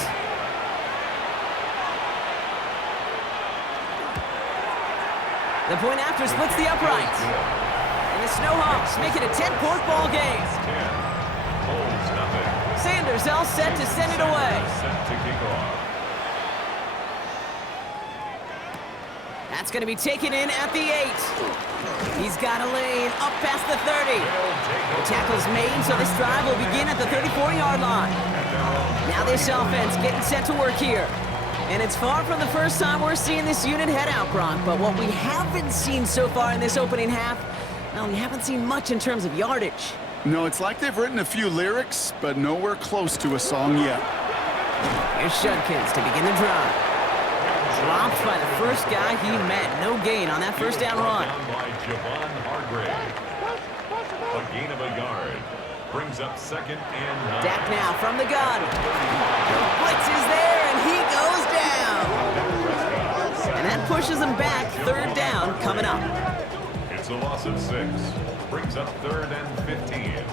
The point after splits the upright. And the Snowhawks make it a 10-point ball game. Sanders all set to send it away. That's going to be taken in at the 8. He's got a lane up past the 30. The tackle's made, so this drive will begin at the 34-yard line. Now this offense getting set to work here. And it's far from the first time we're seeing this unit head out, Brock. But what we haven't seen so far in this opening half, well, we haven't seen much in terms of yardage. No, it's like they've written a few lyrics, but nowhere close to a song yet. Here's Judkins to begin the drive. Dropped by the first guy he met. No gain on that first down run. A gain of a yard. Brings up 2nd and 9. Dak now from the gun. Blitz is there, and he goes down. And that pushes him back. 3rd down coming up. It's a loss of 6. Brings up 3rd and 15.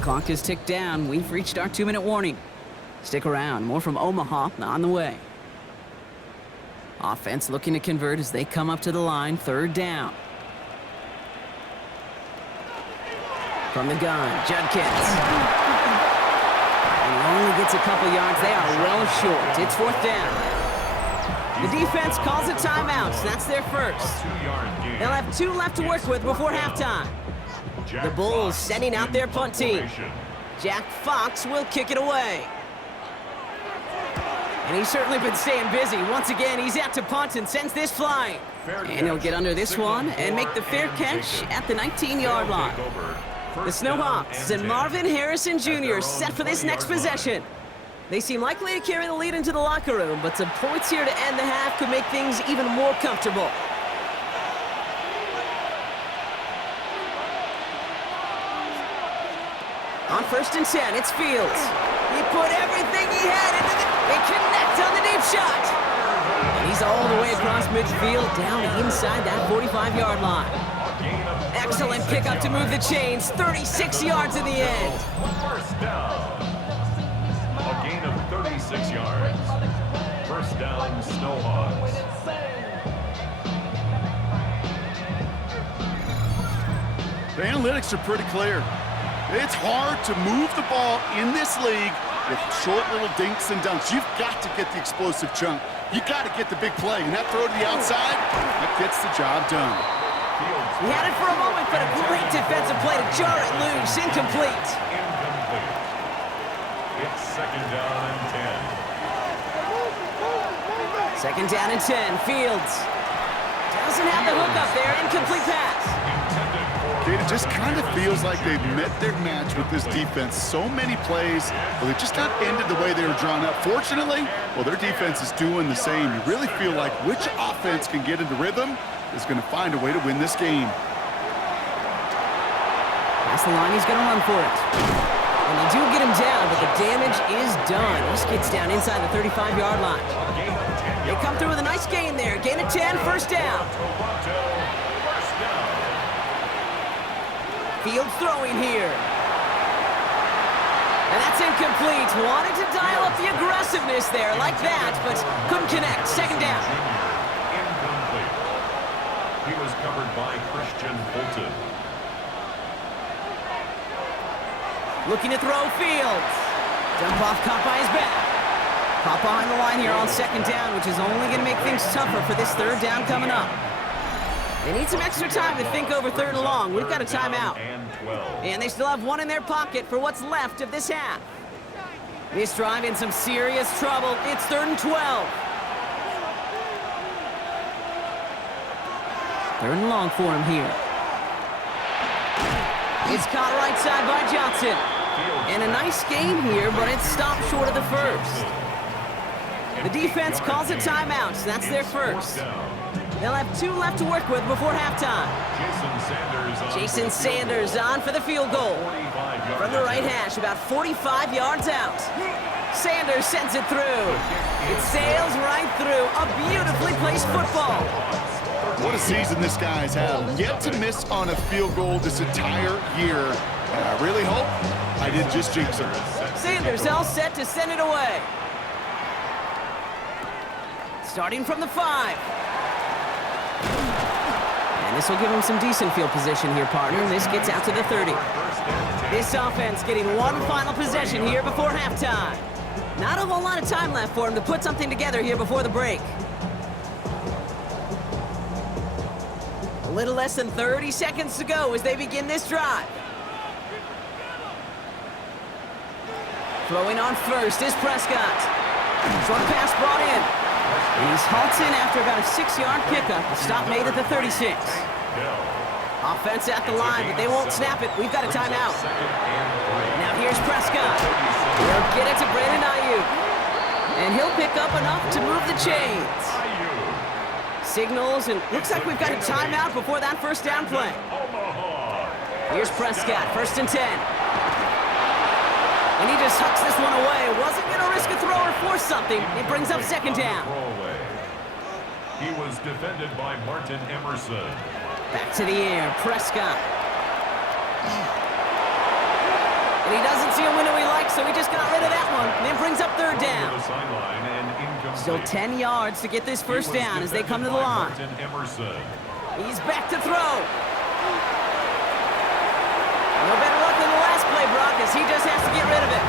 Clock is ticked down. We've reached our 2-minute warning. Stick around. More from Omaha on the way. Offense looking to convert as they come up to the line. 3rd down. From the gun, Judkins. And he only gets a couple yards. They are well short. It's 4th down. The defense calls a timeout. That's their first. They'll have 2 left to work with before halftime. The Bulls sending out their punt team. Jack Fox will kick it away. And he's certainly been staying busy. Once again, he's out to punt and sends this flying. And he'll get under this one and make the fair catch at the 19-yard line. The Snowhawks and Marvin Harrison Jr. set for this next possession. They seem likely to carry the lead into the locker room, but some points here to end the half could make things even more comfortable. On 1st and 10, it's Fields. He put everything he had into the... They connect on the deep shot. And he's all the way across midfield, down inside that 45-yard line. Excellent pickup to move the chains. 36 yards in the end. 1st down. A gain of 36 yards. 1st down, Snowhawks. The analytics are pretty clear. It's hard to move the ball in this league with short little dinks and dunks. You've got to get the explosive chunk. You got to get the big play. And that throw to the outside, that gets the job done. He had it for a moment, but a great defensive play to jar it loose. Incomplete. It's 2nd down and 10. 2nd down and 10. Fields doesn't have the hook up there. Incomplete pass. It just kind of feels like they've met their match with this defense. So many plays, but they've just not ended the way they were drawn up. Fortunately, well, their defense is doing the same. You really feel like which offense can get into rhythm is going to find a way to win this game. Past the line, he's going to run for it. And they do get him down, but the damage is done. He skids down inside the 35-yard line. They come through with a nice gain there. Gain of 10, 1st down. Fields throwing here. And that's incomplete. Wanted to dial up the aggressiveness there like that, but couldn't connect. 2nd down. Incomplete. He was covered by Christian Fulton. Looking to throw Fields. Dump off caught by his back. Caught behind the line here on 2nd down, which is only going to make things tougher for this 3rd down coming up. They need some extra time to think over 3rd and long. We've got a timeout. And they still have 1 in their pocket for what's left of this half. This drive in some serious trouble. It's 3rd and 12. 3rd and long for him here. It's caught right side by Johnson. And a nice game here, but it's stopped short of the first. The defense calls a timeout. That's their first. They'll have 2 left to work with before halftime. Jason Sanders on for the field goal. From the right hash, about 45 yards out. Sanders sends it through. It sails right through. A beautifully placed football. What a season this guy's had. Yet to miss on a field goal this entire year. And I really hope I didn't just jinx him. Sanders all set to send it away. Starting from the 5. And this will give him some decent field position here, partner. This gets out to the 30. This offense getting one final possession here before halftime. Not a whole lot of time left for him to put something together here before the break. A little less than 30 seconds to go as they begin this drive. Throwing on first is Prescott. Short pass brought in. And he's halted after about a 6-yard pickup. The stop made at the 36. Offense at the line, but they won't snap it. We've got a timeout. Now here's Prescott. He'll get it to Brandon Ayuk. And he'll pick up enough to move the chains. Signals, and looks like we've got a timeout before that first down play. Here's Prescott, 1st and 10. And he just hucks this one away. Wasn't going to risk a throw or force something. It brings up 2nd down. He was defended by Martin Emerson. Back to the air, Prescott. And he doesn't see a window he likes, so he just got rid of that one. And then brings up 3rd down. Still 10 yards to get this first down as they come to the line. He's back to throw. No better luck than the last play, Brock, as he just has to get rid of it.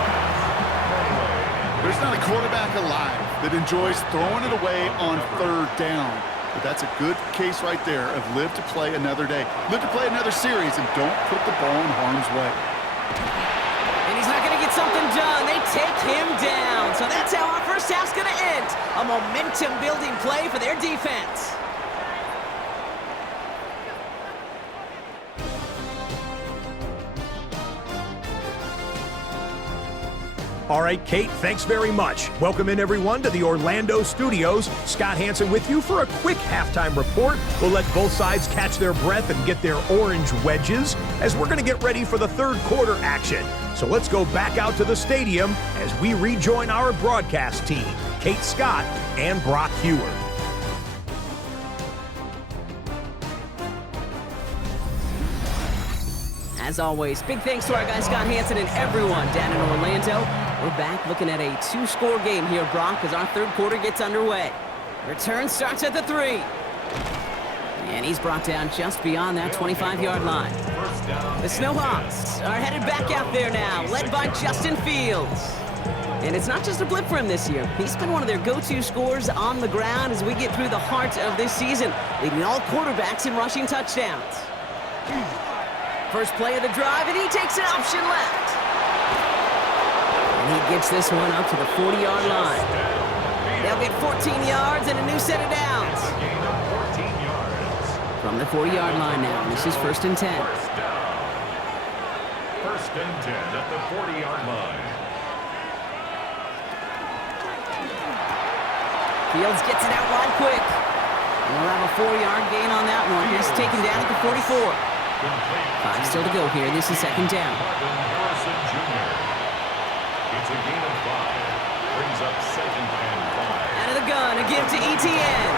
There's not a quarterback alive that enjoys throwing it away on 3rd down. But that's a good case right there of live to play another day. Live to play another series and don't put the ball in harm's way. And he's not going to get something done. They take him down. So that's how our first half's going to end. A momentum-building play for their defense. All right, Kate, thanks very much. Welcome in, everyone, to the Orlando studios. Scott Hansen with you for a quick halftime report. We'll let both sides catch their breath and get their orange wedges as we're going to get ready for the 3rd quarter action. So let's go back out to the stadium as we rejoin our broadcast team, Kate Scott and Brock Hewer. As always, big thanks to our guy Scott Hansen and everyone down in Orlando. We're back looking at a 2-score game here, Brock, as our 3rd quarter gets underway. Return starts at the 3. And he's brought down just beyond that 25-yard line. The Snowhawks are headed back out there now, led by Justin Fields. And it's not just a blip for him this year. He's been one of their go-to scorers on the ground as we get through the heart of this season, leading all quarterbacks in rushing touchdowns. First play of the drive, and he takes an option left. And he gets this one up to the 40-yard line. They'll get 14 yards and a new set of downs. From the 40-yard line now, this is 1st and 10. 1st and 10 at the 40-yard line. Fields gets it out wide quick. And we'll have a 4-yard gain on that one. He's taken down at the 44. 5 still to go here. This is 2nd down. It's a gain of 5. Brings up 2nd and 5. Out of the gun, a give to ETN.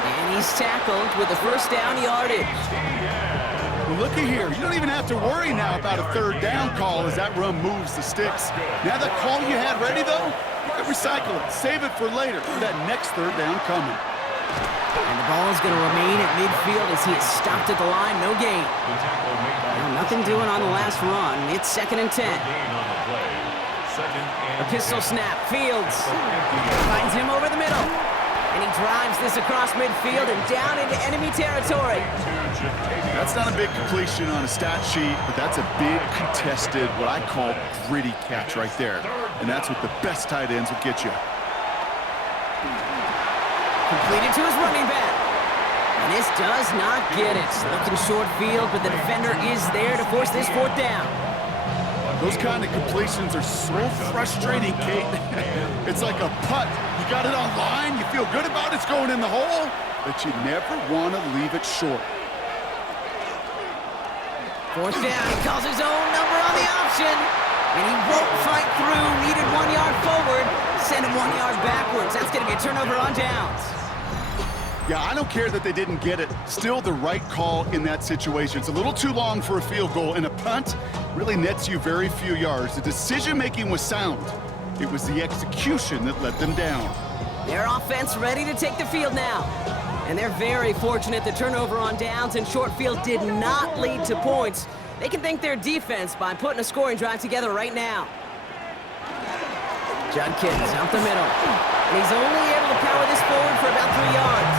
And he's tackled with the first down yardage. Well, looky here. You don't even have to worry now about a 3rd down call as that run moves the sticks. Now that call you had ready, though, you can recycle it. Save it for later for that next 3rd down coming. And the ball is going to remain at midfield as he is stopped at the line. No gain. Well, nothing doing on the last run. It's 2nd and 10. A pistol snap. Fields finds him over the middle. And he drives this across midfield and down into enemy territory. That's not a big completion on a stat sheet, but that's a big contested, what I call gritty catch right there. And that's what the best tight ends will get you. Completed to his running back. And And this does not get it. Looking short field, but the defender is there to force this fourth down. Those kind of completions are so frustrating, Kate. It's like a putt. You got it on line, you feel good about it's going in the hole, but you never want to leave it short. Fourth down, he calls his own number on the option. And he won't fight through. Needed 1 yard forward. Send him 1 yard backwards. That's going to be a turnover on downs. Yeah, I don't care that they didn't get it. Still the right call in that situation. It's a little too long for a field goal, and a punt really nets you very few yards. The decision-making was sound. It was the execution that let them down. Their offense ready to take the field now. And they're very fortunate the turnover on downs and short field did not lead to points. They can thank their defense by putting a scoring drive together right now. Judkins out the middle. And he's only able to power this forward for about 3 yards.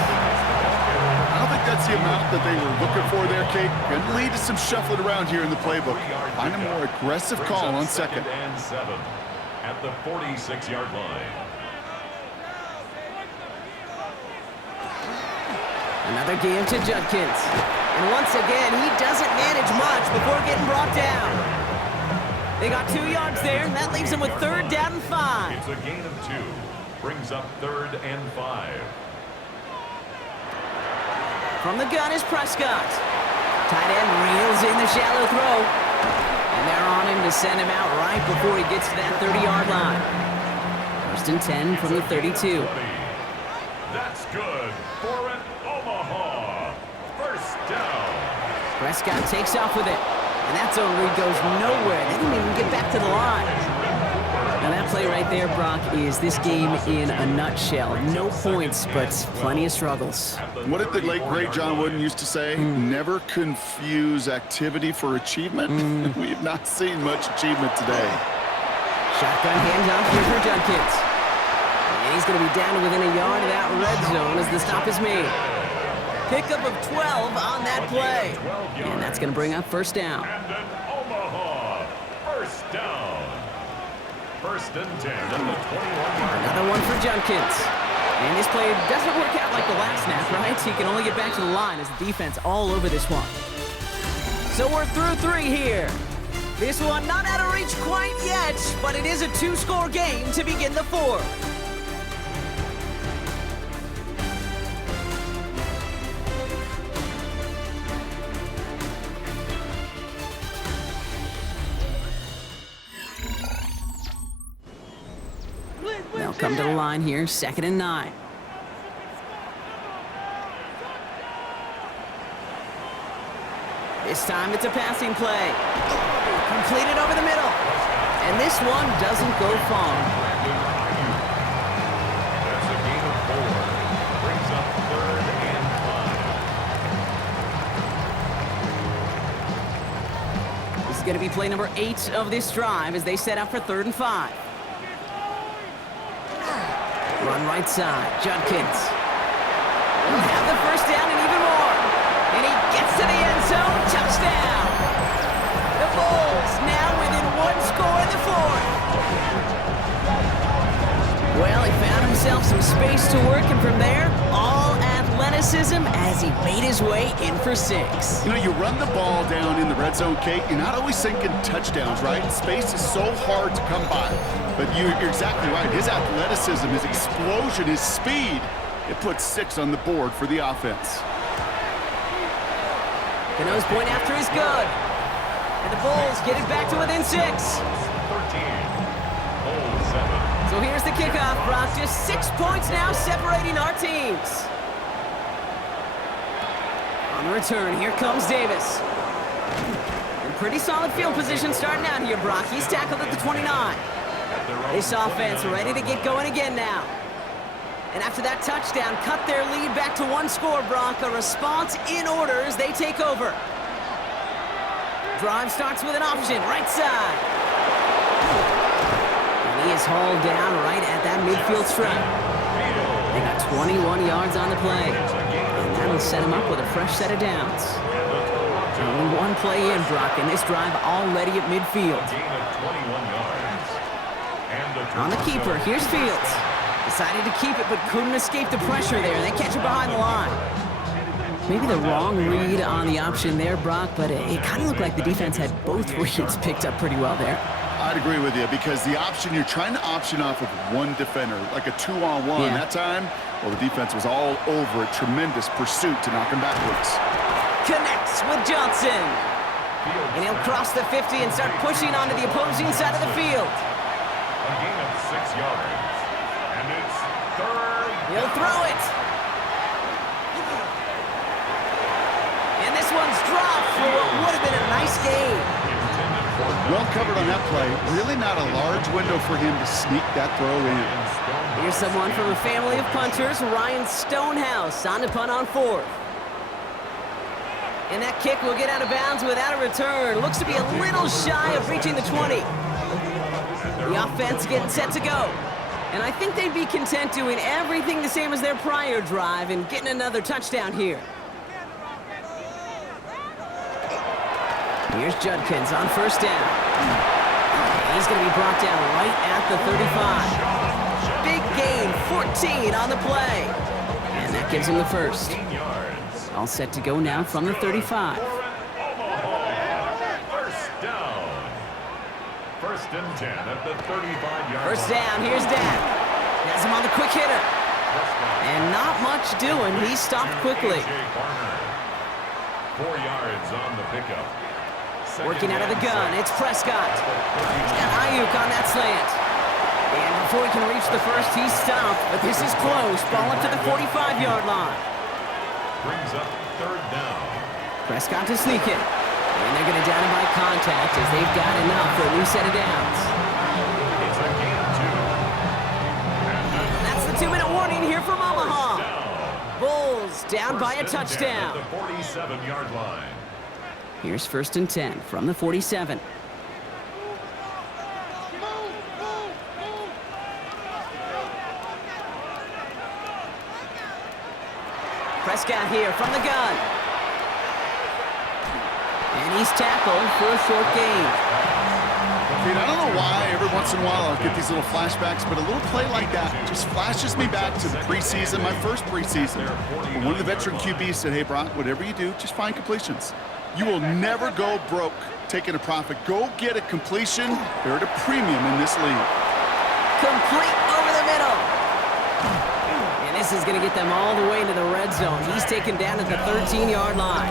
I don't think that's the amount that they were looking for there, Kate. Could lead to some shuffling around here in the playbook. Find a more aggressive call on second. And 7 at the 46-yard line. Another give to Judkins. And once again, he doesn't manage much before getting brought down. They got 2 yards there, and that leaves them with 3rd down and 5. It's a gain of 2. Brings up 3rd and 5. From the gun is Prescott. Tight end reels in the shallow throw. And they're on him to send him out right before he gets to that 30-yard line. 1st and 10 from the 32. That's good for an Omaha. 1st down. Prescott takes off with it. And that zone read goes nowhere. They didn't even get back to the line. Now that play right there, Brock, is this game in a nutshell. No points, but plenty of struggles. What did the late, great John Wooden used to say? Never confuse activity for achievement. We have not seen much achievement today. Shotgun handoff here for Judkins. And he's going to be down to within a yard of that red zone as the stop is made. Pickup of 12 on that play. And that's going to bring up 1st down. And an Omaha 1st down. 1st and 10 at the 21-yard. Another one for Judkins. And this play doesn't work out like the last snap, right? He can only get back to the line as the defense all over this one. So we're through 3 here. This one not out of reach quite yet, but it is a 2-score game to begin the 4th. They'll come to the line here, 2nd and 9. This time it's a passing play. Completed over the middle. And this one doesn't go far. That's a gain of 4. Brings up 3rd and 5. This is going to be play number 8 of this drive as they set up for 3rd and 5. Run right side, Judkins. He'll have the 1st down and even more. And he gets to the end zone, touchdown. The Bulls now within 1 score in the 4th. Well, he found himself some space to work, and from there, all athleticism as he made his way in for 6. You know, you run the ball down in the red zone, Kate, you're not always thinking touchdowns, right? Space is so hard to come by. But you're exactly right. His athleticism, his explosion, his speed, it puts 6 on the board for the offense. Cano's point after is good. And the Bulls get it back to within 6. 13. Bulls 7. So here's the kickoff, Brock. Just 6 points now separating our teams. On the return, here comes Davis. In pretty solid field position starting out here, Brock. He's tackled at the 29. This offense ready to get going again now. And after that touchdown, cut their lead back to 1 score, Brock. A response in order as they take over. Drive starts with an option, right side. And he is hauled down right at that midfield stripe. They got 21 yards on the play. And that'll set him up with a fresh set of downs. Only 1 play in, Brock, and this drive already at midfield. Gain of 21 yards. On the keeper, here's Fields. Decided to keep it, but couldn't escape the pressure there. They catch it behind the line. Maybe the wrong read on the option there, Brock, but it kind of looked like the defense had both reads picked up pretty well there. I'd agree with you because the option, you're trying to option off of one defender, like a 2-on-1. Yeah. That time, well, the defense was all over it. Tremendous pursuit to knock him backwards. Connects with Johnson. And he'll cross the 50 and start pushing onto the opposing side of the field. A gain of 6 yards. And it's third. He'll throw it. And this one's dropped for what would have been a nice gain. Well covered on that play. Really not a large window for him to sneak that throw in. Here's someone from a family of punters, Ryan Stonehouse, on to punt on 4th. And that kick will get out of bounds without a return. Looks to be a little shy of reaching the 20. The offense getting set to go. And I think they'd be content doing everything the same as their prior drive and getting another touchdown here. Here's Judkins on 1st down. And he's going to be brought down right at the 35. Big gain, 14 on the play. And that gives him the first. All set to go now from the 35. First down. 1st and 10 at the 35-yard First down, here's Dan. Has him on the quick hitter. And not much doing. He stopped quickly. 4 yards on the pickup. Working out of the gun, it's Prescott. He's got Ayuk on that slant. And before he can reach the first, he's stopped. But this is close. Ball up to the 45-yard line. Brings up 3rd down. Prescott to sneak it. And they're going to down him by contact as they've got enough for a new set of downs. It's a gain of 2. That's the 2-minute warning here from Omaha. Bulls down by a touchdown. At the 47-yard line. Here's 1st and 10 from the 47. Prescott here from the gun. And he's tackled for a short gain. Dude, I don't know why every once in a while I'll get these little flashbacks, but a little play like that just flashes me back to the preseason, my first preseason. When one of the veteran QBs said, hey, Brock, whatever you do, just find completions. You will never go broke taking a profit. Go get a completion. They're at a premium in this league. Complete over the middle. And this is going to get them all the way into the red zone. He's taken down at the 13-yard line.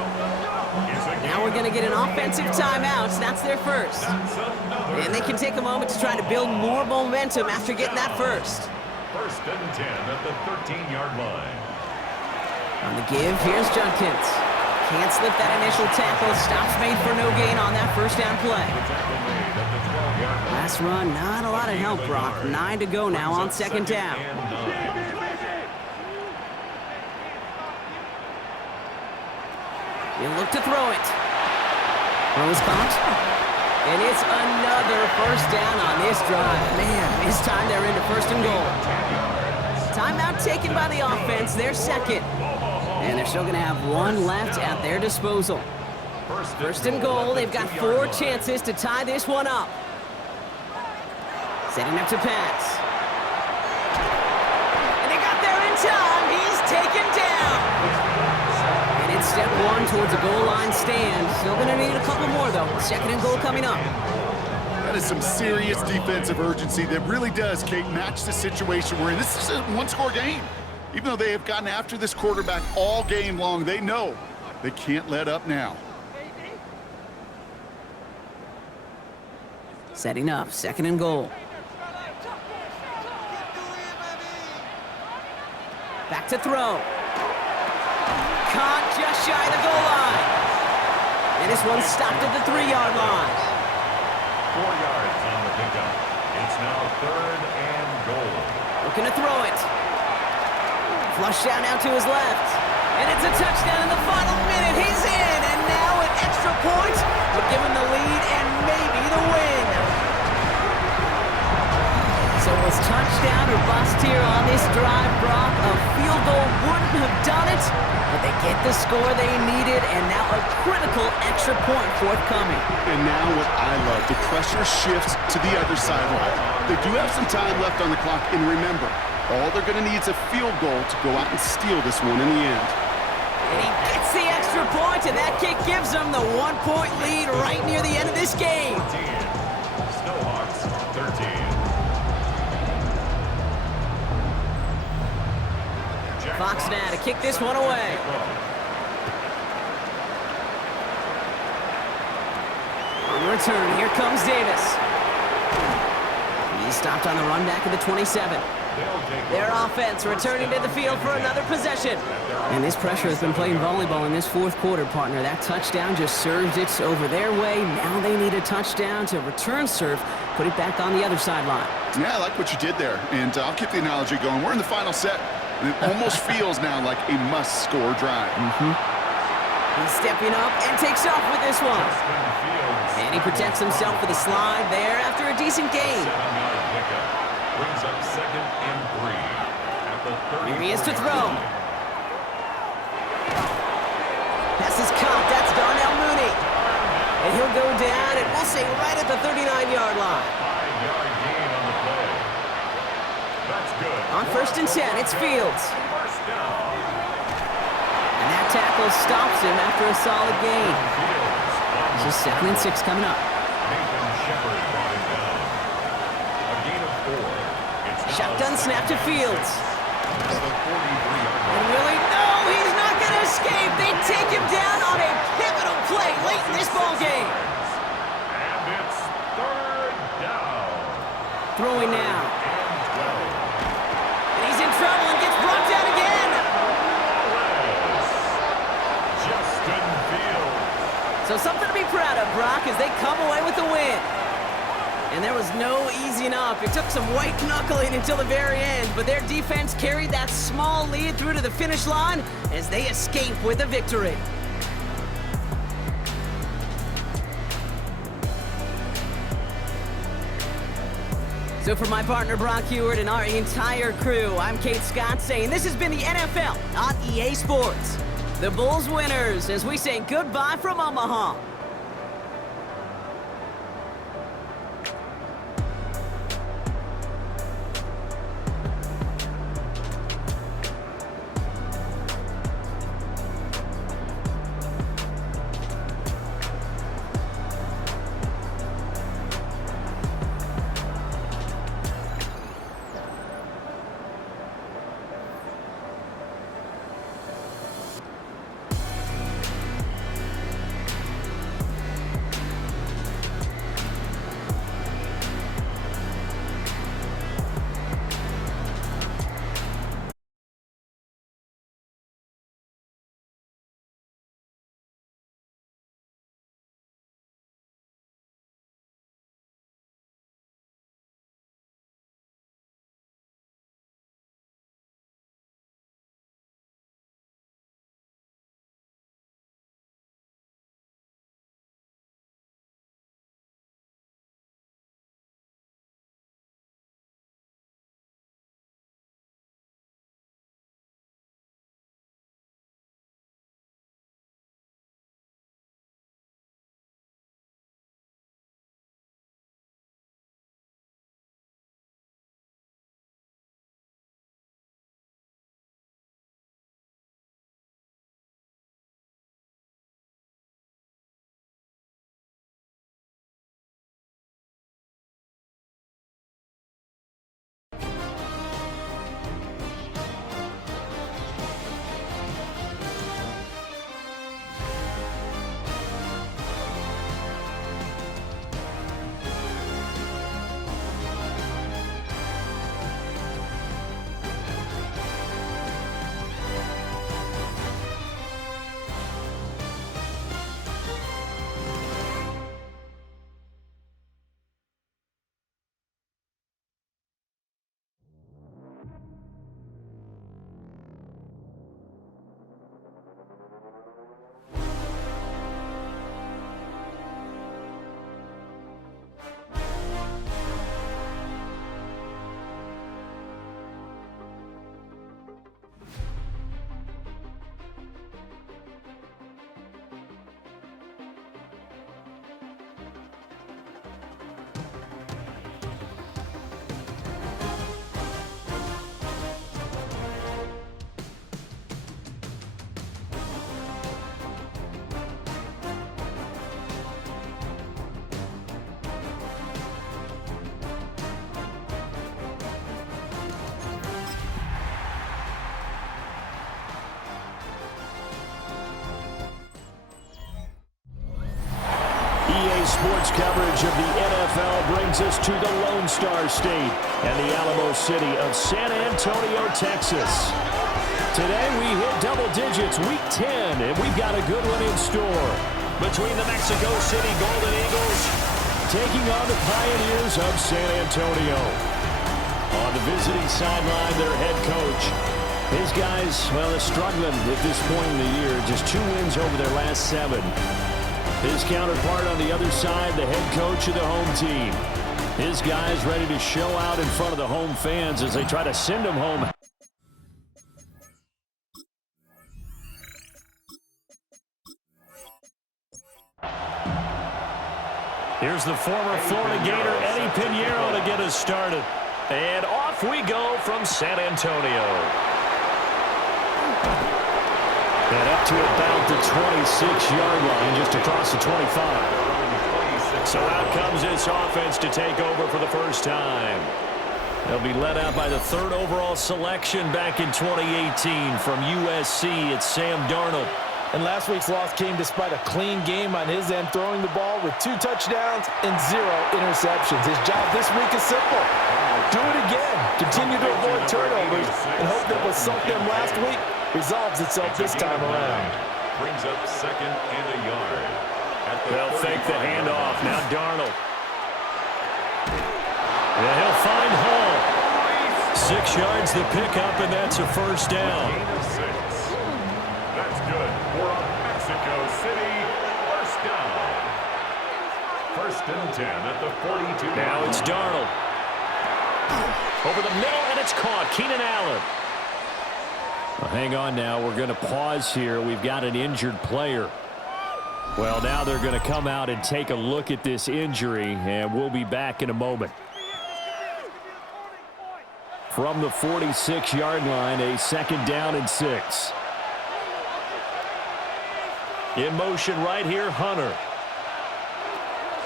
Now we're going to get an offensive timeout. That's their first. And they can take a moment to try to build more momentum after getting that first. 1st and 10 at the 13-yard line. On the give, here's Judkins. Can't slip that initial tackle. Stops made for no gain on that 1st down play. Last run, not a lot of help, Brock. 9 to go now on 2nd down. He'll look to throw it. Throw is caught. And it's another 1st down on this drive. Man, this time they're into 1st and goal. Timeout taken by the offense, their 2nd. And they're still going to have 1 left at their disposal. 1st and goal, they've got 4 chances to tie this one up. Setting up to pass. And they got there in time. He's taken down. And it's step 1 towards a goal line stand. Still going to need a couple more, though. 2nd and goal coming up. That is some serious defensive urgency that really does, Kate, match the situation we're in. This is a 1-score game. Even though they have gotten after this quarterback all game long, they know they can't let up now. Setting up, 2nd and goal. Back to throw. Caught just shy of the goal line. And this one stopped at the 3-yard line. 4 yards on the pickup. It's now 3rd and goal. Looking to throw it. Flush down out to his left. And it's a touchdown in the final minute. He's in. And now an extra point will give him the lead and maybe the win. So it was touchdown or bust here on this drive, Brock. A field goal wouldn't have done it, but they get the score they needed, and now a critical extra point forthcoming. And now what I love, the pressure shifts to the other sideline. They do have some time left on the clock, and remember, all they're going to need is a field goal to go out and steal this one in the end. And he gets the extra point, and that kick gives them the 1-point lead right near the end of this game. 14. Snowhawks 13. Fox now to kick this one away. On return, here comes Davis. He's stopped on the run back at the 27. Their offense returning to the field for another possession. And this pressure has been playing volleyball in this fourth quarter, partner. That touchdown just served it over their way. Now they need a touchdown to return serve, put it back on the other sideline. Yeah, I like what you did there, and I'll keep the analogy going. We're in the final set, and it almost feels now like a must-score drive. He's stepping up and takes off with this one. And he protects himself with a slide there after a decent gain. Brings up 2nd and 3 at the 30. Here he is to throw. Pass is caught. That's Darnell Mooney. And he'll go down, and we'll say right at the 39-yard line. 5-yard gain on the play. That's good. On 1st and 10, it's Fields. First down. And that tackle stops him after a solid gain. So 2nd and 6 coming up. Nathan Shepard brought him down. A gain of 4. It's now Shotgun snap to Fields. at the 43-yard And really, no, he's not going to escape. They take him down on a pivotal play late in this ball game. And it's 3rd down. Throwing now. And 12. And he's in trouble and gets brought down again. Justin Fields. So something to be proud of, Brock, as they come away with the win. And there was no easing up. It took some white knuckling until the very end, but their defense carried that small lead through to the finish line as they escape with a victory. So for my partner Brock Heward and our entire crew, I'm Kate Scott saying this has been the NFL on EA Sports. The Bulls winners as we say goodbye from Omaha. EA Sports coverage of the NFL brings us to the Lone Star State and the Alamo City of San Antonio, Texas. Today we hit double digits, week 10, and we've got a good one in store. Between the Mexico City Golden Eagles taking on the Pioneers of San Antonio. On the visiting sideline, their head coach. His guys, well, they're struggling at this point in the year. Just 2 wins over their last 7. His counterpart on the other side, the head coach of the home team. His guys ready to show out in front of the home fans as they try to send them home. Here's the former Florida Gator, Eddie Pinheiro, to get us started. And off we go from San Antonio. And up to about the 26-yard line, just across the 25. So out comes this offense to take over for the first time. They'll be led out by the 3rd overall selection back in 2018 from USC. It's Sam Darnold. And last week's loss came despite a clean game on his end, throwing the ball with 2 touchdowns and 0 interceptions. His job this week is simple. Do it again. Continue to avoid turnovers and hope that what sunk them last week resolves itself this time around. Brings up 2nd and a yard. They'll fake the handoff. Now Darnold. And he'll find Hall. 6 yards the pickup, and that's a first down. Gain of 6. That's good for a Mexico City first down. 1st and 10 at the 42. Now it's Darnold. Over the middle, and it's caught. Keenan Allen. Well, hang on now. We're going to pause here. We've got an injured player. Well, now they're going to come out and take a look at this injury, and we'll be back in a moment. From the 46-yard line, a 2nd down and 6. In motion right here, Hunter.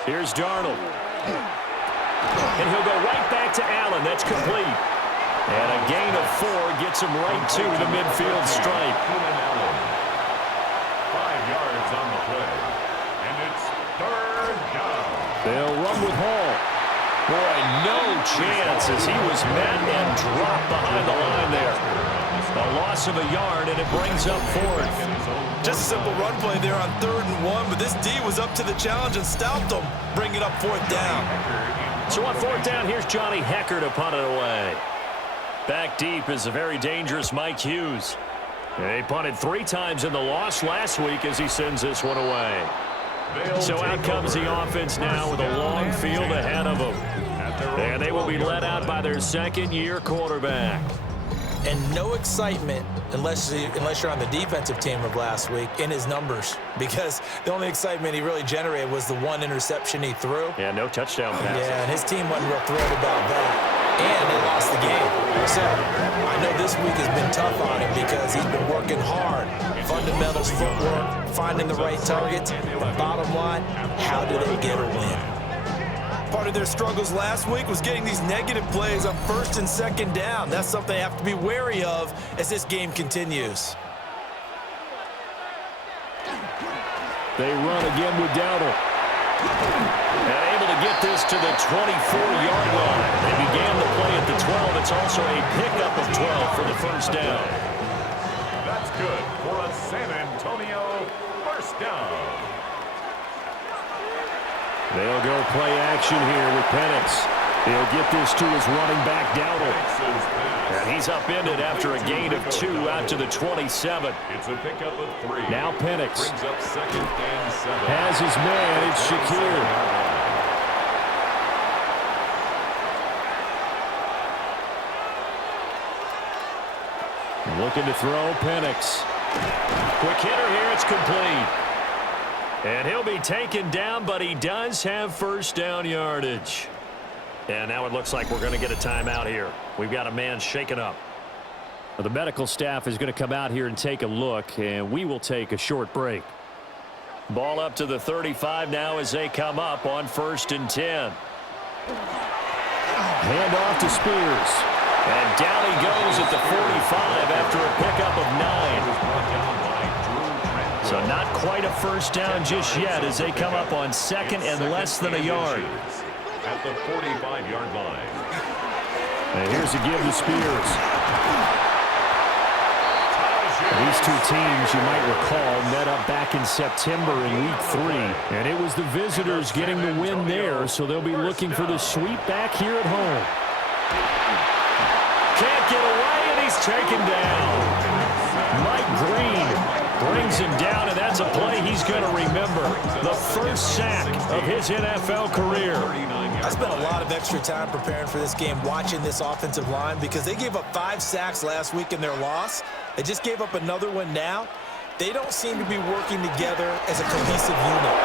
Here's Darnold. And he'll go right back to Allen. That's complete. And a gain of 4 gets him right to the midfield stripe. 5 yards on the play. And it's 3rd down. They'll run with Hall. Boy, no chance as he was met and dropped behind the line there. A loss of a yard, and it brings up 4th. Just a simple run play there on 3rd and 1, but this D was up to the challenge and stopped them, bringing up 4th down. So on 4th down, here's Johnny Hecker to punt it away. Back deep is a very dangerous Mike Hughes. They punted 3 times in the loss last week as he sends this one away. So out comes the offense now with a long field ahead of them. And they will be led out by their 2nd-year quarterback. And no excitement unless you're on the defensive team of last week in his numbers, because the only excitement he really generated was the 1 interception he threw. Yeah, no touchdown pass. Yeah, and his team wasn't real thrilled about that. And they lost the game. So I know this week has been tough on him because he's been working hard. Fundamentals, footwork, finding the right targets. The bottom line, how do they get a win? Part of their struggles last week was getting these negative plays on 1st and 2nd down. That's something they have to be wary of as this game continues. They run again with Dowdle. And able to get this to the 24-yard line. They began the play at the 12. It's also a pickup of 12 for the first down. That's good for a San Antonio first down. They'll go play action here with Penix. He'll get this to his running back, Dowdle. And he's upended after a gain of 2 out to the 27. It's a pickup of 3. Now Penix brings up 2nd and 7. has his man. It's Shakir. Looking to throw, Penix. Quick hitter here, it's complete. And he'll be taken down, but he does have first down yardage. And now it looks like we're going to get a timeout here. We've got a man shaken up. The medical staff is going to come out here and take a look, and we will take a short break. Ball up to the 35 now as they come up on 1st and 10. Hand off to Spears. And down he goes at the 45 after a pickup of 9. So not quite a first down just yet as they come up on second and less than a yard. At the 45-yard line. And here's a give to Spears. These two teams, you might recall, met up back in September in Week 3. And it was the visitors getting the win there, so they'll be looking for the sweep back here at home. Can't get away, and he's taken down. Mike Green brings him down, and that's a play he's going to remember. The first sack of his NFL career. I spent a lot of extra time preparing for this game, watching this offensive line, because they gave up 5 sacks last week in their loss. They just gave up another one now. They don't seem to be working together as a cohesive unit.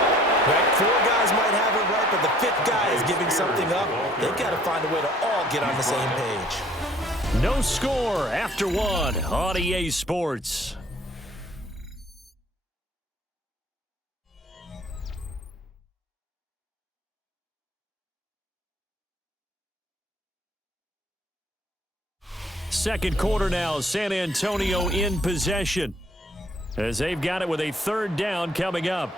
Right? 4 guys might have it right, but the 5th guy is giving something up. They've got to find a way to all get on the same page. No score after 1 on EA Sports. Second quarter now, San Antonio in possession as they've got it with a 3rd down coming up.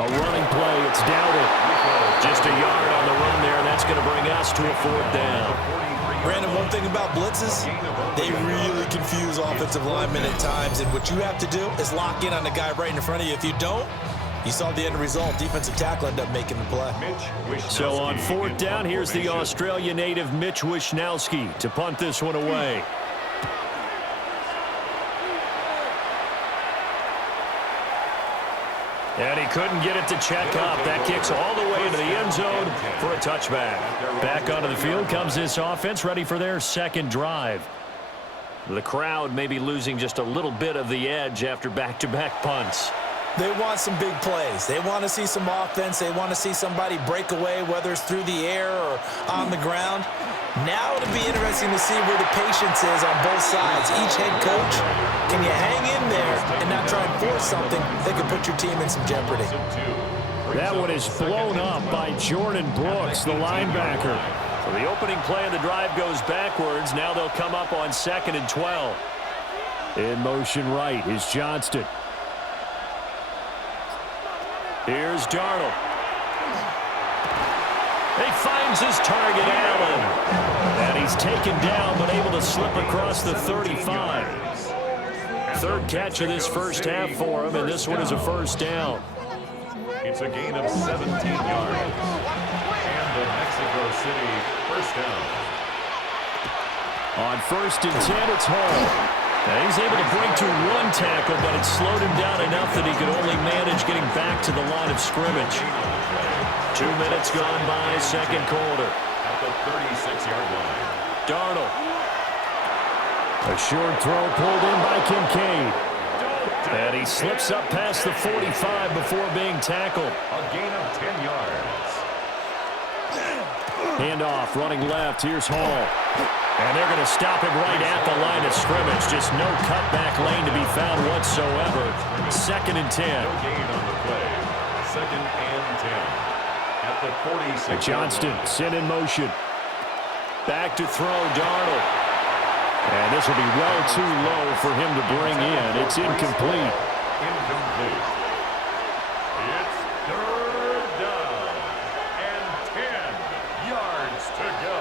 A running play, it's Dowdle. Just a yard on the run there, and that's going to bring us to a 4th down. Brandon, one thing about blitzes, they really confuse offensive linemen at times, and what you have to do is lock in on the guy right in front of you. If you don't, you saw the end result. Defensive tackle ended up making the play. So on 4th down, here's the Australia native Mitch Wishnowsky to punt this one away. And he couldn't get it to check up. That kicks all the way into the end zone for a touchback. Back onto the field comes this offense, ready for their 2nd drive. The crowd may be losing just a little bit of the edge after back-to-back punts. They want some big plays. They want to see some offense. They want to see somebody break away, whether it's through the air or on the ground. Now it'll be interesting to see where the patience is on both sides. Each head coach, can you hang in there and not try and force something that could put your team in some jeopardy? That one is blown up by Jordan Brooks, the linebacker. So the opening play of the drive goes backwards. Now they'll come up on 2nd and 12. In motion right is Johnston. Here's Darnold. He finds his target, Allen. And he's taken down, but able to slip across the 35. 3rd catch of this first half for him, and this one is a 1st down. It's a gain of 17 yards. And the Mexico City 1st down. On 1st and 10, it's Hall. And he's able to break to 1 tackle, but it slowed him down enough that he could only manage getting back to the line of scrimmage. 2 minutes gone by, 2nd quarter. At the 36-yard line. Darnold. A short throw pulled in by Kincaid. And he slips up past the 45 before being tackled. A gain of 10 yards. Handoff, running left. Here's Hall. And they're going to stop him right at the line of scrimmage. Just no cutback lane to be found whatsoever. 2nd and 10. No gain on the play. 2nd and 10. At the 46. Johnston sent in motion. Back to throw, Darnold. And this will be well too low for him to bring in. It's incomplete. Incomplete. It's 3rd down and 10 yards to go.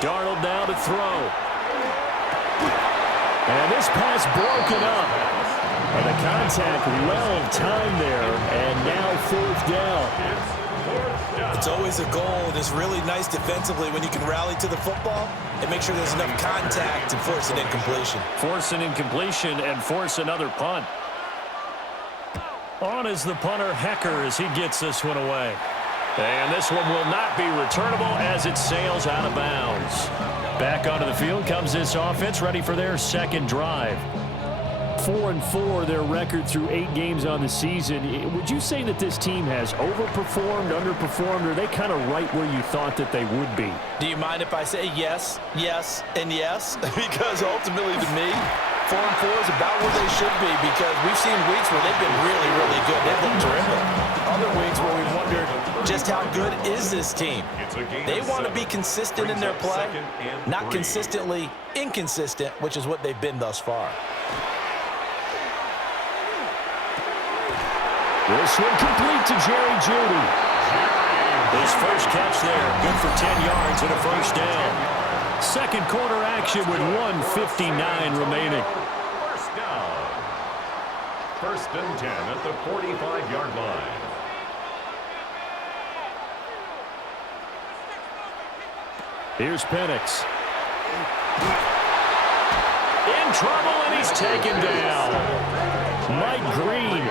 Darnold now to throw. And this pass broken up. And the contact well timed there. And now 4th down. It's always a goal, and it's really nice defensively when you can rally to the football and make sure there's enough contact to force an incompletion. Force an incompletion and force another punt. On is the punter, Hecker, as he gets this one away. And this one will not be returnable as it sails out of bounds. Back onto the field comes this offense, ready for their 2nd drive. 4-4, their record through 8 games on the season. Would you say that this team has overperformed, underperformed, or are they kind of right where you thought that they would be? Do you mind if I say yes, yes, and yes? Because ultimately to me, 4-4 is about where they should be, because we've seen weeks where they've been really, really good. They've looked terrific. Other weeks where we've wondered just how good is this team. They want to be consistent in their play, not consistently inconsistent, which is what they've been thus far. This one complete to Jerry Jeudy. His first catch there, good for 10 yards and a first down. Second quarter action with 1:59 remaining. First down. First and 10 at the 45-yard line. Here's Penix. In trouble, and he's taken down. Mike Green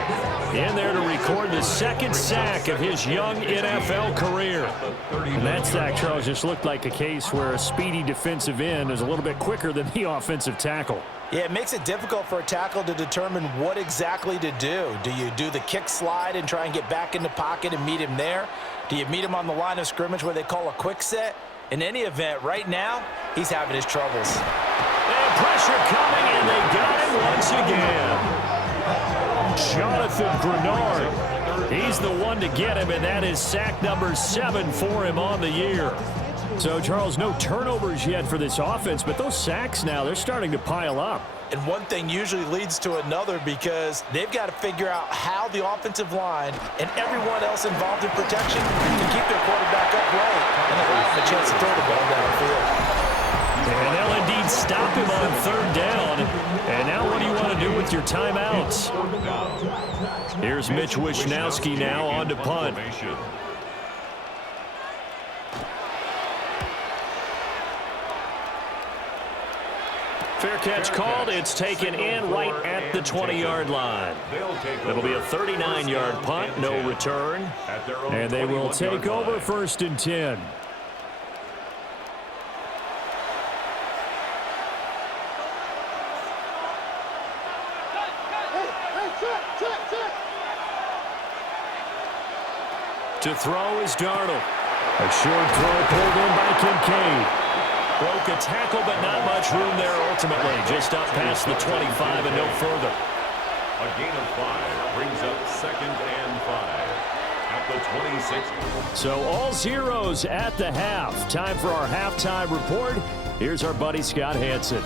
in there to record the second sack of his young NFL career. And that sack, Charles, just looked like a case where a speedy defensive end is a little bit quicker than the offensive tackle. Yeah, it makes it difficult for a tackle to determine what exactly to do. Do you do the kick slide and try and get back in the pocket and meet him there? Do you meet him on the line of scrimmage where they call a quick set? In any event, right now, he's having his troubles. And pressure coming, and they got him once again. Jonathan Grenard, he's the one to get him, and that is sack number 7 for him on the year. So, Charles, no turnovers yet for this offense, but those sacks now, they're starting to pile up. And one thing usually leads to another, because they've got to figure out how the offensive line and everyone else involved in protection can keep their quarterback upright and allow him a chance to throw the ball downfield. And they'll indeed stop him on third down. And now what do you want to do with your timeouts? Here's Mitch Wishnowski now on to punt. Fair catch called. It's taken in right at the 20-yard line. It'll be a 39-yard punt, no return. And they will take over first and 10. To throw is Darnold. A short throw pulled in by Kincaid. Broke a tackle, but not much room there ultimately. Just up past the 25 and no further. A gain of 5 brings up second and 5 at the 26. So all zeros at the half. Time for our halftime report. Here's our buddy Scott Hanson.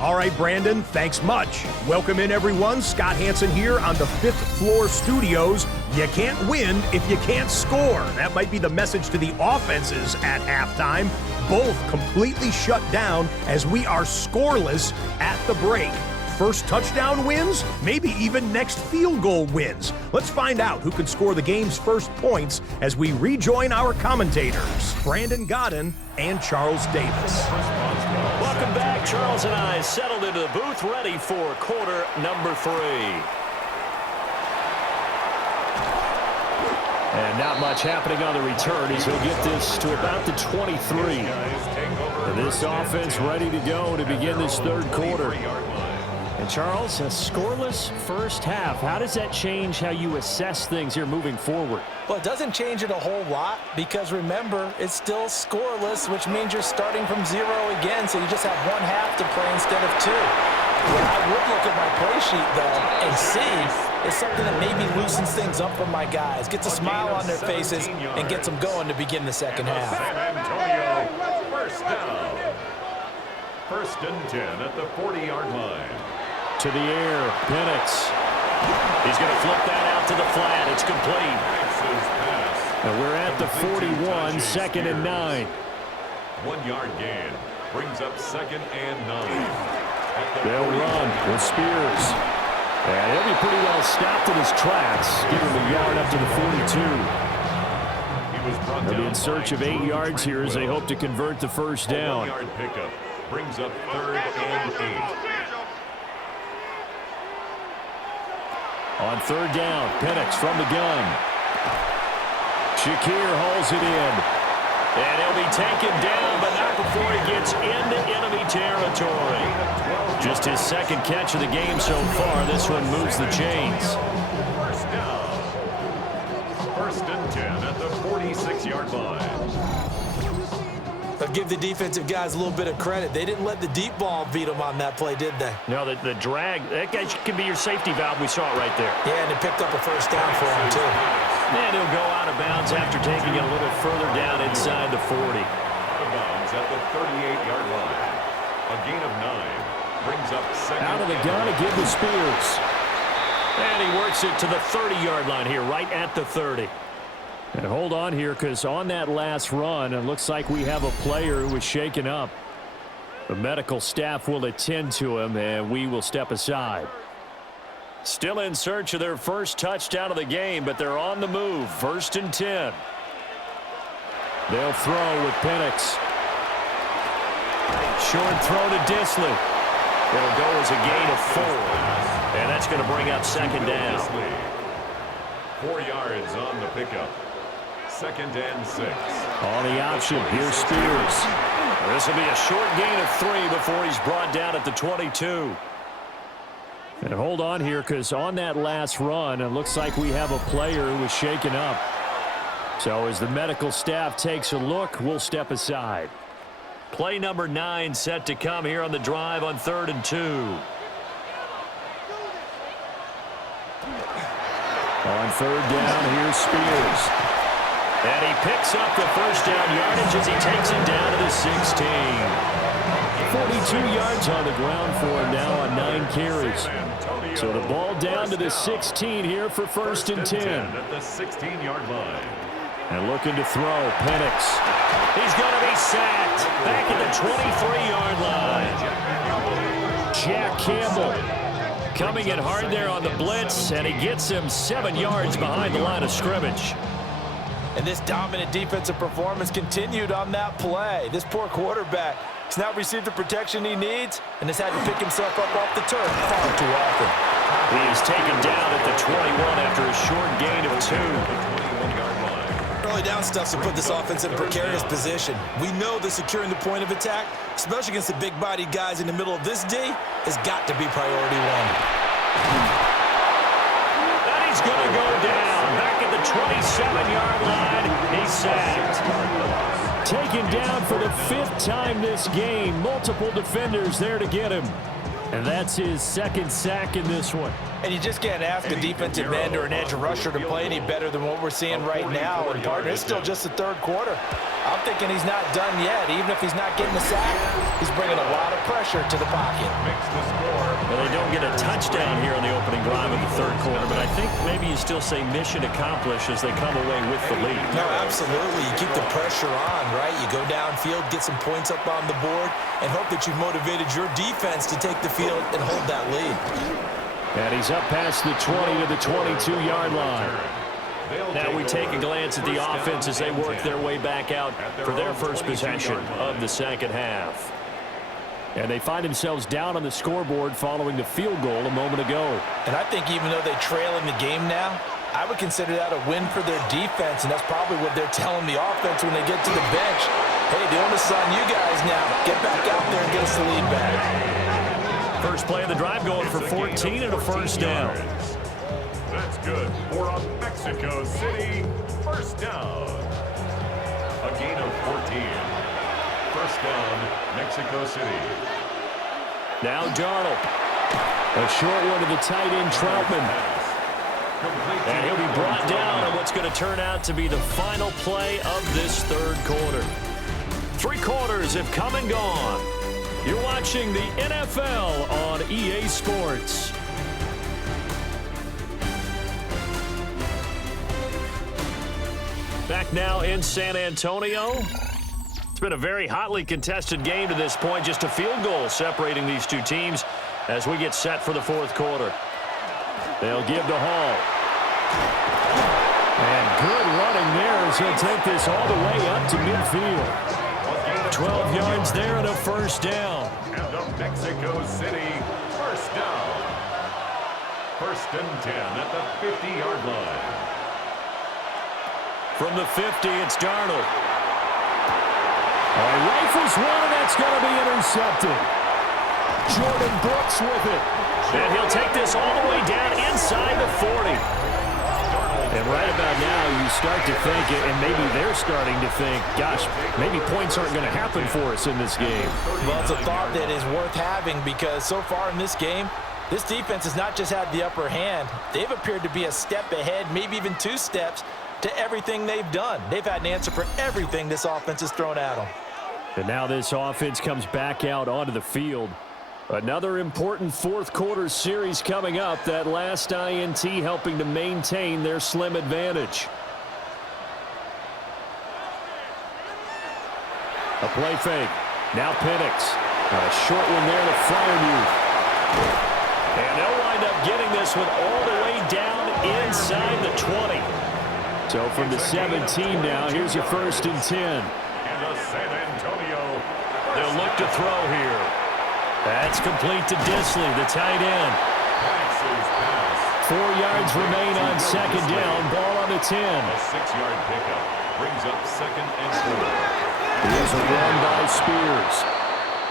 All right, Brandon, thanks much. Welcome in, everyone. Scott Hanson here on the 5th floor studios. You can't win if you can't score. That might be the message to the offenses at halftime. Both completely shut down as we are scoreless at the break. First touchdown wins, maybe even next field goal wins. Let's find out who can score the game's first points as we rejoin our commentators, Brandon Godden and Charles Davis. Welcome back. Charles and I settled into the booth, ready for quarter number 3. And not much happening on the return as he'll get this to about the 23. And this offense ready to go to begin this third quarter. And Charles, a scoreless first half. How does that change how you assess things here moving forward? Well, it doesn't change it a whole lot, because remember, it's still scoreless, which means you're starting from 0 again, so you just have one half to play instead of 2. What I would look at my play sheet, though, and see is something that maybe loosens things up for my guys, gets a smile on their faces, and gets them going to begin the second half. San Antonio, first down. First and 10 at the 40-yard line. To the air, Penix. He's going to flip that out to the flat. It's complete. And we're at the 41, second and 9. 1 yard gain brings up second and 9. They'll run with Spears. And he'll be pretty well stopped in his tracks. Give him a yard up to the 42. They'll be in search of 8 yards here as they hope to convert the first down. 1 yard pickup brings up third and 8. On third down, Penix from the gun. Shakir hauls it in. And he'll be taken down, but not before he gets into enemy territory. Just his second catch of the game so far. This one moves the chains. First down. 1st and 10 at the 46-yard line. I'll give the defensive guys a little bit of credit. They didn't let the deep ball beat them on that play, did they? No, the drag, that guy can be your safety valve. We saw it right there. Yeah, and it picked up a first down for him, too. And he'll go out of bounds after taking it a little further down inside the 40. Out of bounds at the 38-yard line. A gain of 9 brings up second. Out of the gun to give to Spears. And he works it to the 30-yard line here, right at the 30. And hold on here, because on that last run, it looks like we have a player who was shaken up. The medical staff will attend to him, and we will step aside. Still in search of their first touchdown of the game, but they're on the move. 1st and 10. They'll throw with Penix. Short throw to Disley. It'll go as a gain of 4. And that's going to bring up second down. 4 yards on the pickup. 2nd and 6. On the option, here's Spears. This will be a short gain of 3 before he's brought down at the 22. And hold on here, because on that last run, it looks like we have a player who was shaken up. So as the medical staff takes a look, we'll step aside. Play number 9 set to come here on the drive on 3rd and 2. On 3rd down, here's Spears. And he picks up the first down yardage as he takes it down to the 16. 42 yards on the ground for him now on 9 carries. So the ball down to the 16 here for 1st and 10. At the 16-yard line. And looking to throw, Penix. He's going to be sacked back at the 23-yard line. Jack Campbell coming in hard there on the blitz, and he gets him 7 yards behind the line of scrimmage. And this dominant defensive performance continued on that play. This poor quarterback has not received the protection he needs and has had to pick himself up off the turf far too often. He is taken down at the 21 after a short gain of 2. Early down stuff to put this offense in a precarious position. We know that securing the point of attack, especially against the big-bodied guys in the middle of this D, has got to be priority 1. And he's going to go down back at the 27-yard line. He's sacked. Taken down for the 5th time this game. Multiple defenders there to get him. And that's his 2nd sack in this one. And you just can't ask a defensive end or an edge rusher to play any better than what we're seeing right now. And partner, it's still just the 3rd quarter. I'm thinking he's not done yet. Even if he's not getting a sack, he's bringing a lot of pressure to the pocket. Well, they don't get a touchdown here on the opening drive of the 3rd quarter, but I think maybe you still say mission accomplished as they come away with the lead. No, absolutely. You keep the pressure on, right? You go downfield, get some points up on the board, and hope that you've motivated your defense to take the field and hold that lead. And he's up past the 20 to the 22-yard line. Now we take a glance at the offense as they work their way back out for their first possession of the 2nd half. And they find themselves down on the scoreboard following the field goal a moment ago. And I think even though they trail in the game now, I would consider that a win for their defense, and that's probably what they're telling the offense when they get to the bench. Hey, the onus is on you guys now. Get back out there and get us the lead back. First play of the drive going for 14 and a first down. That's good for a Mexico City first down. A gain of 14. First down, Mexico City. Now Darnold. A short one to the tight end, Troutman. And he'll be brought down on what's going to turn out to be the final play of this 3rd quarter. 3 quarters have come and gone. You're watching the NFL on EA Sports. Back now in San Antonio. It's been a very hotly contested game to this point. Just a field goal separating these two teams as we get set for the 4th quarter. They'll give to Hall. And good running there as he'll take this all the way up to midfield. 12 yards there and a first down. And a Mexico City first down. 1st and 10 at the 50-yard line. From the 50, it's Darnold. Rifles one, and that's going to be intercepted. Jordan Brooks with it. And he'll take this all the way down inside the 40. And right about now, you start to think, and maybe they're starting to think, gosh, maybe points aren't going to happen for us in this game. Well, it's a thought that is worth having because so far in this game, this defense has not just had the upper hand. They've appeared to be a step ahead, maybe even 2 steps, to everything they've done. They've had an answer for everything this offense has thrown at them. And now this offense comes back out onto the field. Another important fourth-quarter series coming up. That last INT helping to maintain their slim advantage. A play fake. Now Penix. A short one there to Fryermuth. And they'll wind up getting this one all the way down inside the 20. So from the 17 now, here's your 1st and 10. And the San Antonio. They'll look to throw here. That's complete to Disley, the tight end. 4 yards remain on 2nd down. Ball on the 10. A 6-yard pickup brings up 2nd and 4. Here's a run by Spears.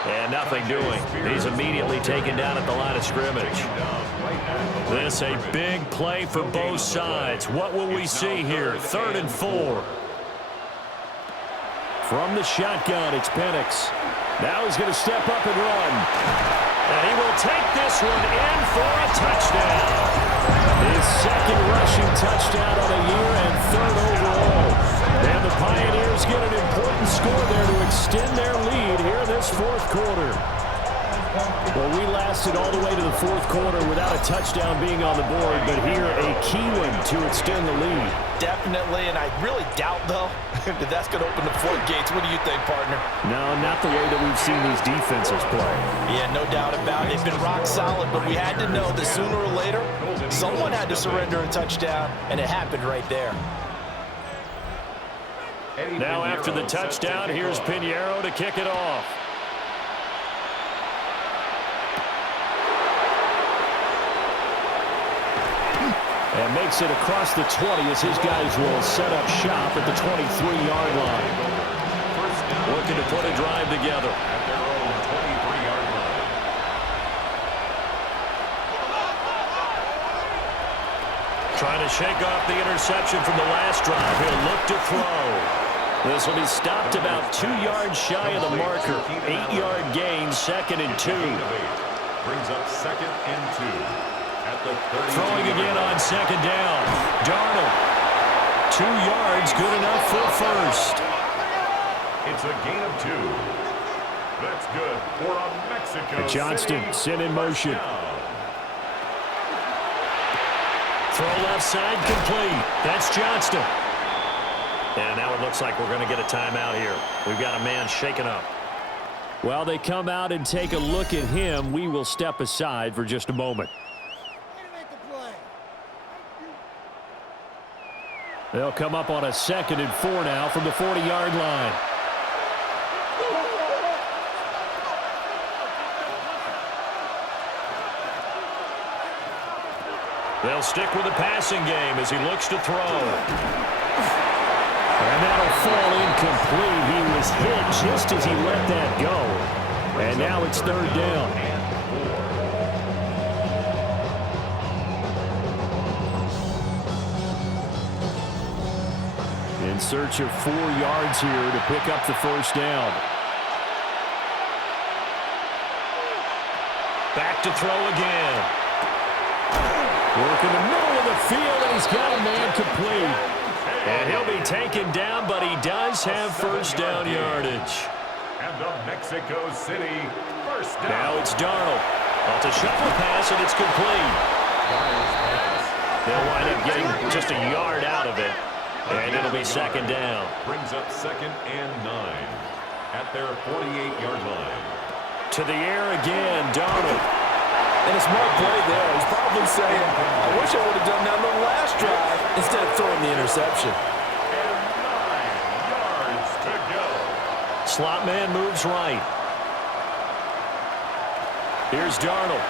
And nothing doing. He's immediately taken down at the line of scrimmage. This a big play for both sides. What will we see here? 3rd and 4. From the shotgun, it's Penix. Now he's going to step up and run. And he will take this one in for a touchdown. His 2nd rushing touchdown of the year and 3rd overall. And the Pioneers get an important score there to extend their lead here this 4th quarter. Well, we lasted all the way to the 4th quarter without a touchdown being on the board, but here a key one to extend the lead. Definitely, and I really doubt, though, that that's going to open the floodgates. What do you think, partner? No, not the way that we've seen these defenses play. Yeah, no doubt about it. They've been rock solid, but we had to know that sooner or later, someone had to surrender a touchdown, and it happened right there. Now after the touchdown, here's Pinheiro to kick it off. And makes it across the 20 as his guys will set up shop at the 23-yard line. Looking to put a drive together. At their own 23-yard line. Trying to shake off the interception from the last drive. He'll look to throw. This will be stopped about 2 yards shy of the marker. 8-yard gain, 2nd and 2. Brings up 2nd and 2. Throwing again on 2nd down. Darnold. 2 yards, good enough for 1st. It's a gain of 2. That's good for a Mexico Johnston City sent in motion. touchdown. Throw left side complete. That's Johnston. And now it looks like we're going to get a timeout here. We've got a man shaken up. While they come out and take a look at him, we will step aside for just a moment. They'll come up on a 2nd and 4 now from the 40-yard line. They'll stick with the passing game as he looks to throw. And that'll fall incomplete. He was hit just as he let that go. And now it's 3rd down. In search of 4 yards here to pick up the 1st down. Back to throw again. Work in the middle of the field, and he's got a man complete. And he'll be taken down, but he does have 1st down yardage. And the Mexico City 1st down. Now it's Darnold. Off the shuffle pass, and it's complete. They'll wind up getting just a yard out of it. And it'll be 2nd down. Brings up 2nd and 9 at their 48-yard line. To the air again, Darnold. And a smart play there. He's probably saying, I wish I would have done that on the last drive instead of throwing the interception. And 9 yards to go. Slot man moves right. Here's Darnold.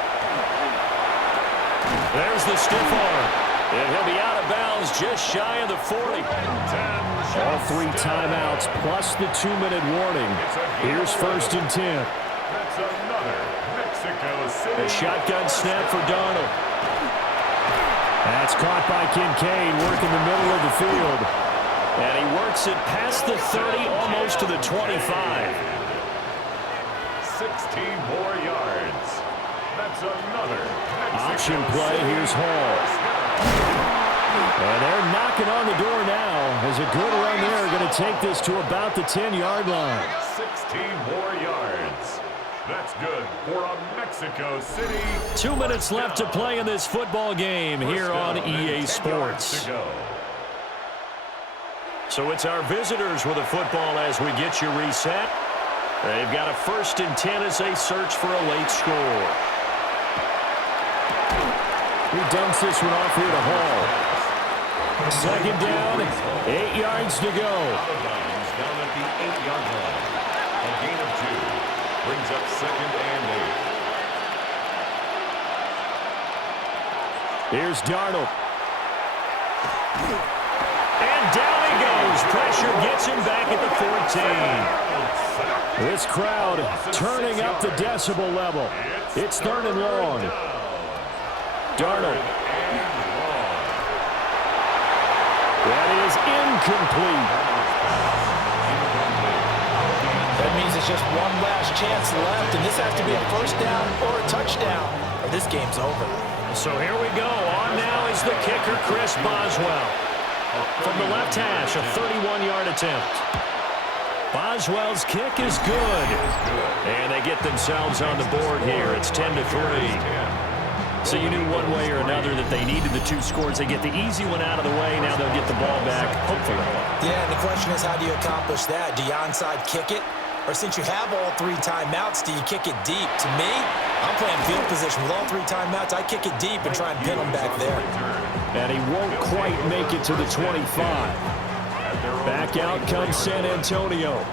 There's the stiff arm. And he'll be out of bounds just shy of the 40. All 3 timeouts plus the 2-minute warning. Here's 1st and 10. That's another Mexico A shotgun snap for Darnold. That's caught by Kincaid, working the middle of the field. And he works it past the 30, almost to the 25. 16 more yards. That's another Option play. Here's Hall. And they're knocking on the door now as a good run there. Going to take this to about the 10-yard line. 16 more yards. That's good for a Mexico City. 2 minutes left to play in this football game here on EA Sports. So it's our visitors with a football as we get you reset. They've got a 1st and 10 as they search for a late score. He dumps this one off here to Hall. 2nd down, 8 yards to go. Down at the 8-yard line. A gain of 2 brings up 2nd and 8. Here's Darnold. And down he goes. Pressure gets him back at the 14. This crowd turning up the decibel level. It's 3rd and long. Darnold. That is incomplete. That means it's just one last chance left, and this has to be a 1st down or a touchdown, or this game's over. So here we go. On now is the kicker, Chris Boswell. From the left hash, a 31-yard attempt. Boswell's kick is good. And they get themselves on the board here. It's 10-3. So you knew one way or another that they needed the 2 scores. They get the easy one out of the way. Now they'll get the ball back, hopefully. Yeah, and the question is, how do you accomplish that? Do you onside kick it? Or since you have all 3 timeouts, do you kick it deep? To me, I'm playing field position with all 3 timeouts. I kick it deep and try and pin them back there. And he won't quite make it to the 25. Back out comes San Antonio.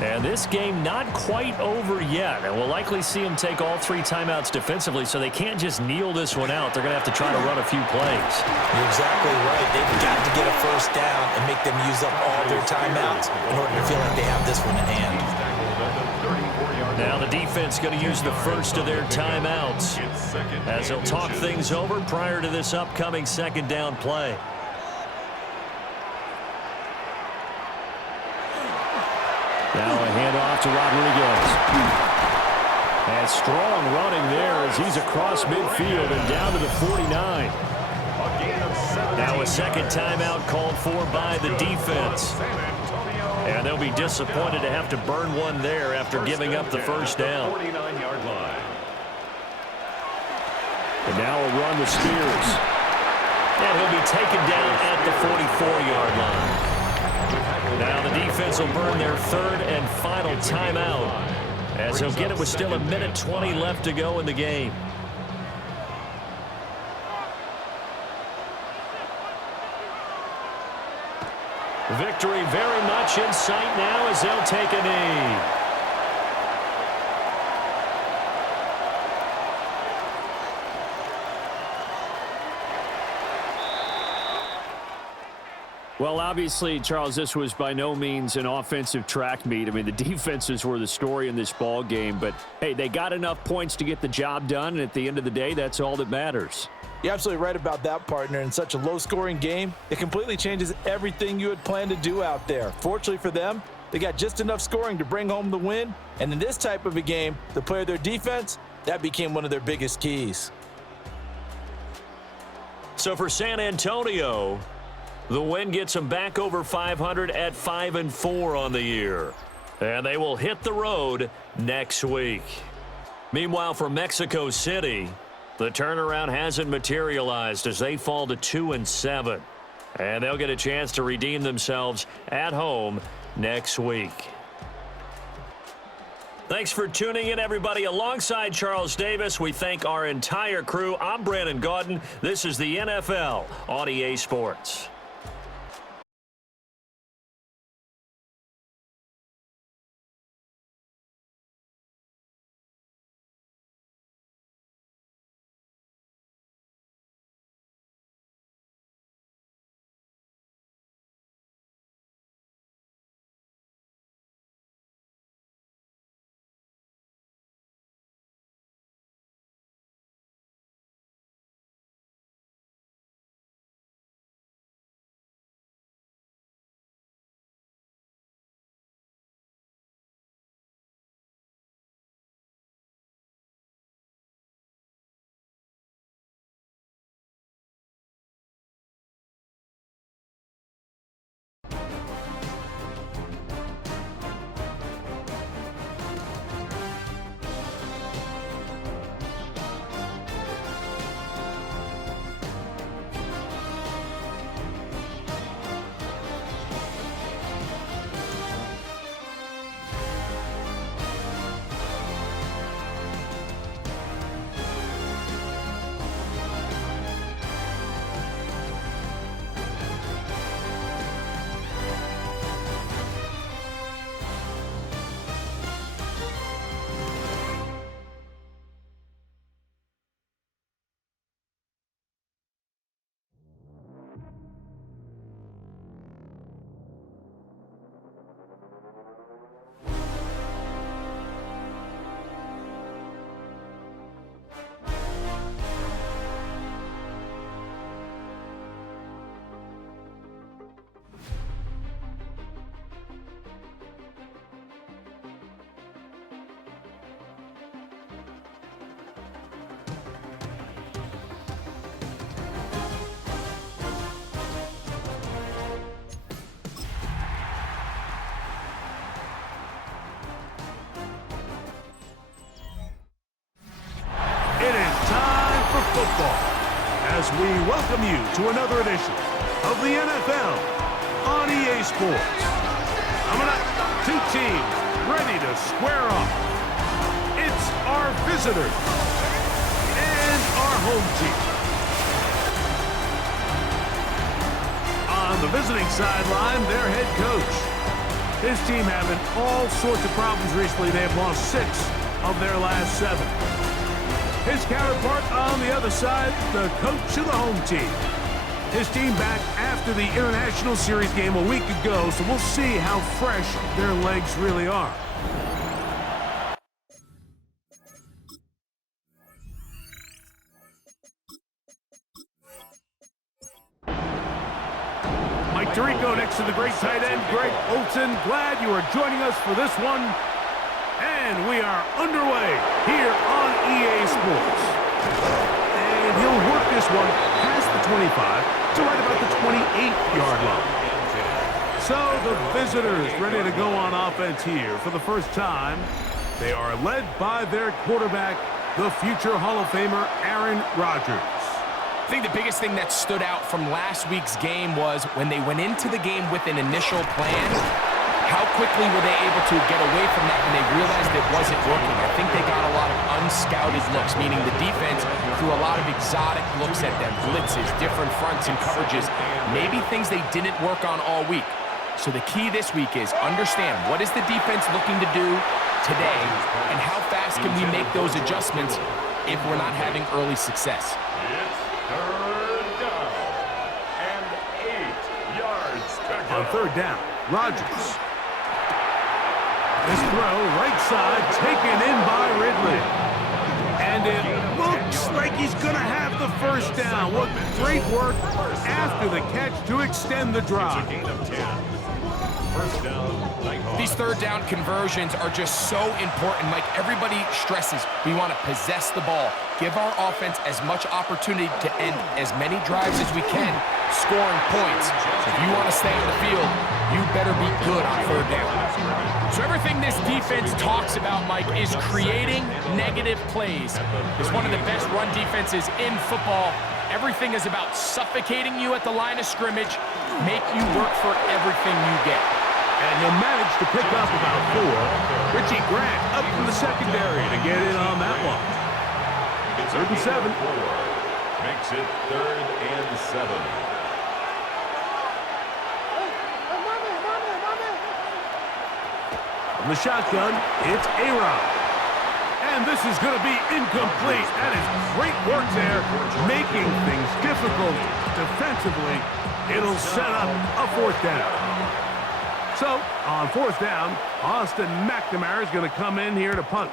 And this game not quite over yet. And we'll likely see them take all 3 timeouts defensively, so they can't just kneel this one out. They're going to have to try to run a few plays. You're exactly right. They've got to get a 1st down and make them use up all their timeouts in order to feel like they have this one in hand. Now the defense going to use the 1st of their timeouts as they'll talk things over prior to this upcoming 2nd down play. Now a handoff to Rodriguez. And strong running there as he's across midfield and down to the 49. Now a 2nd timeout called for by the defense. And they'll be disappointed to have to burn one there after giving up the 1st down. And now a run with Spears. And he'll be taken down at the 44-yard line. Now the defense will burn their 3rd and final timeout as he'll get it with still 1:20 left to go in the game. Victory very much in sight now as they'll take a knee. Well, obviously, Charles, this was by no means an offensive track meet. I mean, the defenses were the story in this ball game, but hey, they got enough points to get the job done, and at the end of the day, that's all that matters. You're absolutely right about that, partner. In such a low-scoring game, it completely changes everything you had planned to do out there. Fortunately for them, they got just enough scoring to bring home the win, and in this type of a game, to play their defense, that became one of their biggest keys. So for San Antonio, the win gets them back over 500 at 5-4 on the year. And they will hit the road next week. Meanwhile, for Mexico City, the turnaround hasn't materialized as they fall to 2-7. And they'll get a chance to redeem themselves at home next week. Thanks for tuning in, everybody. Alongside Charles Davis, we thank our entire crew. I'm Brandon Gaudin. This is the NFL on EA Sports. Football as we welcome you to another edition of the NFL on EA Sports. Coming up, two teams ready to square off. It's our visitors and our home team. On the visiting sideline, their head coach. His team having all sorts of problems recently. They have lost 6 of their last 7. His counterpart on the other side, the coach of the home team. His team back after the International Series game a week ago, so we'll see how fresh their legs really are. Mike Tirico next to the great tight end, Greg Olsen. Glad you are joining us for this one. And we are underway here on EA Sports. And he'll work this one past the 25 to right about the 28-yard line. So the visitors ready to go on offense here for the first time. They are led by their quarterback, the future Hall of Famer, Aaron Rodgers. I think the biggest thing that stood out from last week's game was when they went into the game with an initial plan, how quickly were they able to get away from that when they realized it wasn't working? I think they got a lot of unscouted looks, meaning the defense threw a lot of exotic looks at them, blitzes, different fronts and coverages, maybe things they didn't work on all week. So the key this week is understand what is the defense looking to do today and how fast can we make those adjustments if we're not having early success. Third down and 8 yards to go. On third down, Rodgers. This throw, right side, taken in by Ridley. And it looks like he's going to have the first down. What great work after the catch to extend the drive. First down, Nighthawks. These third down conversions are just so important. Like everybody stresses, we want to possess the ball, give our offense as much opportunity to end as many drives as we can, scoring points. So if you want to stay on the field, you better be good on third down. So everything this defense talks about, Mike, is creating negative plays. It's one of the best run defenses in football. Everything is about suffocating you at the line of scrimmage, make you work for everything you get. And he'll manage to pick up about 4. Richie Grant up from the secondary to get in on that one. It's 3rd and 7. Makes it 3rd and 7. From the shotgun, it's A-Rod. And this is going to be incomplete. That is great work there, making things difficult defensively. It'll set up a 4th down. So, on 4th down, Austin McNamara is going to come in here to punt.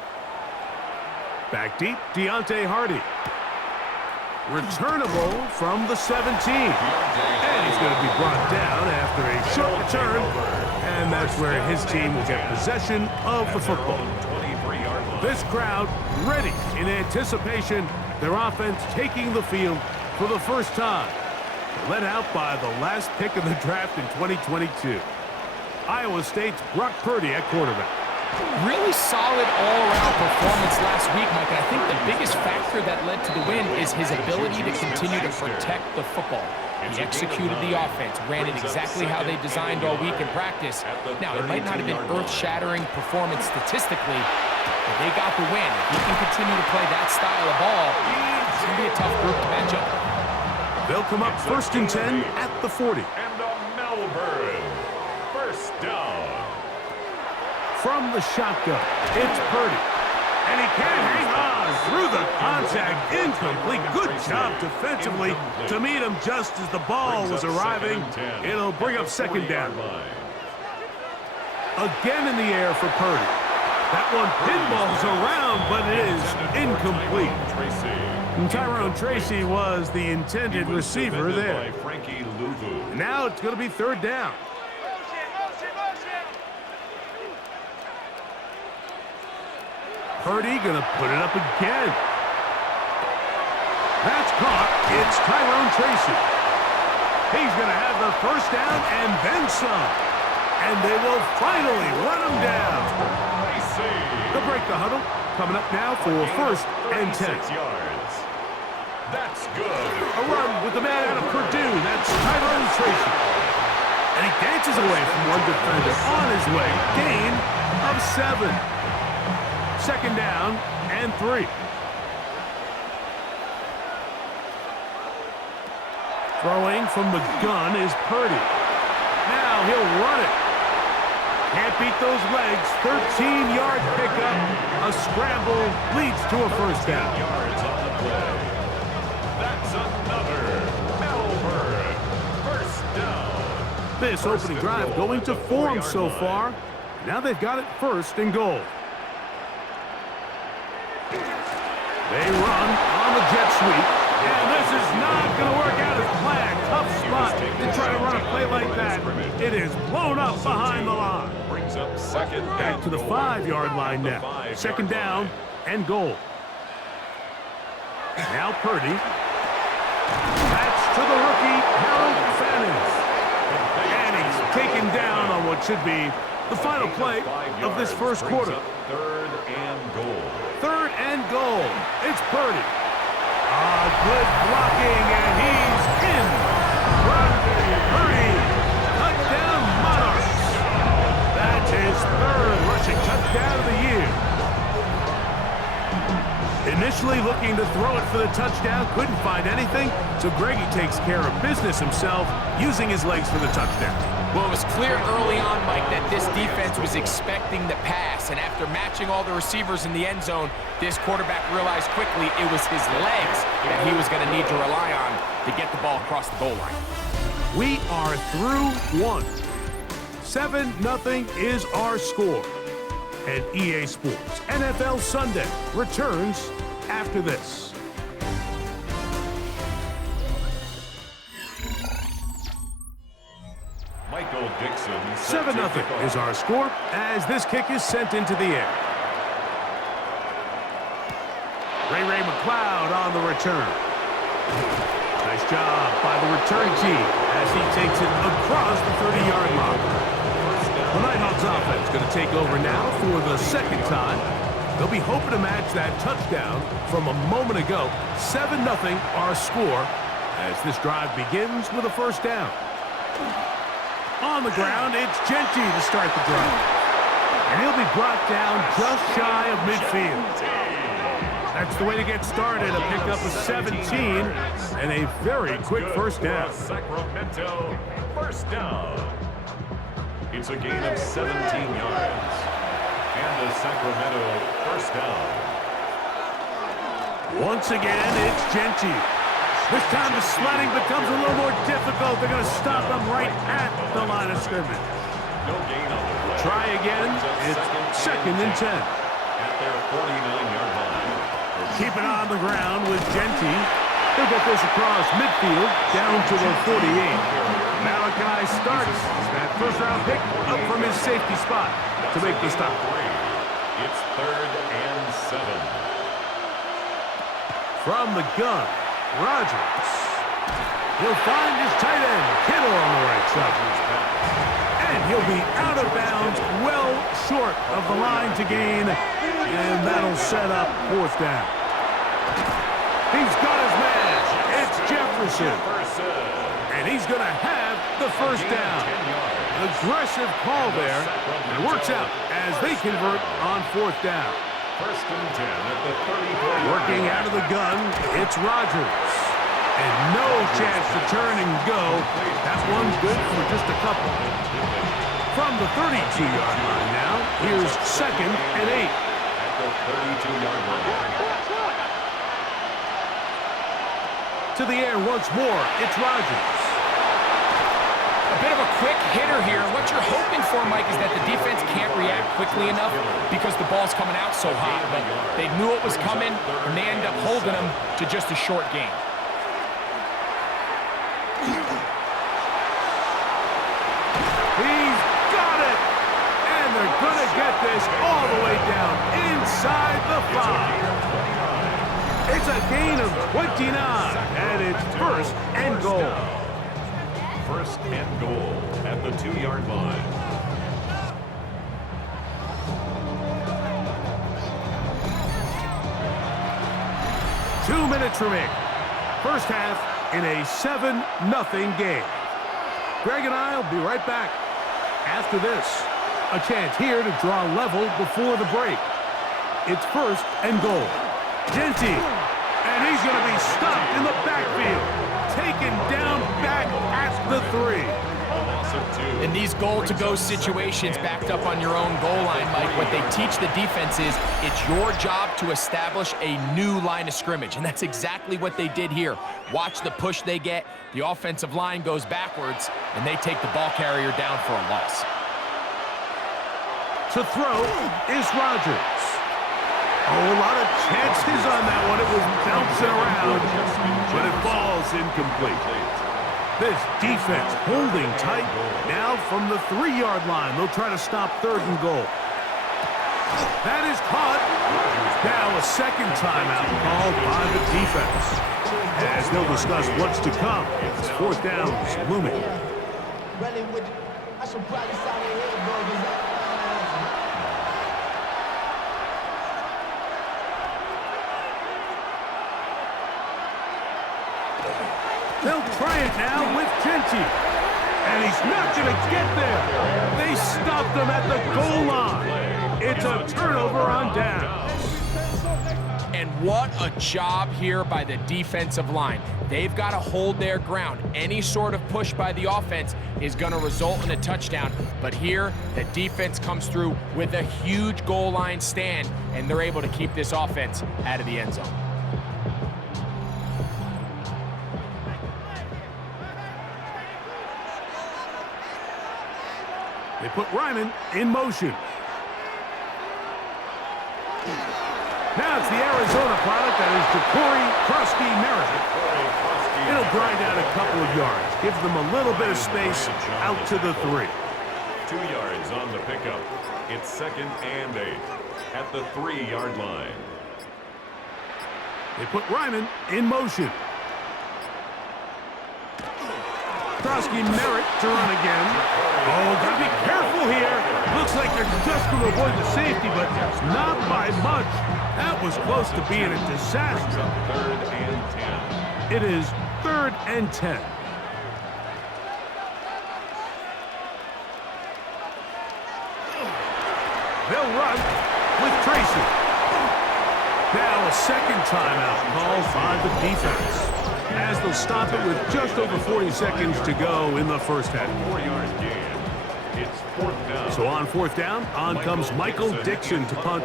Back deep, Deontay Hardy. Returnable from the 17. And he's going to be brought down after a short return. And that's where his team will get possession of the football. This crowd ready in anticipation, their offense taking the field for the first time. Led out by the last pick of the draft in 2022. Iowa State's Brock Purdy at quarterback. Really solid all-around performance last week, Mike. And I think the biggest factor that led to the win is his ability to continue to protect the football. He executed the offense, ran it exactly how they designed all week in practice. Now, it might not have been earth-shattering performance statistically, but they got the win. If he can continue to play that style of ball, it's going to be a tough group to match up. They'll come up 1st and 10 at the 40. And the Melbourne. First down. From the shotgun, it's Purdy. And he can hang on through the contact. Incomplete. Good job defensively to meet him just as the ball was arriving. It'll bring up 2nd down. Again in the air for Purdy. That one pinballs around, but it is incomplete. And Tyrone Tracy was the intended receiver there. Now it's going to be 3rd down. Purdy going to put it up again. That's caught. It's Tyrone Tracy. He's going to have the first down and then some. And they will finally run him down. They'll break the huddle. Coming up now for 1st and 10. That's good. A run with the man out of Purdue. That's Tyrone Tracy. And he dances away from one defender on his way. Gain of 7. Second down and 3. Throwing from the gun is Purdy. Now he'll run it. Can't beat those legs. 13-yard pickup. A scramble leads to a first down. Yards on the play. That's another Melbourne first down. This opening drive going to form so far. Now they've got it first and goal. They run on the jet sweep. And this is not going to work out as planned. Tough spot to try to run a play like that. It is blown up behind the line. Brings up second Back to the 5-yard line now. Second down and goal. Now Purdy. That's to the rookie, Harold Fanning. And he's taken down on what should be the final play of this first quarter. Third and goal. Third and goal. It's Purdy. Good blocking, and he's in. Purdy, touchdown Monarchs. That's his third rushing touchdown of the year. Initially looking to throw it for the touchdown, couldn't find anything, so Greggy takes care of business himself, using his legs for the touchdown. Well, it was clear early on, Mike, that this defense was expecting the pass, and after matching all the receivers in the end zone, this quarterback realized quickly it was his legs that he was going to need to rely on to get the ball across the goal line. We are through one. 7-0 is our score. And EA Sports NFL Sunday returns after this. Michael Dixon. 7-0 is our score as this kick is sent into the air. Ray McLeod on the return. Nice job by the return team as he takes it across the 30-yard line. The Nighthawks offense going to take over now for the second time. They'll be hoping to match that touchdown from a moment ago. 7-0 our score as this drive begins with a first down. On the ground, it's Genty to start the drive. And he'll be brought down just shy of midfield. That's the way to get started, a pickup of 17 and a very quick first down. Sacramento first down. It's a gain of 17 yards. And a Sacramento first down. Once again, it's Genty. This time the sledding becomes a little more difficult. They're going to stop him right at the line of scrimmage. No gain on the play. Try again. It's second and 10. At their 49-yard line. Keep it on the ground with Genty. He'll get this across midfield down to the 48. Malachi starts that first-round pick up from his safety spot to make the stop. It's third and 7. From the gun, Rogers. He'll find his tight end, Kittle, on the right side. And he'll be out of bounds, well short of the line to gain, and that'll set up fourth down. He's got his man. It's Jefferson. And he's going to have the first down. Aggressive call there. And it works out as they convert on fourth down. First and 10 at the 34. Working out of the gun, it's Rogers. And no chance to turn and go. That one's good for just a couple. From the 32-yard line now, here's second and 8. At the 32-yard line. To the air once more, it's Rogers. A bit of a quick hitter here. What you're hoping for, Mike, is that the defense can't react quickly enough because the ball's coming out so hot. But they knew it was coming, and they end up holding them to just a short game. He's got it! And they're going to get this all the way down inside the 5. It's a gain of 29, and it's first and goal. First and goal at the 2-yard line. Two minutes remaining. first half in a 7-0 game. Greg and I will be right back. After this, a chance here to draw level before the break. It's first and goal. Genty, and he's going to be stopped in the backfield. Taken down back at the 3. In these goal-to-go situations backed up on your own goal line, Mike, what they teach the defense is it's your job to establish a new line of scrimmage, and that's exactly what they did here. Watch the push they get. The offensive line goes backwards, and they take the ball carrier down for a loss. To throw is Rogers. Oh, a lot of chances on that one. It was bouncing around, but it falls incomplete. This defense holding tight. Now from the 3-yard line, they'll try to stop 3rd and goal. That is caught. Now a second timeout called by the defense. As they'll discuss what's to come, it's 4th downs looming. They'll try it now with Genty. And he's not going to get there. They stopped him at the goal line. It's a turnover on down. And what a job here by the defensive line. They've got to hold their ground. Any sort of push by the offense is going to result in a touchdown. But here, the defense comes through with a huge goal line stand, and they're able to keep this offense out of the end zone. They put Ryman in motion. Now it's the Arizona product that is TKY Dragons. It'll grind out a couple of yards. Gives them a little bit of space out to the 3. 2 yards on the pickup. It's 2nd and 8 at the 3-yard line. They put Ryman in motion. Krosky Merritt to run again. Oh, gotta be careful here. Looks like they're just going to avoid the safety, but not by much. That was close to being a disaster. 3rd and 10. It is 3rd and 10. They'll run with Tracy. Now a second timeout called by the defense, as they'll stop it with just over 40 seconds to go in the first half. 4-yard gain. It's 4th down. So on 4th down, on comes Michael Dixon to punt.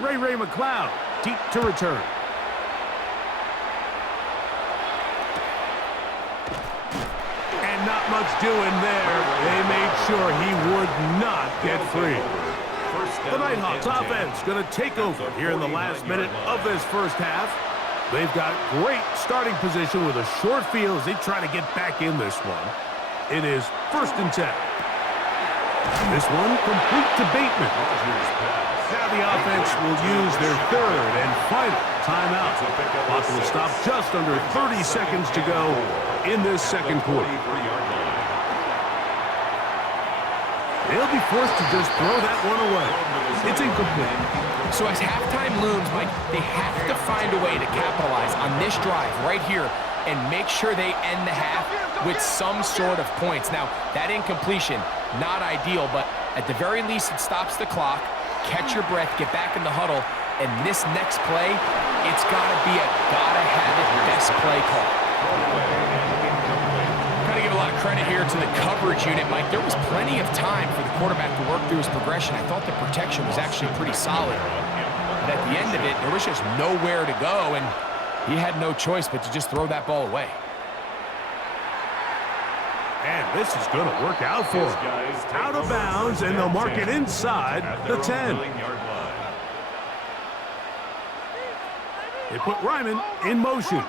Ray McLeod deep to return. And not much doing there. They made sure he would not get free. The Nighthawks offense going to take over here in the last minute of this first half. They've got great starting position with a short field as they try to get back in this one. It is 1st and 10. This one complete to Bateman. Now the offense will use their 3rd and final timeout. Clock will stop just under 30 seconds to go in this 2nd quarter. They'll be forced to just throw that one away. It's incomplete. So as halftime looms, Mike, they have to find a way to capitalize on this drive right here and make sure they end the half with some sort of points. Now, that incompletion, not ideal, but at the very least it stops the clock. Catch your breath, get back in the huddle, and this next play, it's got to be a gotta-have-it best play call. Got to give a lot of credit here to the coverage unit, Mike. There was plenty of time for the quarterback to work through his progression. I thought the protection was actually pretty solid. But at the end of it, there was just nowhere to go, and he had no choice but to just throw that ball away. And this is going to work out for him. Out of bounds, and they'll mark it inside the 10. They put Ryman in motion.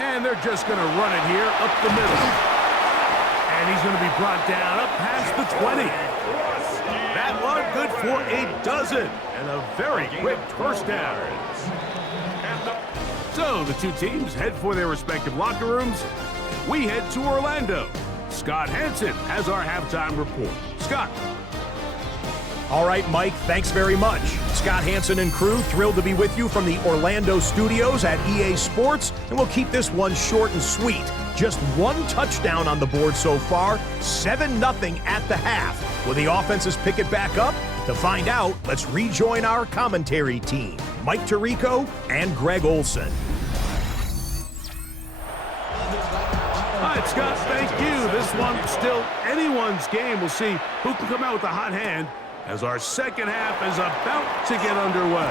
And they're just going to run it here up the middle. And he's going to be brought down up past the 20. That one good for a dozen. And a very quick first down. So the two teams head for their respective locker rooms. We head to Orlando. Scott Hansen has our halftime report. Scott. All right, Mike, thanks very much. Scott Hansen and crew, thrilled to be with you from the Orlando studios at EA Sports, and we'll keep this one short and sweet. Just one touchdown on the board so far, 7-0 at the half. Will the offenses pick it back up? To find out, let's rejoin our commentary team, Mike Tirico and Greg Olson. All right, Scott, thank you. This one still anyone's game. We'll see who can come out with a hot hand as our second half is about to get underway.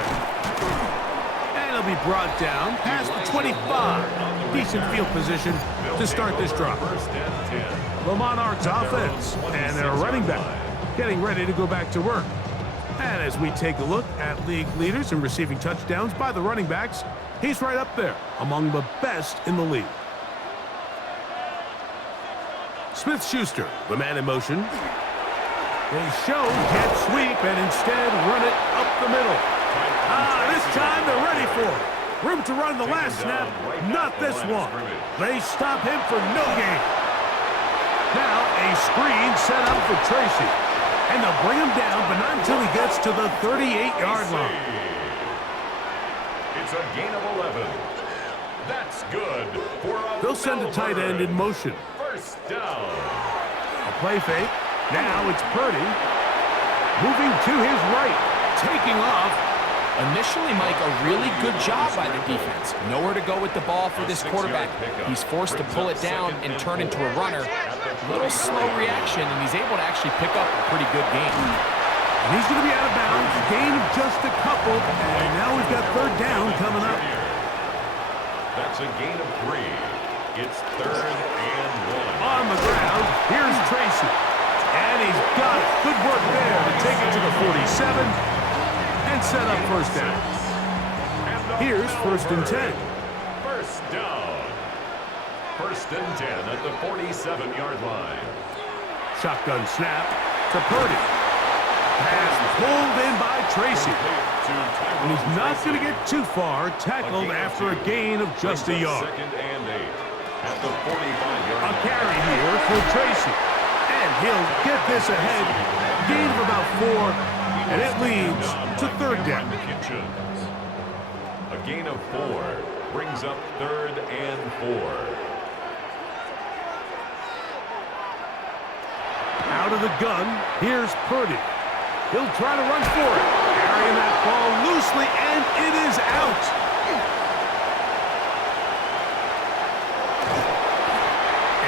And it'll be brought down past the 25. Decent field position to start this drive. The Monarchs offense and their running back getting ready to go back to work. And as we take a look at league leaders in receiving touchdowns by the running backs, he's right up there among the best in the league. Smith-Schuster, the man in motion. They show jet sweep and instead run it up the middle. This time they're ready for it. Room to run the last snap, not this one. They stop him for no gain. Now a screen set up for Tracy. And they'll bring him down, but not until he gets to the 38-yard line. It's a gain of 11. That's good for a They'll send a tight end in motion. First down. A play fake. Now it's Purdy. Moving to his right. Taking off. Initially, Mike, a really good job by the defense. Nowhere to go with the ball for this quarterback. He's forced to pull it down and turn into a runner. Little slow reaction, and he's able to actually pick up a pretty good gain. And he's going to be out of bounds. Gain of just a couple. And now we've got third down coming up. That's a gain of 3. It's 3rd and 1. On the ground, here's Tracy. And he's got it. Good work there to take it to the 47 and set up first down. Here's 1st and 10. First down. 1st and 10 at the 47-yard line. Shotgun snap to Purdy. Pass pulled in by Tracy. And he's not going to get too far. Tackled after a gain of just a yard. 2nd and 8 at the 45-yard line. A carry here for Tracy. And he'll get this ahead. Gain of about 4. And it leads to 3rd down. A gain of 4 brings up 3rd and 4. Out of the gun, here's Purdy. He'll try to run for it. Carrying that ball loosely, and it is out.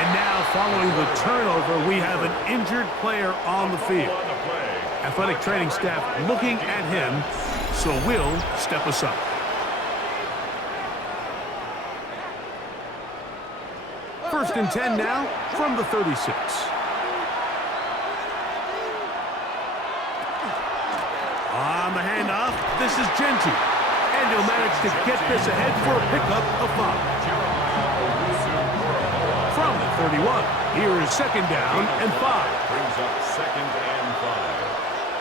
And now, following the turnover, we have an injured player on the field. Athletic training staff looking at him, so will step aside. First and 10 now from the 36. On the handoff, this is Genty. And he'll manage to get this ahead for a pickup of 5. From the 31, here is 2nd down and 5. Brings up 2nd and 5.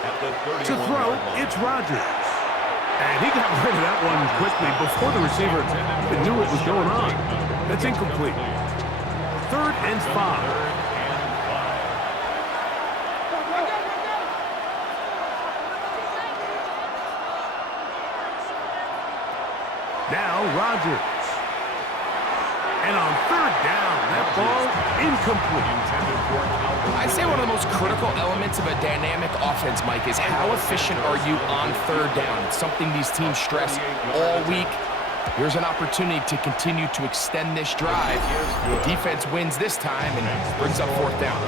At the 31 To throw, it's Rogers. And he got rid of that one quickly before the receiver knew what was going on. That's incomplete. 3rd and 5. Now Rogers. And on 3rd down, that ball incomplete. I'd say one of the most critical elements of a dynamic offense, Mike, is how efficient are you on 3rd down? It's something these teams stress all week. Here's an opportunity to continue to extend this drive. The defense wins this time and brings up 4th down.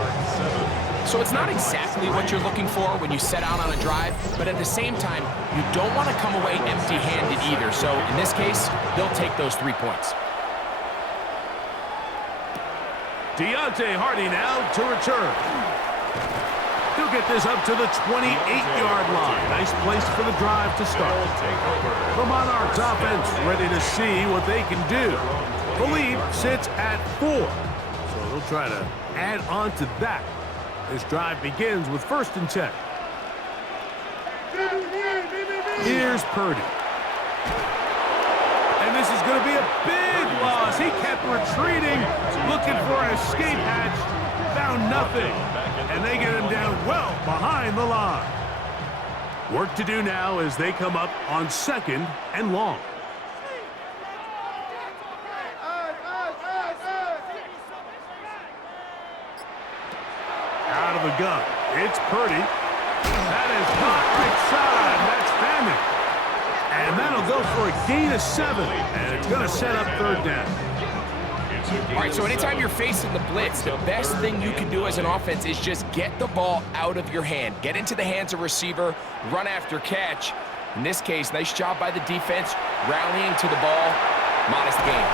So it's not exactly what you're looking for when you set out on a drive, but at the same time, you don't want to come away empty-handed either. So in this case, they'll take those 3 points. Deontay Hardy now to return. He'll get this up to the 28-yard line. Nice place for the drive to start. The Monarchs offense ready to see what they can do. The lead sits at 4. So they'll try to add on to that. This drive begins with 1st and 10. Here's Purdy. And this is going to be a big loss. He kept retreating, looking for an escape hatch, found nothing. And they get him down well behind the line. Work to do now as they come up on 2nd and long. Out of the gun. It's Purdy. That is caught right side. That's Famine. And that'll go for a gain of 7. And it's going to set up 3rd down. All right, so anytime you're facing the blitz, the best thing you can do as an offense is just get the ball out of your hand. Get into the hands of receiver, run after catch. In this case, nice job by the defense, rallying to the ball. Modest gain.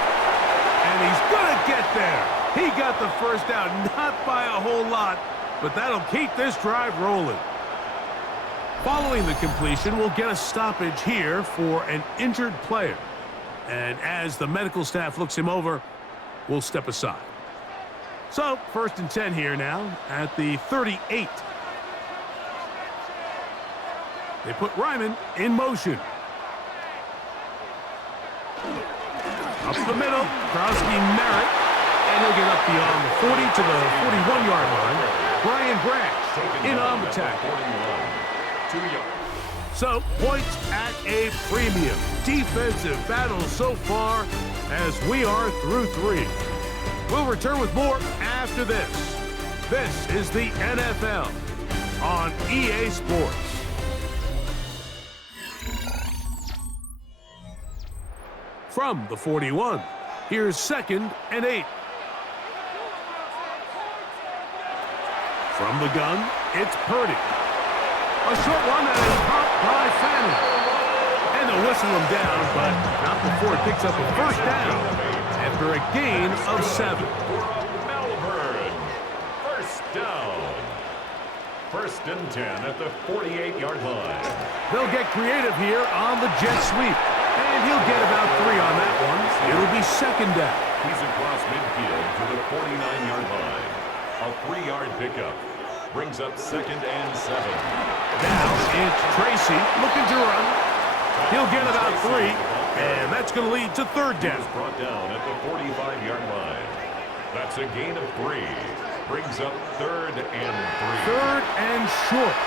And he's going to get there. He got the first down, not by a whole lot, but that'll keep this drive rolling. Following the completion, we'll get a stoppage here for an injured player. And as the medical staff looks him over, we'll step aside. So, 1st and 10 here now at the 38. They put Ryman in motion. Up the middle, Krosky Merritt, and he'll get up beyond the 40 to the 41-yard line. Brian Branch in on the tackle. So, points at a premium. Defensive battle so far as we are through 3. We'll return with more after this. This is the NFL on EA Sports. From the 41, here's 2nd and 8. From the gun, it's Purdy. A short one that is caught by Fannin. And they'll whistle him down, but not before it picks up a 1st down after a gain of 7. Melbourne. 1st down. 1st and 10 at the 48-yard line. They'll get creative here on the jet sweep. And he'll get about 3 on that one. It'll be 2nd down. He's across midfield to the 49-yard line. A 3-yard pickup brings up 2nd and 7. Now it's Tracy looking to run. He'll get about 3, and that's going to lead to 3rd down. He's brought down at the 45-yard line. That's a gain of 3. Brings up 3rd and 3. 3rd and short.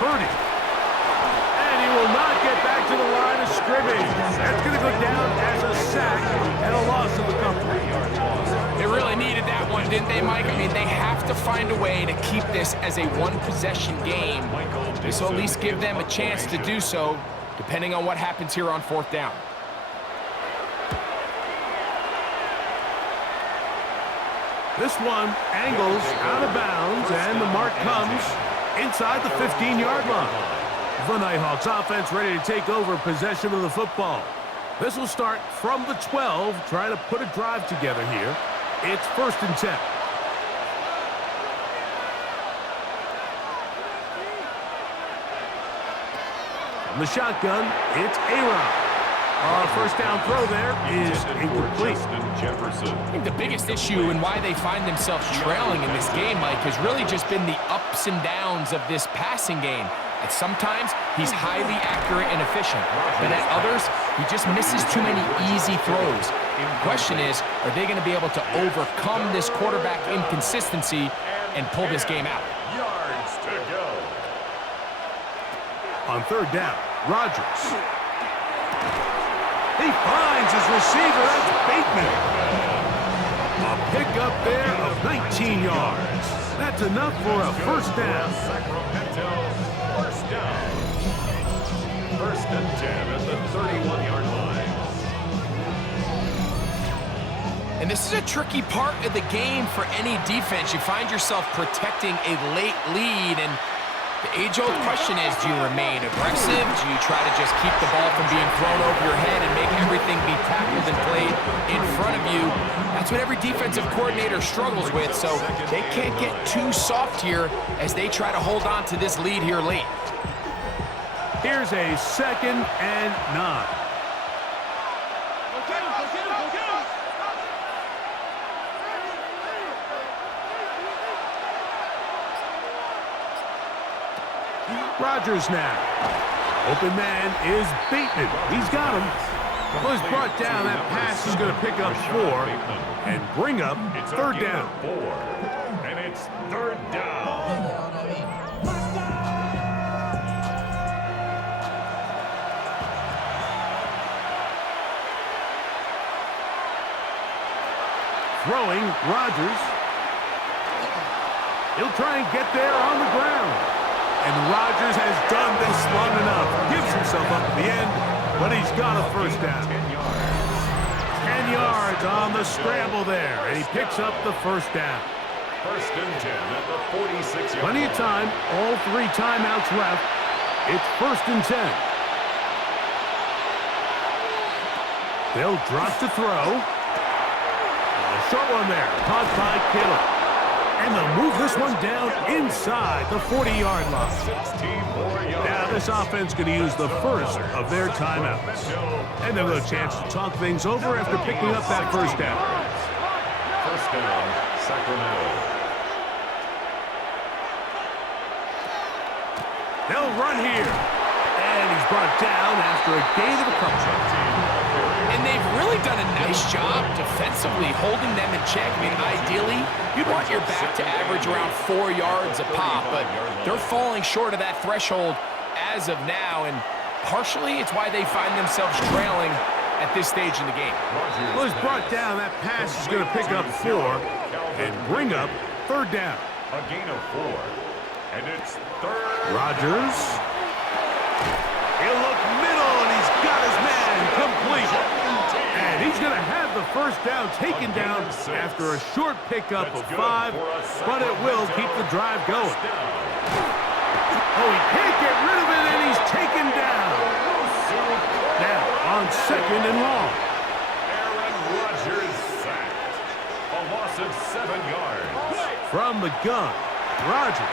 Purdy. And he will not get back to the line of scrimmage. That's going to go down as a sack and a loss of a couple. They really needed that one, didn't they, Mike? I mean, they have to find a way to keep this as a one-possession game. This will at least give them a chance to do so, depending on what happens here on 4th down. This one angles out of bounds, and the mark comes inside the 15-yard line. The Nighthawks offense ready to take over possession of the football. This will start from the 12, trying to put a drive together here. It's 1st and 10. From the shotgun, it's Aaron. 1st down throw there is incomplete. I think the biggest issue and why they find themselves trailing in this game, Mike, has really just been the ups and downs of this passing game. And sometimes he's highly accurate and efficient, but at others, he just misses too many easy throws. The question is, are they going to be able to overcome this quarterback inconsistency and pull this game out? Yards to go. On 3rd down, Rodgers. He finds his receiver. That's Bateman. A pickup there of 19 yards. That's enough for a 1st down. Sacramento, 1st down. 1st and 10 at the 31-yard line. And this is a tricky part of the game for any defense. You find yourself protecting a late lead, and the age-old question is, do you remain aggressive? Do you try to just keep the ball from being thrown over your head and make everything be tackled and played in front of you? That's what every defensive coordinator struggles with, so they can't get too soft here as they try to hold on to this lead here late. Here's a 2nd and 9. Rodgers now. Open man is Bateman. He's got him. Well, he's brought down. That pass is going to pick up 4 and bring up 3rd down. 4, and it's 3rd down. throwing, Rodgers. He'll try and get there on the ground. And Rodgers has done this long enough. Gives himself up at the end, but he's got a first down. 10 yards on the scramble there, and he picks up the first down. First and 10 at the 46-yard line. Plenty of time, all 3 timeouts left. It's first and 10. They'll drop to throw. A short one there, caught by Kittle. And they'll move this one down inside the 40-yard line. 64 yards. Now this offense going to use the first of their timeouts. And they'll have a chance to talk things over after picking up that first down. First down, Sacramento. They'll run here. And he's brought down after a gain of a couple. And they've really done a nice job defensively holding them in check. I mean, ideally, you'd want your back to average around 4 yards a pop, but they're falling short of that threshold as of now, and partially it's why they find themselves trailing at this stage in the game. Well, he's brought down. That pass is going to pick up 4 and bring up third down. A gain of 4. And it's third. Rodgers. He'll look middle, and he's got his man complete. And he's going to have the first down taken down after a short pickup of 5, but it will keep the drive going. Oh, he can't get rid of it, and he's taken down. Now, on second and long. Aaron Rodgers sacked. A loss of 7 yards. From the gun, Rodgers.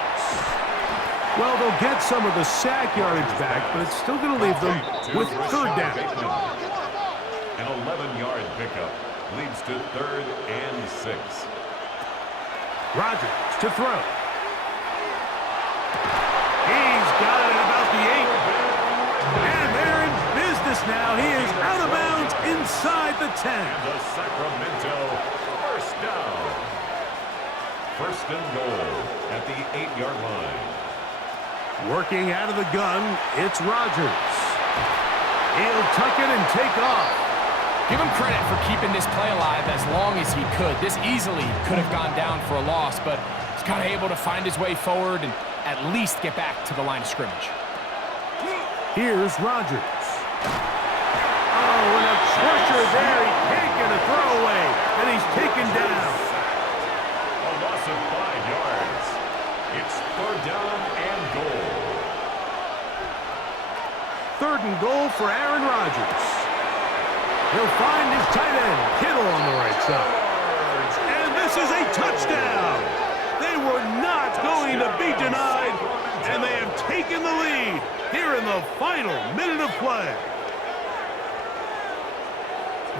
Well, they'll get some of the sack yardage back, but it's still going to leave them with third down. An 11-yard pickup leads to 3rd and 6. Rodgers to throw. He's got it at about the 8. And they're in business now. He is out of bounds inside the 10. And the Sacramento first down. First and goal at the 8-yard line. Working out of the gun, it's Rodgers. He'll tuck it and take off. Give him credit for keeping this play alive as long as he could. This easily could have gone down for a loss, but he's kind of able to find his way forward and at least get back to the line of scrimmage. Here's Rodgers. Oh, and a pressure there. He can't get a throwaway, and he's taken down. A loss of 5 yards. It's third down and goal. Third and goal for Aaron Rodgers. He'll find his tight end, Kittle, on the right side. And this is a touchdown. They were not going to be denied, and they have taken the lead here in the final minute of play.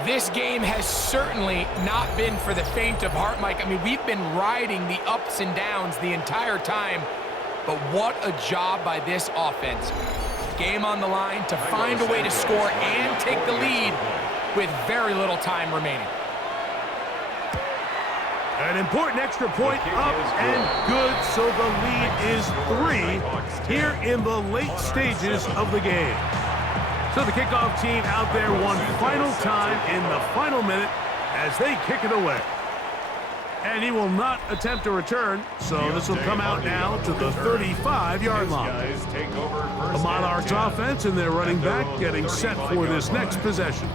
This game has certainly not been for the faint of heart, Mike. I mean, we've been riding the ups and downs the entire time, but what a job by this offense. Game on the line to find a way to score and take the lead with very little time remaining. An important extra point up and good, so the lead is 3 here in the late stages of the game. So the kickoff team out there one final time in the final minute as they kick it away. And he will not attempt a return, so this will come out now to the 35-yard line. The Monarchs offense and their running back getting set for this next possession.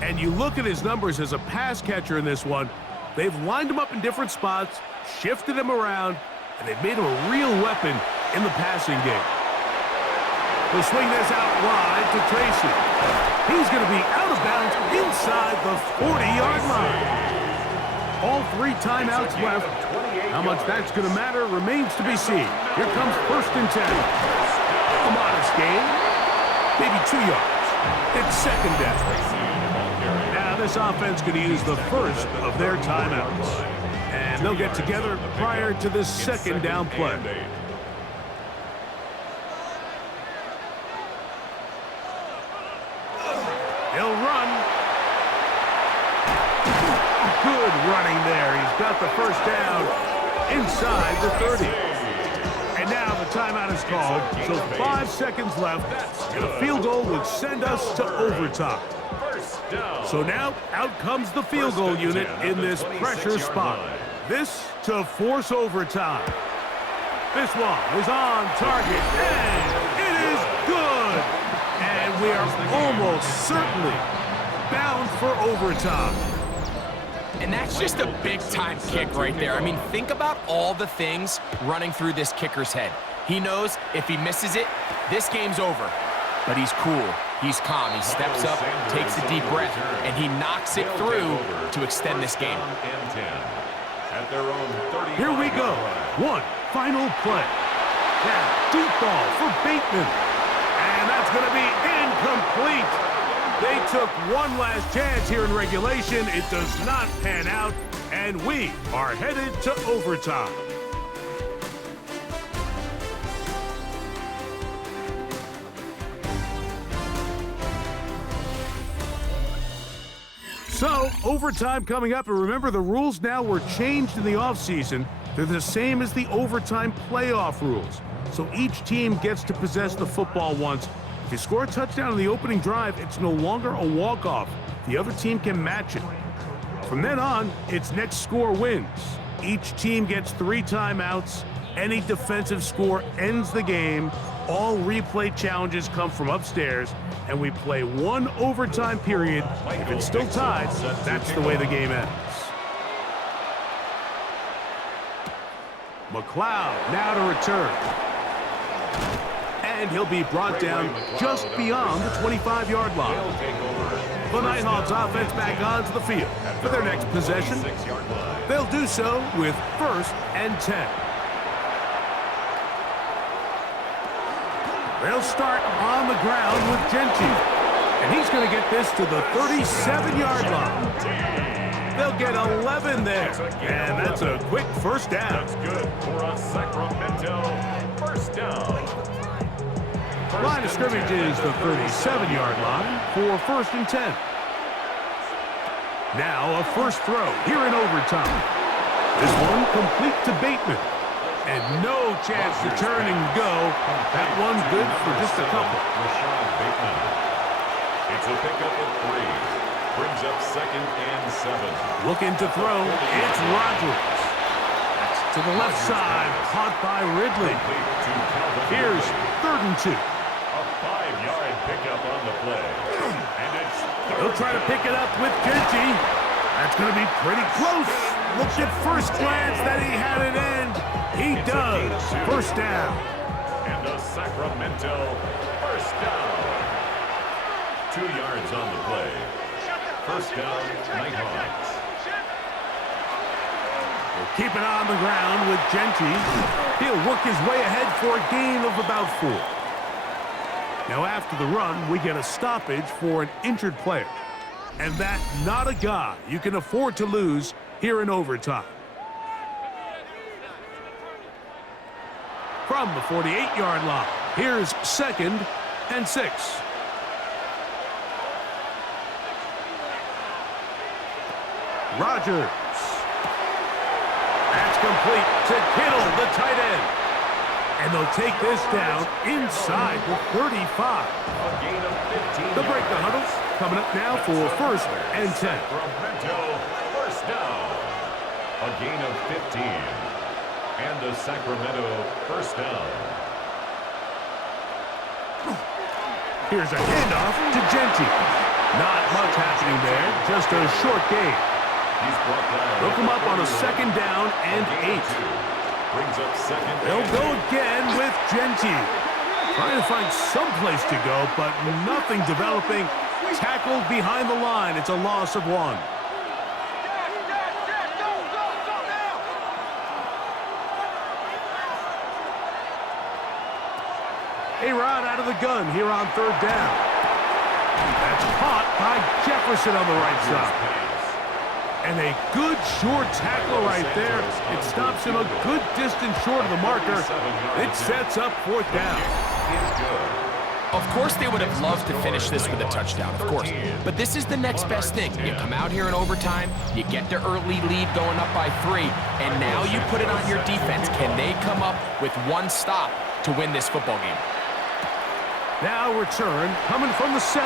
And you look at his numbers as a pass catcher in this one. They've lined him up in different spots, shifted him around, and they've made him a real weapon in the passing game. They'll swing this out wide to Tracy. He's going to be out of bounds inside the 40-yard line. All 3 timeouts left. How much that's going to matter remains to be seen. Here comes first and 10. A modest gain, maybe 2 yards. It's second down. Now this offense going to use the first of their timeouts. And they'll get together prior to this second down play. He'll run. Good running there. He's got the first down inside the 30. And now the timeout is called, so 5 seconds left, and a field goal would send us to overtime. So now, out comes the field goal unit in this pressure spot. This to force overtime. This one is on target, and it is good! And we are almost certainly bound for overtime. And that's just a big-time kick right there. I mean, think about all the things running through this kicker's head. He knows if he misses it, this game's over. But he's cool. He's calm. He steps up, takes a deep breath, and he knocks it through to extend this game. Here we go. One final play. Now, deep ball for Bateman. And that's going to be incomplete. They took one last chance here in regulation. It does not pan out, and we are headed to overtime. So, overtime coming up, and remember the rules now were changed in the offseason. They're the same as the overtime playoff rules. So each team gets to possess the football once. If you score a touchdown on the opening drive, it's no longer a walk-off. The other team can match it. From then on, it's next score wins. Each team gets 3 timeouts. Any defensive score ends the game. All replay challenges come from upstairs, and we play 1 overtime period. If it's still tied, that's the way the game ends. McLeod now to return. And he'll be brought down just beyond the 25-yard line. The Nighthawks offense back onto the field for their next possession. They'll do so with 1st and 10. They'll start on the ground with Genty. And he's going to get this to the 37-yard line. They'll get 11 there. And that's a quick first down. That's good for a Sacramento first down. Line of scrimmage is the 37-yard line for 1st and 10. Now a first throw here in overtime. This one complete to Bateman. And no chance to turn and go. That one's good for just a couple. It's a pickup of 3. Brings up 2nd and 7. Looking to throw, it's Rogers. To the left side, caught by Ridley. Here's 3rd and 2. A 5-yard pickup on the play. And it's He'll try to pick it up with Genty. That's going to be pretty close. Looked at first glance that he had it end. He does. First down. And a Sacramento first down. 2 yards on the play. First down, Nighthawks. We'll keep it on the ground with Genty. He'll work his way ahead for a gain of about 4. Now after the run, we get a stoppage for an injured player. And that not a guy you can afford to lose here in overtime. From the 48-yard line, here's 2nd and 6. Rogers. That's complete to Kittle, the tight end. And they'll take this down inside the 35. They'll break the huddle. Coming up now for 1st and 10. Sacramento first down. A gain of 15. And a Sacramento first down. Here's a handoff to Genty. Not much happening there, just a short gain. They'll come up on a 2nd down and 8. Brings up 2nd. They'll go again with Genty. Trying to find some place to go, but nothing developing. Tackled behind the line. It's a loss of 1. A-Rod out of the gun here on 3rd down. That's caught by Jefferson on the right side. And a good short tackle right there. It stops him a good distance short of the marker. It sets up 4th down. Of course they would have loved to finish this with a touchdown, of course. But this is the next best thing. You come out here in overtime, you get the early lead going up by 3, and now you put it on your defense. Can they come up with 1 stop to win this football game. Now return coming from the 7.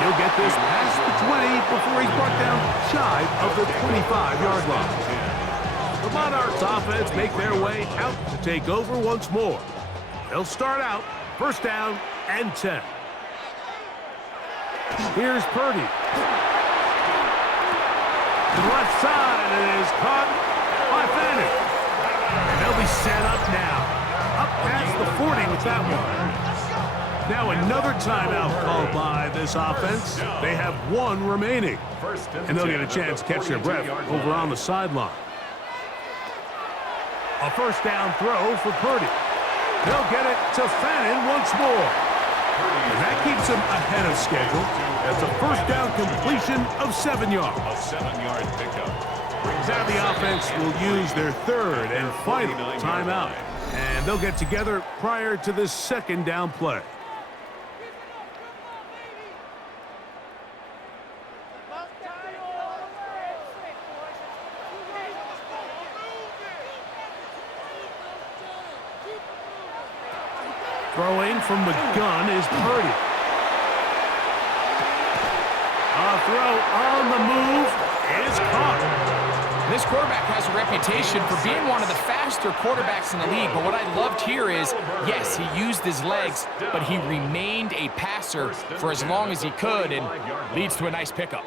He'll get this past the 20 before he's brought down shy of the 25-yard line. The Monarchs offense make their way out to take over once more. They'll start out first down and 10. Here's Purdy. To the left side, it is caught by Fanning. And they'll be set up now. Up past the 40 with that one. Now another timeout called by this offense. They have one remaining. And they'll get a chance to catch their breath over on the sideline. A first down throw for Purdy. They'll get it to Fanning once more. And that keeps him ahead of schedule. That's a first down completion of 7 yards. A 7-yard pickup. Now the offense will use their third and final timeout. And they'll get together prior to this second down play. Throwing from the gun is Purdy. A throw on the move is caught. This quarterback has a reputation for being one of the faster quarterbacks in the league, but what I loved here is, yes, he used his legs, but he remained a passer for as long as he could, and leads to a nice pickup.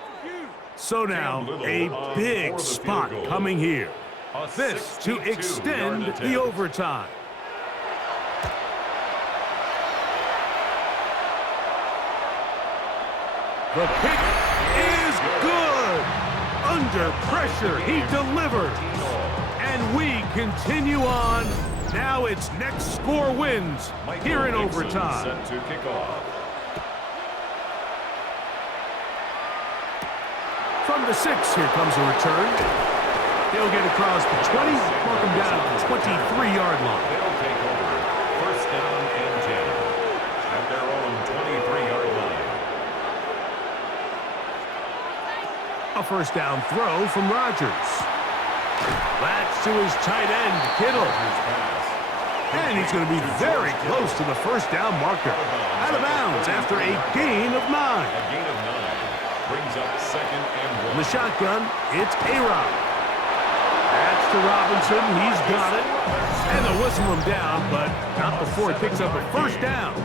So now, a big spot coming here. This to extend the overtime. The pick is good. Under pressure, he delivers. And we continue on. Now it's next score wins here in overtime. Set to kick off. From the 6, here comes a return. He'll get across the 20, mark him down at the 23-yard line. They'll take over. First down and 10 at their own 23-yard line. A first down throw from Rodgers. That's to his tight end, Kittle. And he's going to be very close to the first down marker. Out of bounds after a gain of 9. A gain of 9 brings up second and 1. In the shotgun, it's A-Rod. That's to Robinson. He's got it. And they'll whistle him down, but not before he picks up a first down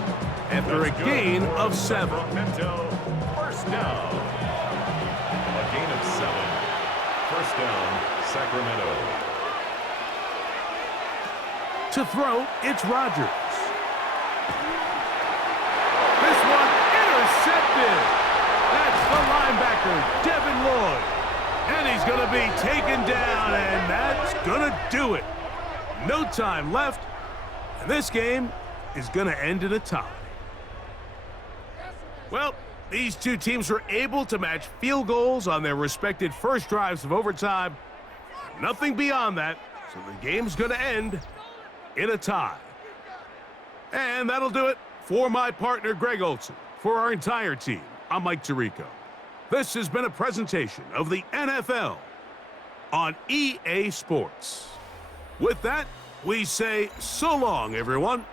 after a gain of 7. First down. A gain of 7. First down, Sacramento. To throw, it's Rodgers. This one intercepted. That's the linebacker, Devin Lloyd. And he's going to be taken down, and that's going to do it. No time left, and this game is going to end in a tie. Well, these two teams were able to match field goals on their respected first drives of overtime. Nothing beyond that, so the game's going to end in a tie. And that'll do it for my partner, Greg Olson. For our entire team, I'm Mike Tirico. This has been a presentation of the NFL on EA Sports. With that, we say so long, everyone.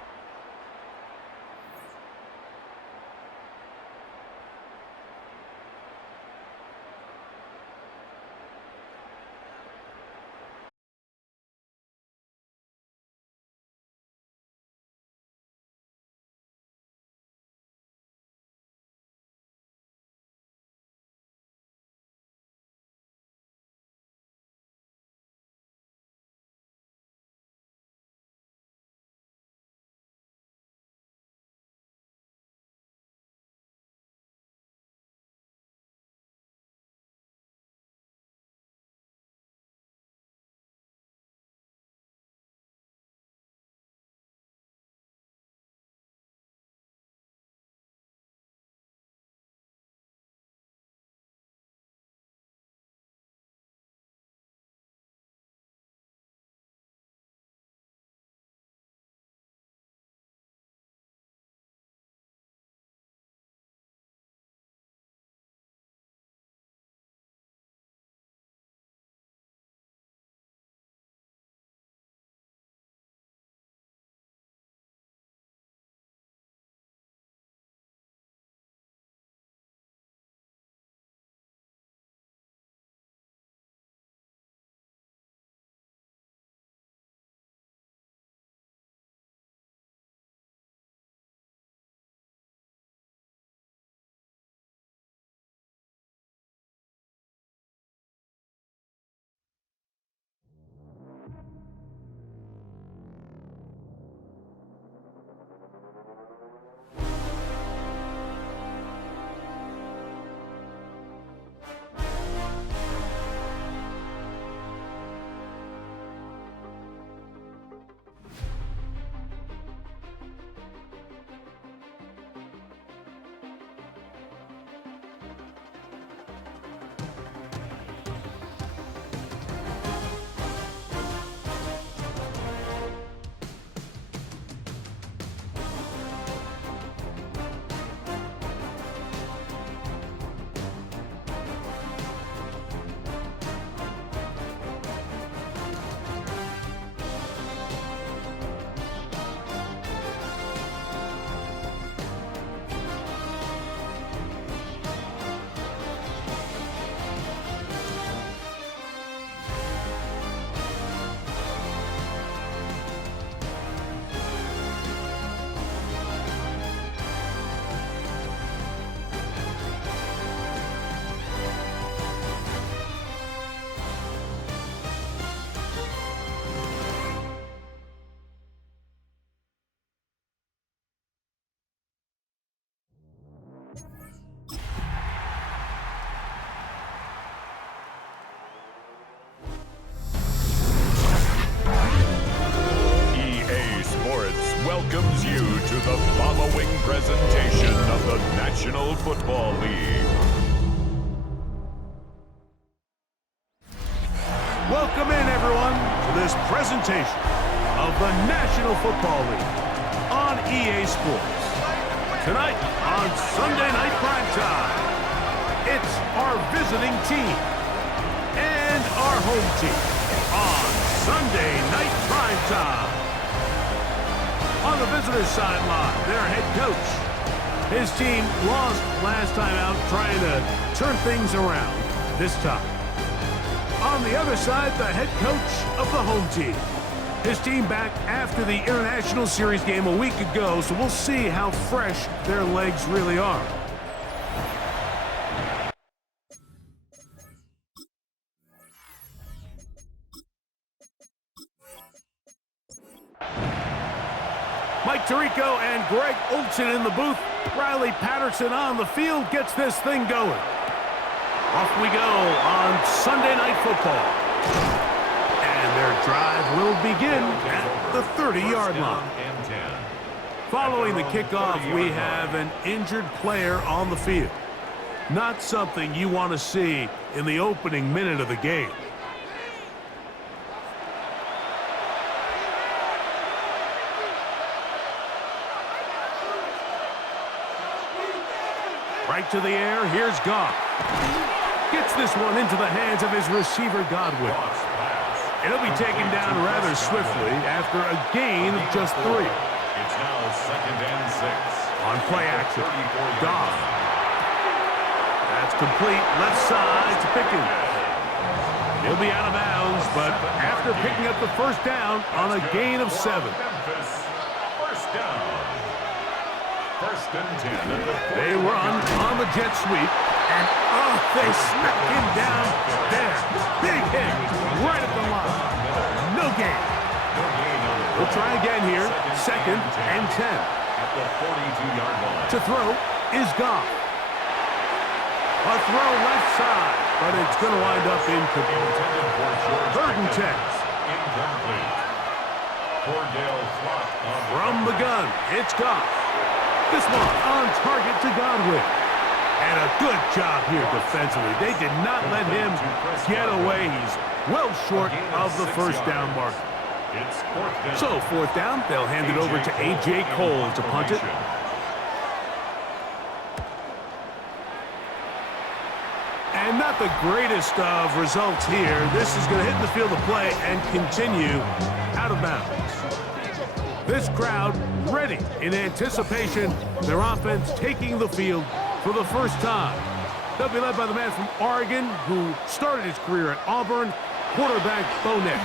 National Football League. Welcome in, everyone, to this presentation of the National Football League on EA Sports. Tonight on Sunday Night Primetime, it's our visiting team and our home team on Sunday Night Primetime. On the visitor's sideline, their head coach. His team lost last time out, trying to turn things around this time. On the other side, the head coach of the home team. His team back after the International Series game a week ago, so we'll see how fresh their legs really are. Mike Tirico and Greg Olson in the booth. Riley Patterson on the field gets this thing going. Off we go on Sunday Night Football. And their drive will begin at the 30-yard line. Following the kickoff, we have an injured player on the field. Not something you want to see in the opening minute of the game. Right to the air, here's Goff. Gets this one into the hands of his receiver, Godwin. It'll be taken down rather swiftly after a gain of just 3. It's now 2nd and 6. On play action, Goff. That's complete, left side to Pickens. He'll be out of bounds, but after picking up the first down on a gain of 7. First down. 1st and 10. They run on the jet sweep, and they smack him down there. Big hit right at the line. No gain. We'll try again here. 2nd and 10. At the 42-yard line. To throw is Goff. A throw left side, but it's going to wind up incomplete. 3rd and 10. Incomplete. Cordell Flott From the gun, it's Goff. This one on target to Godwin. And a good job here defensively. They did not let him get away. He's well short of the first down mark. It's 4th down. So 4th down, they'll hand it over to A.J. Cole to punt it. And not the greatest of results here. This is going to hit the field of play and continue out of bounds. This crowd ready in anticipation. Their offense taking the field for the first time. They'll be led by the man from Oregon who started his career at Auburn, quarterback Bo Nix.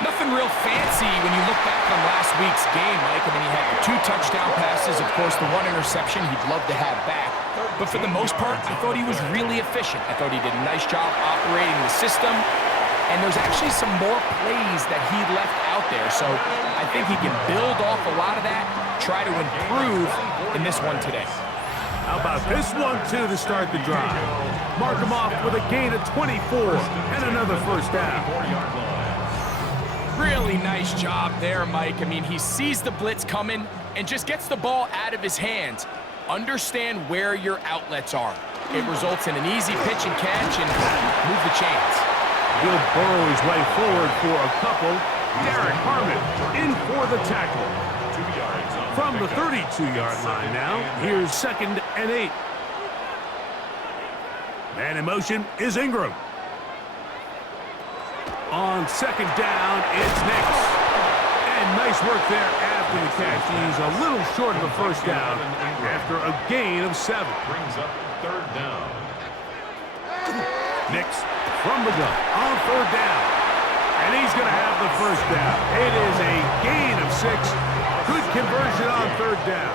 Nothing real fancy when you look back on last week's game, Mike. I mean, he had 2 touchdown passes, of course, the 1 interception he'd love to have back. But for the most part, I thought he was really efficient. I thought he did a nice job operating the system. And there's actually some more plays that he left out there. So I think he can build off a lot of that, try to improve in this one today. How about this one, too, to start the drive? Mark him off with a gain of 24 and another first down. Really nice job there, Mike. I mean, he sees the blitz coming and just gets the ball out of his hands. Understand where your outlets are. It results in an easy pitch and catch and move the chains. He'll burrow his way forward for a couple. Derek Harmon in for the tackle. 2 yards on From the 32-yard line now, here's 2nd and 8. Man in motion is Ingram. On 2nd down, it's Nix. And nice work there after the catch. He's a little short of the first down after a gain of 7. brings up 3rd down. Nix from the gun on 3rd down. And he's going to have the first down. It is a gain of 6. Good conversion on 3rd down.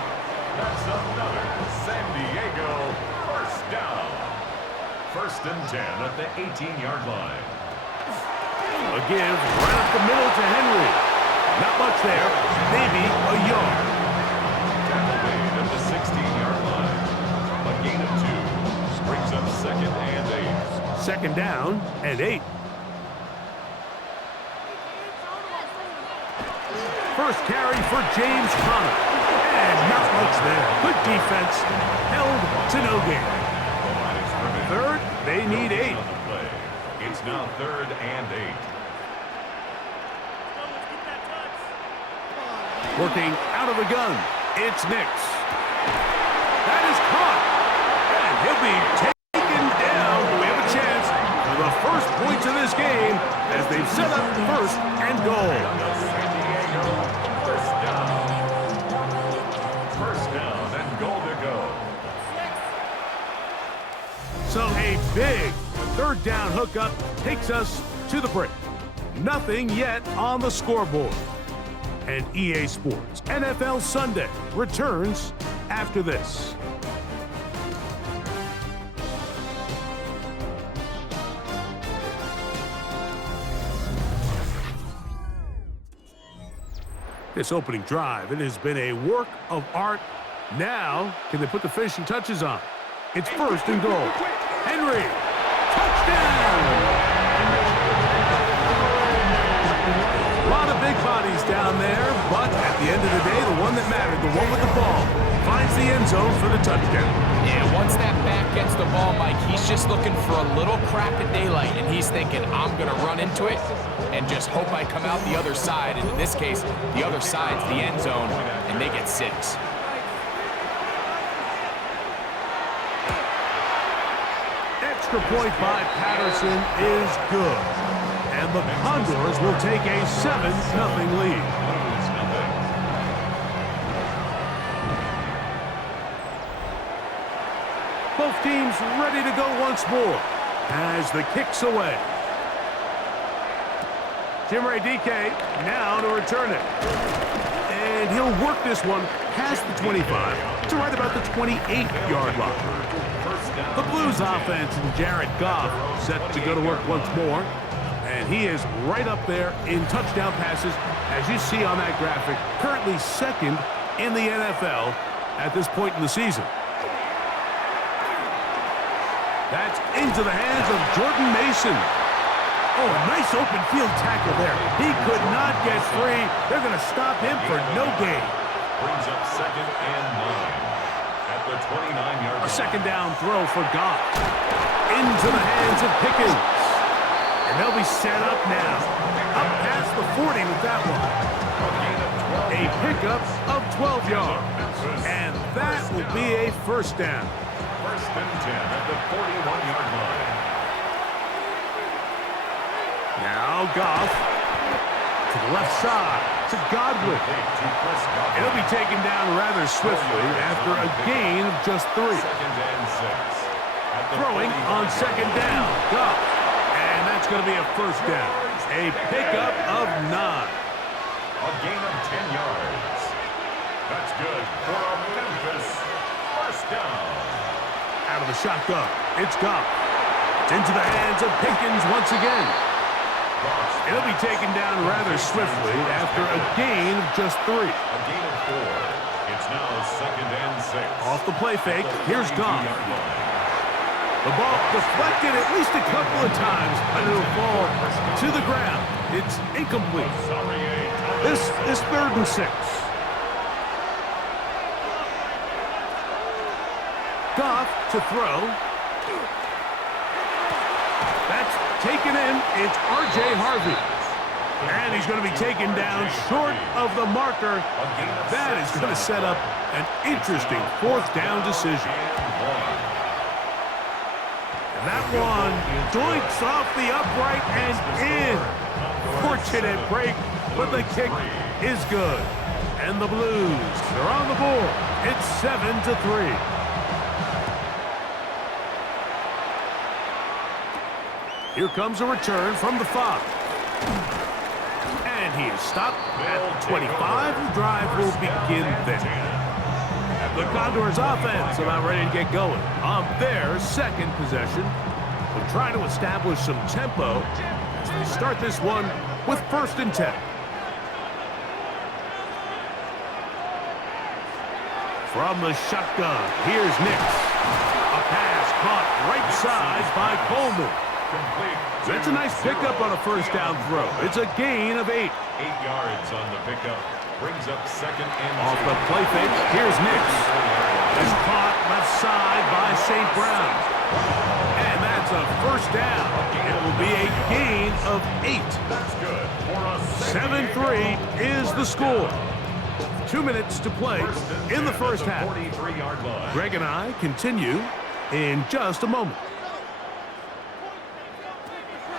That's another San Diego first down. 1st and 10 at the 18-yard line. A give right up the middle to Henry. Not much there. Maybe a yard. Tackle made at the 16-yard line. A gain of 2. Brings up 2nd and 8. 2nd down and 8. First carry for James Conner. And not much there. Good defense. Held to no gain. Third, they need 8. On the play. It's now 3rd and 8. Working out of the gun, it's Nix. That is caught, and he'll be taken down. We have a chance for the first points of this game as they've set up 1st and goal. First down and goal to go. So a big 3rd down hookup takes us to the break. Nothing yet on the scoreboard. And EA Sports NFL Sunday returns after this. This opening drive, it has been a work of art. Now, can they put the finishing touches on? It's 1st and goal. Henry, touchdown! A lot of big bodies down there, but at the end of the day, the one that mattered, the one with the ball, finds the end zone for the touchdown. Yeah, once that back gets the ball, Mike, he's just looking for a little crack of daylight, and he's thinking, I'm going to run into it and just hope I come out the other side. And in this case, the other side's the end zone, and they get 6. Extra point by Patterson is good. And the Condors will take a 7-0 lead. Both teams ready to go once more as the kick's away. Jimray DK now to return it. And he'll work this one past the 25 to right about the 28-yard line. The Blues offense and Jared Goff set to go to work once more. And he is right up there in touchdown passes, as you see on that graphic, currently 2nd in the NFL at this point in the season. That's into the hands of Jordan Mason. Oh, nice open field tackle there. He could not get free. They're going to stop him for no gain. Brings up 2nd and 9 at the 29-yard line. A 2nd down throw for Goff. Into the hands of Pickens. And they'll be set up now. Up past the 40 with that one. A pickup of 12 yards. And that will be a 1st down. 1st and 10 at the 41-yard line. Now Goff to the left side to Godwin. And he'll be taken down rather swiftly after a gain of just 3. 2nd and 6. Throwing on 2nd down. Goff. And that's going to be a 1st down. A pickup of 9. A gain of 10 yards. That's good for a Memphis 1st down. Out of the shotgun, it's Goff. It's into the hands of Pickens once again. It'll be taken down rather swiftly after a gain of just 3. A gain of 4. It's now 2nd and 6. Off the play fake, here's Goff. The ball deflected at least a couple of times, but it'll fall to the ground. It's incomplete. This is 3rd and 6. Goff to throw. That's taken in. It's R.J. Harvey. And he's going to be taken down short of the marker. That is going to set up an interesting 4th down decision. And that one doinks off the upright and in. Fortunate break, but the kick is good. And the Blues are on the board. It's 7-3. Here comes a return from the 5. And he is stopped at the 25. The drive will begin then. The Condors offense about ready to get going on their 2nd possession. They're trying to establish some tempo as they start this one with 1st and 10. From the shotgun, here's Nix. A pass caught right side by Coleman. That's a nice pickup on a 1st down throw. It's a gain of 8. 8 yards on the pickup. Brings up 2nd and 2. Off the play fake, here's Nix. Is caught left side by St. Brown. And that's a first down. It will be a gain of 8. 7-3 is the score. 2 minutes to play in the first half. Greg and I continue in just a moment.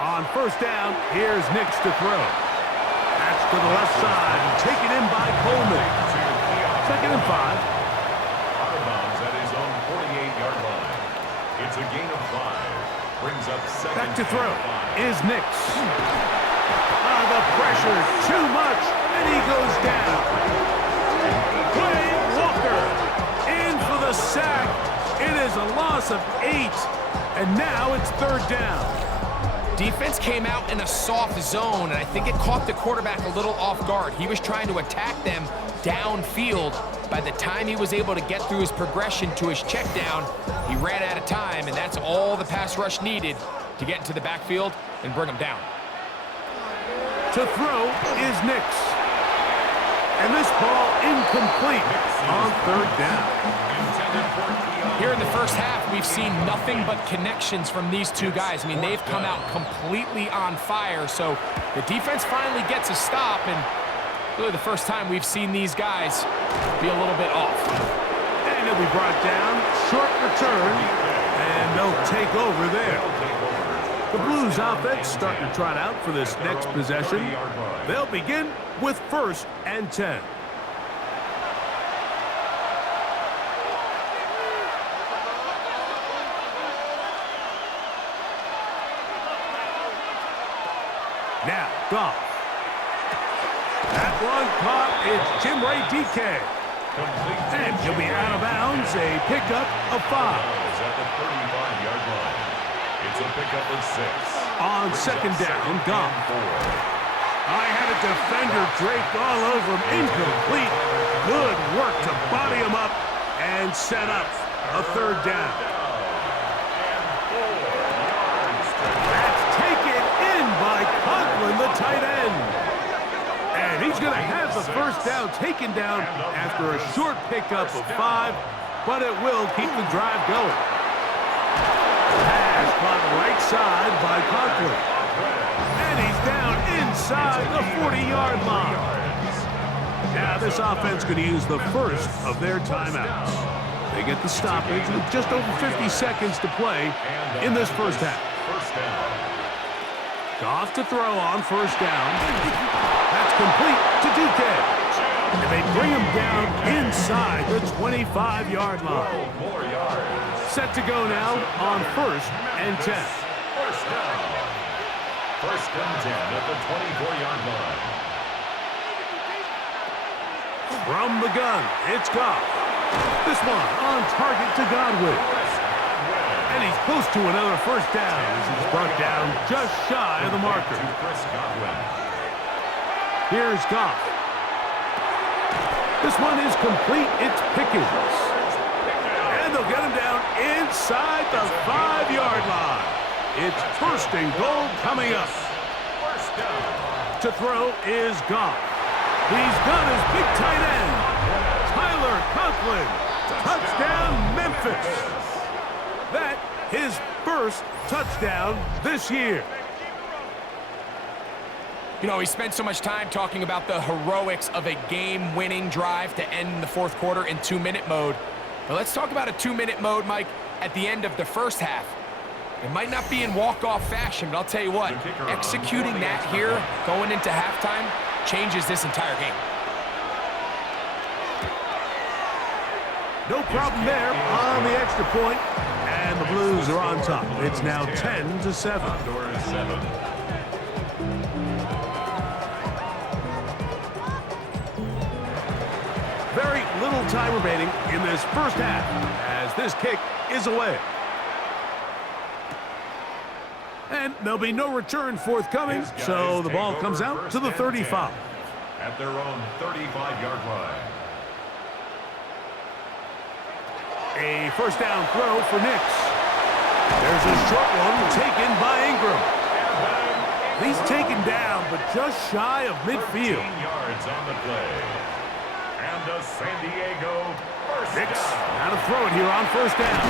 On first down, here's Nix to throw. That's to the left side, and taken in by Coleman. 2nd and 5. Out of bounds at his own 48-yard line. It's a gain of 5. Brings up second. Back to throw is Nix. The pressure, too much, and he goes down. Quay Walker in for the sack. It is a loss of 8, and now it's 3rd down. Defense came out in a soft zone, and I think it caught the quarterback a little off guard. He was trying to attack them downfield. By the time he was able to get through his progression to his check down, he ran out of time, and that's all the pass rush needed to get into the backfield and bring him down. To throw is Nix. And this ball incomplete on 3rd down. Here in the first half, we've seen nothing but connections from these two guys. I mean, they've come out completely on fire, so the defense finally gets a stop, and really the first time we've seen these guys be a little bit off. And he'll be brought down, short return, and they'll take over there. The Blues offense starting to trot out for this next possession. They'll begin with 1st and 10. Now, Goff. That one caught. It's Jim Ray DK. And he'll be out of bounds. A pickup of 5. At the 35-yard line. It's a pickup of 6. On 2nd down, Goff. I had a defender draped all over him. Incomplete. Good work to body him up and set up a 3rd down. That's taken in by Conklin, the tight end. And he's going to have the first down taken down after a short pickup of 5, but it will keep the drive going. Pass caught right side by Conklin. And he's down inside the 40-yard line. Now this offense going to use the first of their timeouts. They get the stoppage with just over 50 seconds to play in this first half. Goff to throw on 1st down. That's complete to DK. And they bring him down inside the 25-yard line. Set to go now on 1st and 10. 1st down. 1st and 10 at the 24-yard line. From the gun, it's Goff. This one on target to Godwin. And he's close to another first down as he's brought down just shy of the marker. Here's Goff. This one is complete. It's Pickens. And they'll get him down inside the 5-yard line. It's 1st and goal coming up. To throw is Goff. He's got his big tight end, Tyler Conklin. Touchdown, Memphis. That his 1st touchdown this year. You know, we spent so much time talking about the heroics of a game-winning drive to end the 4th quarter in 2-minute mode. But let's talk about a 2-minute mode, Mike, at the end of the first half. It might not be in walk-off fashion, but I'll tell you what, executing that here going into halftime changes this entire game. No problem there on the extra point, and the Blues are on top. It's now 10-7. Very little time remaining in this first half as this kick is away. And there'll be no return forthcoming, so the ball comes out to the 35. At their own 35-yard line. A first down throw for Nix. There's a short one taken by Ingram. He's taken down, but just shy of midfield. 13 yards on the play. And a San Diego first Nix down. now to throw it here on first down.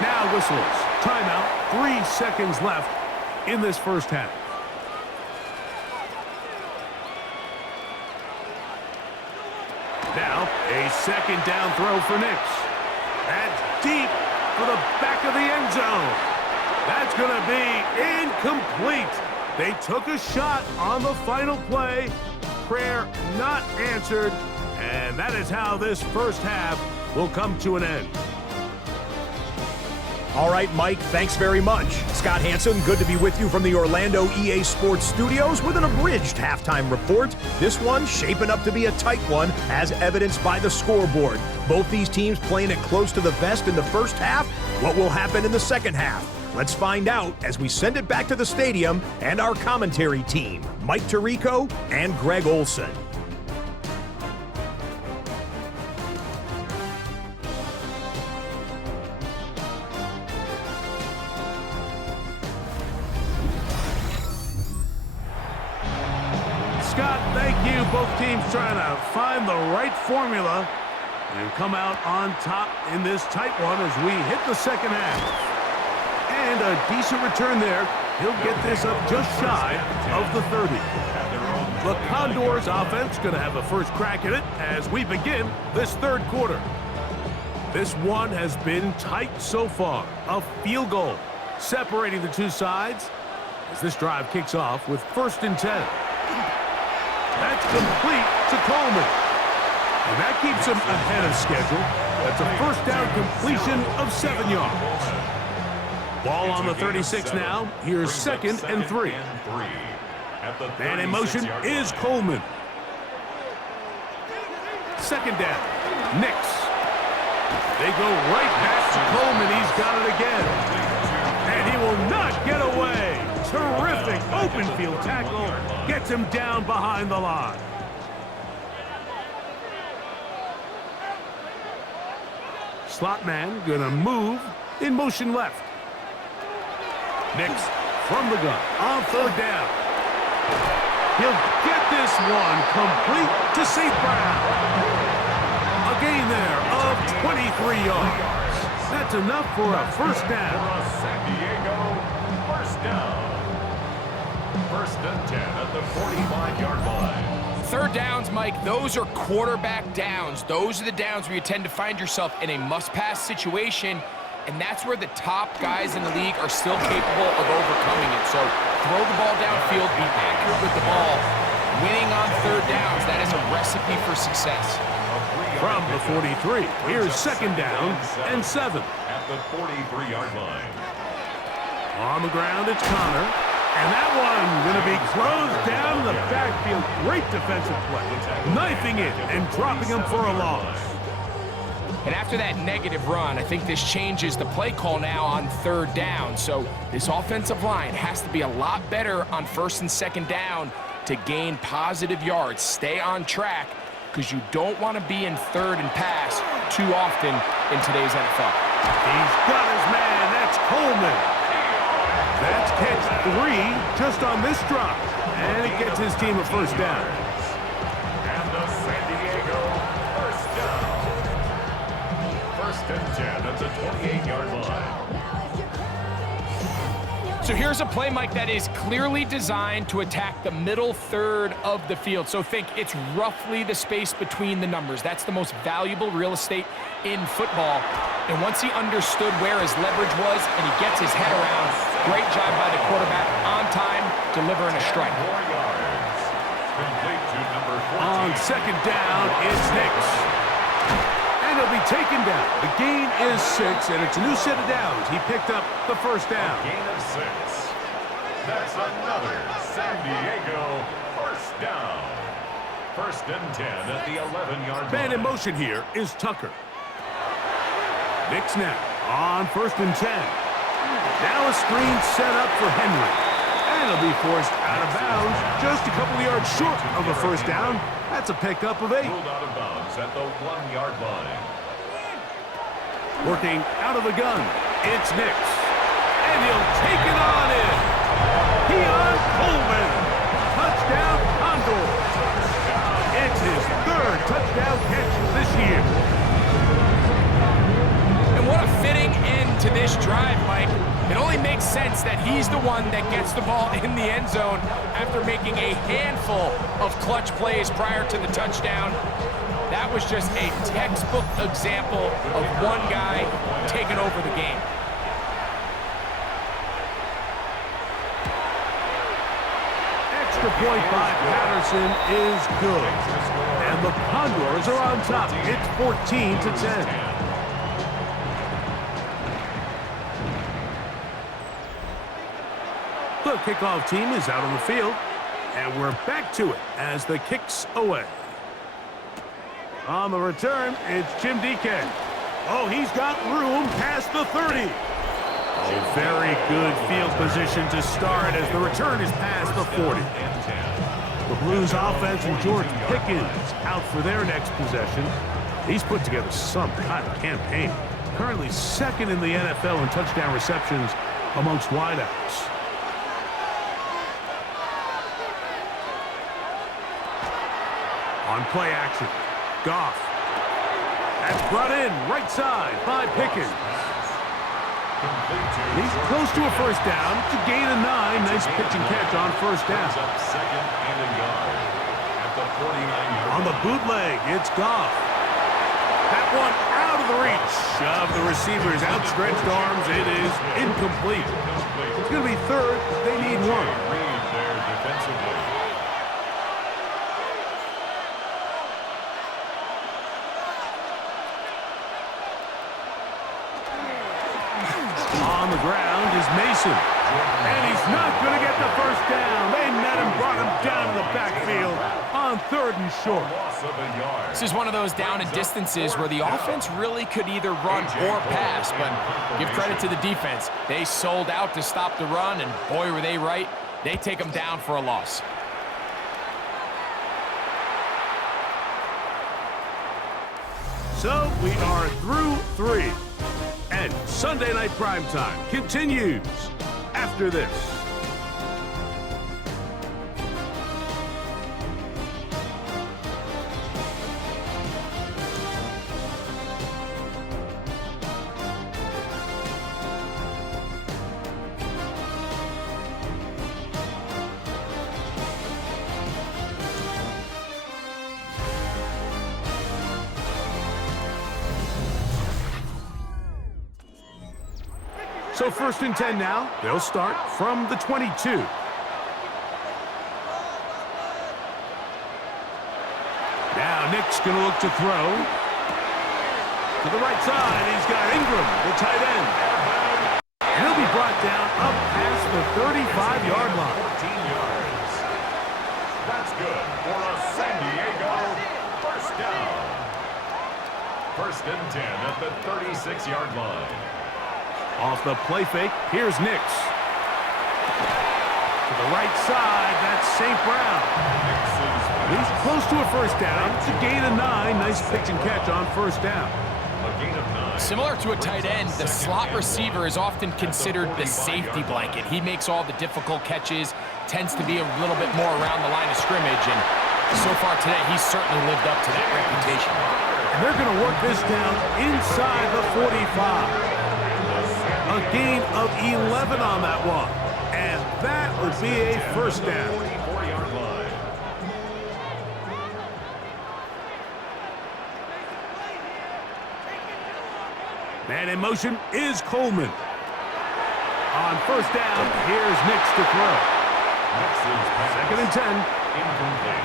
Now whistles. Timeout. 3 seconds left in this first half. Now, a second down throw for Nix. That's deep for the back of the end zone. That's going to be incomplete. They took a shot on the final play. Prayer not answered. And that is how this first half will come to an end. All right, Mike, thanks very much. Scott Hanson, good to be with you from the Orlando EA Sports Studios with an abridged halftime report. This one shaping up to be a tight one, as evidenced by the scoreboard. Both these teams playing it close to the vest in the first half. What will happen in the second half? Let's find out as we send it back to the stadium and our commentary team, Mike Tirico and Greg Olson. Scott, thank you. Both teams trying to find the right formula and come out on top in this tight one as we hit the second half. And a decent return there. He'll get this up just shy of the 30. The Condors offense going to have a first crack at it as we begin this third quarter. This one has been tight so far. A field goal separating the two sides as this drive kicks off with 1st and 10. That's complete to Coleman. And that keeps him ahead of schedule. That's a first down completion of 7 yards. Ball on the 36 now. Here's 2nd and 3. And in motion is Coleman. 2nd down. Nix. They go right back to Coleman. He's got it again. And he will not get away. Terrific open field tackle. Gets him down behind the line. Slot man gonna move in motion left. Nix from the gun on 3rd down. He'll get this one complete to St. Brown. A gain there of 23 yards. That's enough for a first down. San Diego, first down. 1st and 10 at the 45-yard line. Third downs, Mike, those are quarterback downs. Those are the downs where you tend to find yourself in a must-pass situation, and that's where the top guys in the league are still capable of overcoming it. So throw the ball downfield, be accurate with the ball. Winning on 3rd downs, that is a recipe for success. From the 43, here's 2nd down and 7. At the 43-yard line. On the ground, it's Connor. And that one going to be closed down the backfield. Great defensive play. Knifing it and dropping him for a loss. And after that negative run, I think this changes the play call now on 3rd down. So this offensive line has to be a lot better on 1st and 2nd down to gain positive yards. Stay on track because you don't want to be in 3rd and pass too often in today's NFL. He's got his man. That's Coleman. That's catch 3 just on this drop. And it gets his team a first down. And the San Diego first down. 1st and 10 at the 28-yard line. So here's a play, Mike, that is clearly designed to attack the middle 3rd of the field. So think it's roughly the space between the numbers. That's the most valuable real estate in football. And once he understood where his leverage was and he gets his head around, great job by the quarterback on time, delivering a strike. 4 yards. Complete to number 14. On 2nd down, it's Nix. And he'll be taken down. The gain is 6, and it's a new set of downs. He picked up the first down. Gain of 6. That's another San Diego first down. 1st and 10 at the 11-yard line. Man in motion here is Tucker. Nix now on 1st and 10. Now a screen set up for Henry. And he'll be forced out of bounds just a couple of yards short of a first down. That's a pickup of 8. Ruled out of bounds at the 1-yard line. Working out of the gun, it's Nix. And he'll take it on in. Keon Coleman. Touchdown, Condors. It's his 3rd touchdown catch this year. And what a fitting end into this drive, Mike, it only makes sense that he's the one that gets the ball in the end zone after making a handful of clutch plays prior to the touchdown. That was just a textbook example of one guy taking over the game. Extra point by Patterson is good. And the Condors are on top. It's 14-10. The kickoff team is out on the field, and we're back to it as the kick's away. On the return, it's Jim DK. Oh, he's got room past the 30. Oh, very good field position to start as the return is past the 40. The Blues offense and George Pickens out for their next possession. He's put together some kind of campaign. Currently second in the NFL in touchdown receptions amongst wideouts. On play action, Goff. That's brought in right side by Pickens. He's close to a first down. It's a gain of 9. Nice pitch and catch on first down. On the bootleg, it's Goff. That one out of the reach of the receiver's outstretched arms. It is incomplete. It's going to be third. They need one. On the ground is Mason. And he's not going to get the first down. They met him, brought him down to the backfield on third and short. This is one of those down and distances where the offense really could either run or pass, but give credit to the defense. They sold out to stop the run, and boy, were they right. They take them down for a loss. So we are through 3. And Sunday Night Primetime continues after this. So 1st and 10 now. They'll start from the 22. Now Nick's going to look to throw. To the right side, he's got Ingram, the tight end. He'll be brought down up past the 35-yard line. 14 yards. That's good for a San Diego first down. 1st and 10 at the 36-yard line. Off the play fake, here's Nix. To the right side, that's St. Brown. He's close to a first down. It's a gain of 9. Nice pitch and catch on first down. A gain of 9. Similar to a tight end, the slot receiver is often considered the safety blanket. He makes all the difficult catches, tends to be a little bit more around the line of scrimmage, and so far today, he's certainly lived up to that reputation. And they're going to work this down inside the 45. A gain of 11 on that one. And that would be a first down. 44-yard line. Man in motion is Coleman. On first down, here's Nix to throw. Second and 10. Incomplete.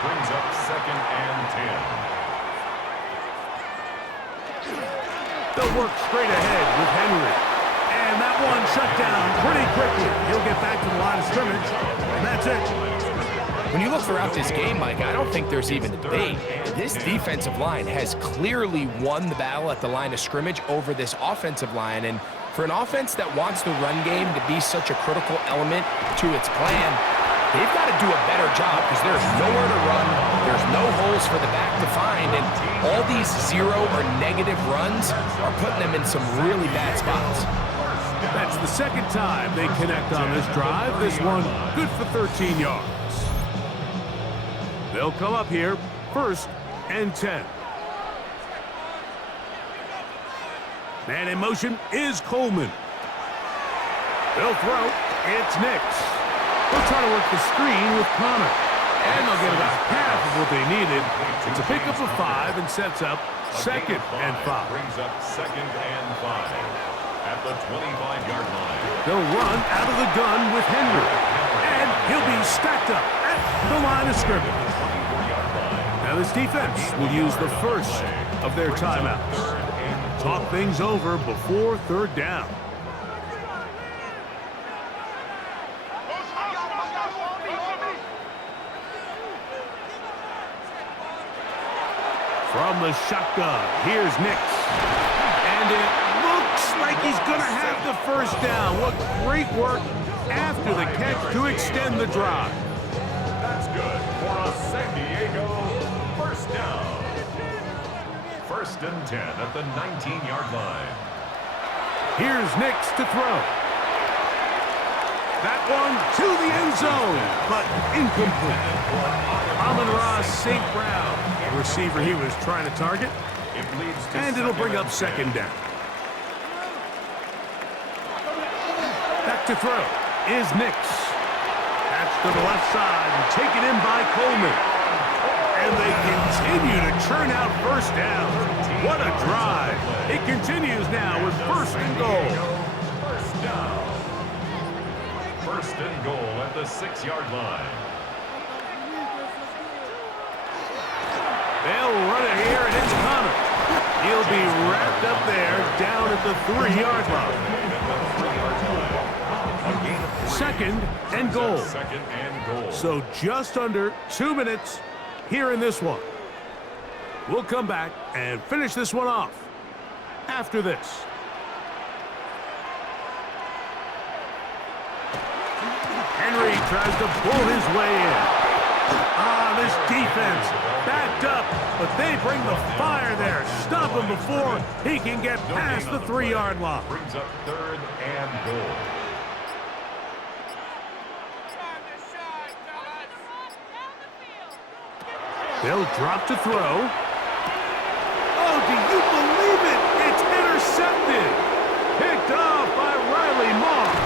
Brings up 2nd and 10. They'll work straight ahead with Henry. And that one shut down pretty quickly. He'll get back to the line of scrimmage, and that's it. When you look throughout this game, Mike, I don't think there's even a debate. This defensive line has clearly won the battle at the line of scrimmage over this offensive line. And for an offense that wants the run game to be such a critical element to its plan, they've got to do a better job because there's nowhere to run. There's no holes for the back to find. And all these 0 or negative runs are putting them in some really bad spots. That's the second time they connect on this drive. This one good for 13 yards. They'll come up here, 1st and 10. Man in motion is Coleman. They'll throw. It's Nix. They'll try to work the screen with Connor. And they'll get about half of what they needed. It's a pickup of 5 and sets up 2nd and 5. Brings up 2nd and 5 at the 25-yard line. They'll run out of the gun with Henry. And he'll be stacked up at the line of scrimmage. Now this defense will use the first of their timeouts. Talk things over before 3rd down. From the shotgun, here's Nix. And it looks like he's going to have the 1st down. What great work after the catch to extend the drive. That's good for a San Diego 1st down. 1st and 10 at the 19-yard line. Here's Nix to throw. That one to the end zone, but incomplete. Amon-Ra St. Brown, the receiver he was trying to target. And it'll bring up 2nd down. Back to throw is Nix. That's to the left side and taken in by Coleman. And they continue to churn out 1st down. What a drive. It continues now with 1st and goal. 1st down. 1st and goal at the 6-yard line. They'll run it here, and it's Connor. He'll be wrapped up there down at the 3-yard line. 2nd and goal. 2nd and goal. So just under 2 minutes here in this one. We'll come back and finish this one off after this. Henry tries to pull his way in. This defense backed up, but they bring the fire there. Stop him before he can get past the 3-yard line. Brings up 3rd and goal. They'll drop to throw. Oh, do you believe it? It's intercepted. Picked off by Riley Moss.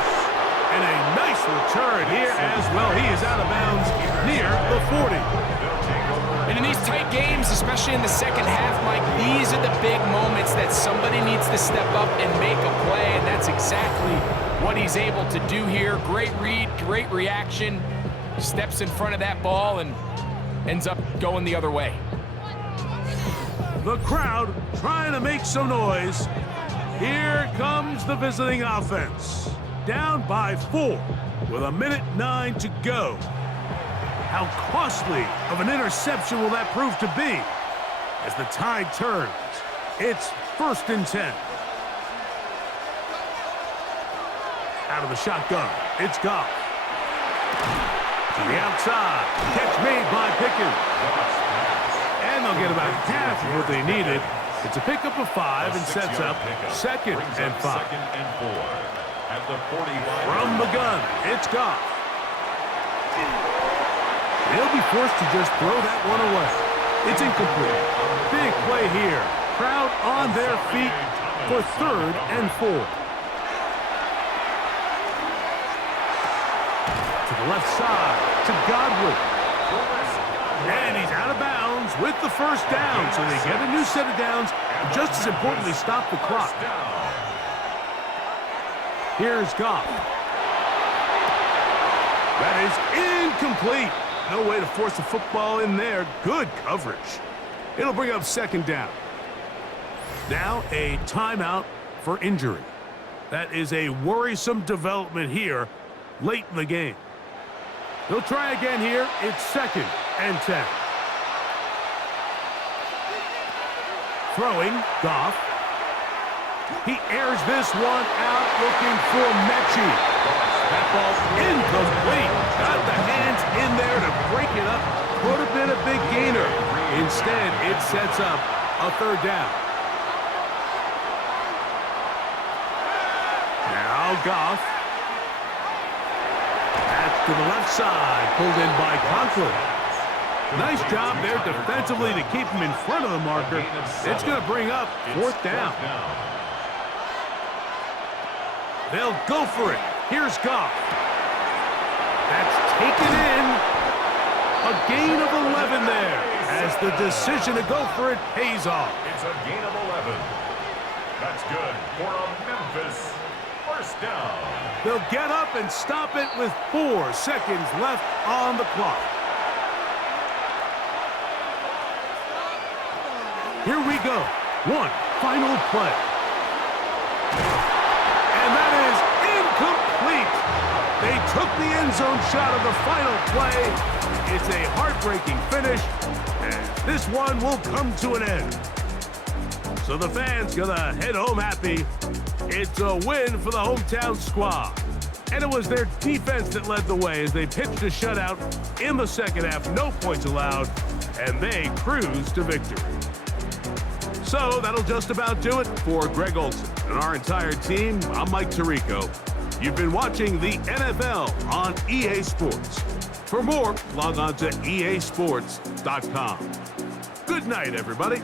And a nice return here as well. He is out of bounds near the 40. And in these tight games, especially in the 2nd half, Mike, these are the big moments that somebody needs to step up and make a play, and that's exactly what he's able to do here. Great read, great reaction, steps in front of that ball and ends up going the other way. The crowd trying to make some noise. Here comes the visiting offense. Down by 4 with 1:09 to go. How costly of an interception will that prove to be? As the tide turns, it's 1st and 10. Out of the shotgun, it's Goff. To the outside, catch made by Pickens. And they'll get about half of what they needed. It's a pickup of 5 and sets up 2nd and 5. 2nd and 4 at the 45. From the gun, it's Goff. They'll be forced to just throw that one away. It's incomplete. Big play here. Crowd on their feet for 3rd and 4. To the left side, to Godwin. And he's out of bounds with the 1st down. So they get a new set of downs, and just as importantly, stop the clock. Here's Goff. That is incomplete. No way to force the football in there. Good coverage. It'll bring up 2nd down. Now a timeout for injury. That is a worrisome development here late in the game. They'll try again here. It's 2nd and 10. Throwing, Goff. He airs this one out looking for Mechie. That ball incomplete. Got the hands in there to break it up. Could have been a big gainer. Instead, it sets up a 3rd down. Now Goff. That's to the left side. Pulled in by Conklin. Nice job there defensively to keep him in front of the marker. It's going to bring up 4th down. They'll go for it. Here's Goff. That's taken in. A gain of 11 there as the decision to go for it pays off. It's a gain of 11. That's good for a Memphis first down. They'll get up and stop it with 4 seconds left on the clock. Here we go. One final play. And that is incomplete. They took the end zone shot of the final play. It's a heartbreaking finish, and this one will come to an end. So the fans gonna head home happy. It's a win for the hometown squad. And it was their defense that led the way as they pitched a shutout in the second half, no points allowed, and they cruised to victory. So that'll just about do it for Greg Olson and our entire team. I'm Mike Tirico. You've been watching the NFL on EA Sports. For more, log on to easports.com. Good night, everybody.